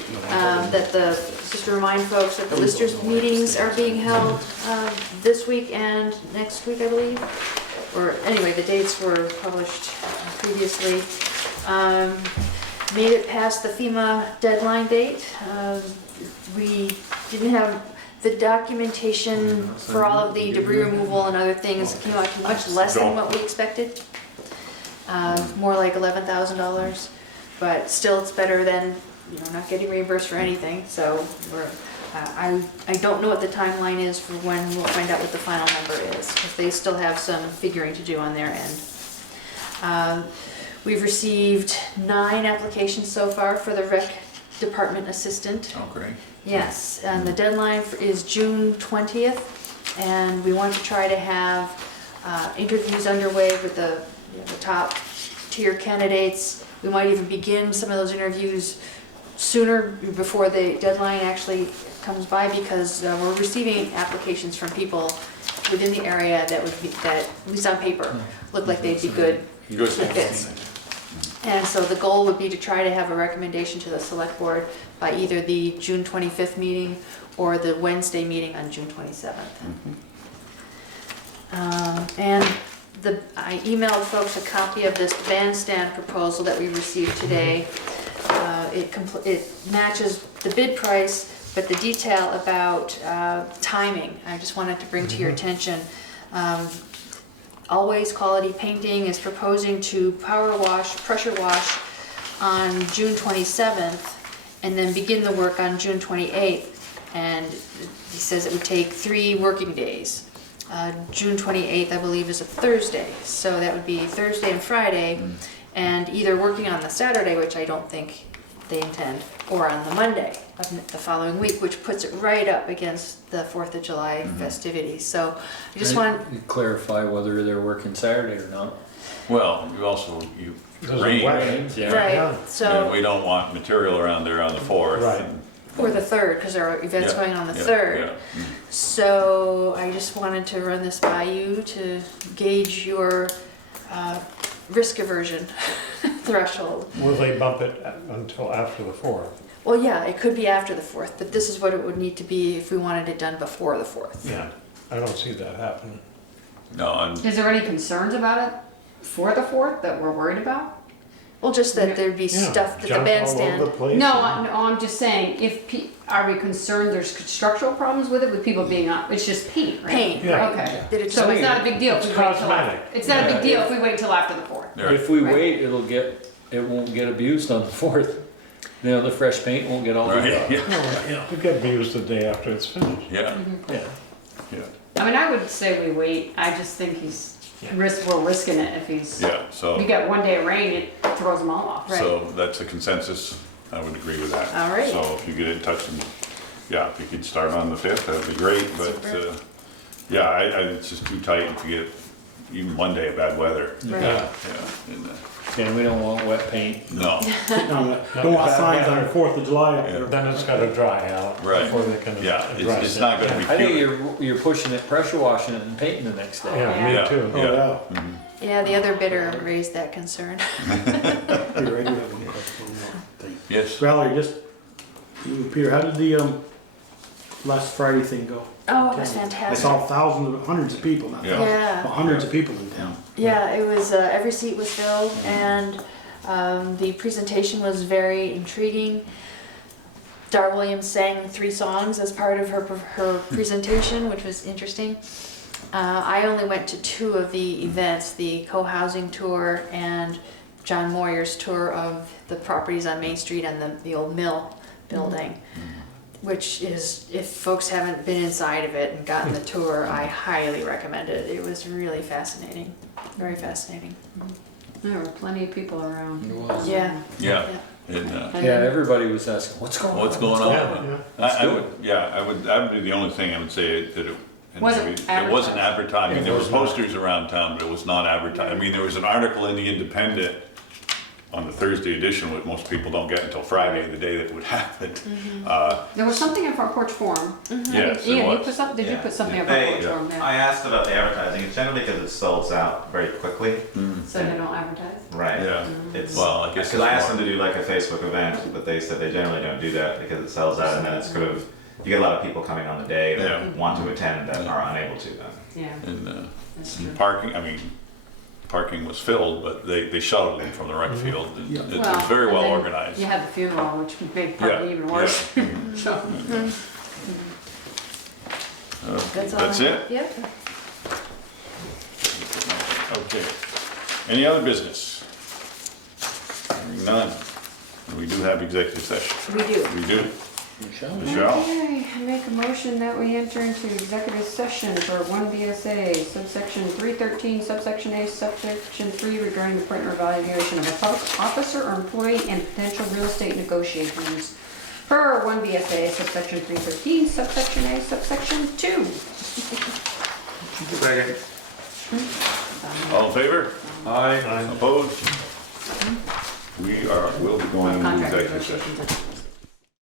just to remind folks that the listers meetings are being held this week and next week, I believe. Or anyway, the dates were published previously. Made it past the FEMA deadline date. We didn't have the documentation for all of the debris removal and other things came out to much less than what we expected. More like $11,000, but still it's better than, not getting reimbursed for anything. So I don't know what the timeline is for when we'll find out what the final number is, because they still have some figuring to do on their end. We've received 9 applications so far for the rec department assistant. Oh, great. Yes, and the deadline is June 20th, and we want to try to have interviews underway with the top tier candidates. We might even begin some of those interviews sooner, before the deadline actually comes by, because we're receiving applications from people within the area that at least on paper, look like they'd be good fits. And so the goal would be to try to have a recommendation to the select board by either the June 25th meeting or the Wednesday meeting on June 27th. And I emailed folks a copy of this bandstand proposal that we received today. It matches the bid price, but the detail about timing, I just wanted to bring to your attention. Always Quality Painting is proposing to pressure wash on June 27th and then begin the work on June 28th. And he says it would take 3 working days. June 28th, I believe, is a Thursday. So that would be Thursday and Friday, and either working on the Saturday, which I don't think they intend, or on the Monday of the following week, which puts it right up against the 4th of July festivities. So I just want to clarify whether they're working Saturday or not. Well, rain. Yeah. right. So And we don't want material around there on the 4th. Right. or the 3rd, because there are events going on the 3rd. Yeah. So I just wanted to run this by you to gauge your risk aversion threshold. Will they bump it until after the 4th? Well, yeah, it could be after the 4th, but this is what it would need to be if we wanted it done before the 4th. Yeah, I don't see that happening. No, Is there any concerns about it for the 4th that we're worried about? Well, just that there'd be Yeah, stuff that the junk all bandstand. over the place. No, I'm just saying, are we concerned there's structural problems with it, with people being up? It's just paint, right? Paint, Yeah. right. Okay. That it's So it's not a big deal if It's we wait till cosmetic. after. It's not a big deal if we wait till after the 4th. If we Right. wait, it won't get abused on the 4th. The fresh paint won't get all right, the yeah, It could be used the day after it's finished. yeah, Yeah. yeah, I mean, I would say we wait. I just think we're risking it if he's. yeah, so, You get one day of rain, it throws them all off. Right. so that's a consensus, I would agree with that. All right. So if you get in touch and, yeah, if you could start on the 5th, that'd be great, but, Super. yeah, it's just too tight if you get even one day of bad weather. Right. Yeah, and, And we don't want wet paint. no, Don't want signs on the 4th of July up there. Then it's gotta dry out Right. before they can yeah, address it's it. not gonna be I think cute. you're pushing it, pressure washing it and painting the next day. Yeah, me Yeah. too. Oh, yeah. Mhm. Yeah, the other bidder raised that concern. Peter, I do have one question. Yes, Valerie, Peter, how did the last Friday thing go? Oh, it was I fantastic. saw hundreds of people, not Yeah. thousands, Yeah. but hundreds of people in town. Yeah, it was, every seat was filled, and the presentation was very intriguing. Dar Williams sang 3 songs as part of her presentation, which was interesting. I only went to 2 of the events, the co-housing tour and John Moyer's tour of the properties on Main Street and the old mill building, which is, if folks haven't been inside of it and gotten the tour, I highly recommend it. It was really fascinating, very fascinating. There were plenty of people around. It was. Yeah. yeah, and, Yeah, everybody was asking, what's going on? what's going on? Yeah, I would, that would be the only thing I would say that it. Wasn't It wasn't advertised, I mean, there were It was not. posters around town, but it was not advertised. I mean, there was an article in the Independent on the Thursday edition, what most people don't get until Friday, the day that it would happen. There was something in Front Porch Forum. Yes, Ian, it you was. put something, did you put something in They- Front Porch Forum there? I asked about the advertising. It's generally because it sells out very quickly. So they don't advertise? Right. Yeah. It's, Well, I guess because I it's asked them more- to do like a Facebook event, but they said they generally don't do that because it sells out, and then it's sort of, you get a lot of people coming on the day that Yeah. want to attend that are unable to then. Yeah, And that's true. parking, I mean, parking was filled, but they shuttled in from the rec field. Yeah. It was very and well then organized. You had the funeral, which made probably even worse. So, That's all That's I it? have. Yep. Okay. Any other business? Hearing none. We do have executive session. We do. We do. Michelle? Michelle? Okay, I make a motion that we enter into executive session for 1 VSA, subsection 313, subsection A, subsection 3, regarding the appointment or evaluation of a public officer or employee and potential real estate negotiations. Per 1 VSA, subsection 313, subsection A, subsection 2. Second. All in favor? Aye. Opposed? Will be going into Contract executive session. negotiations.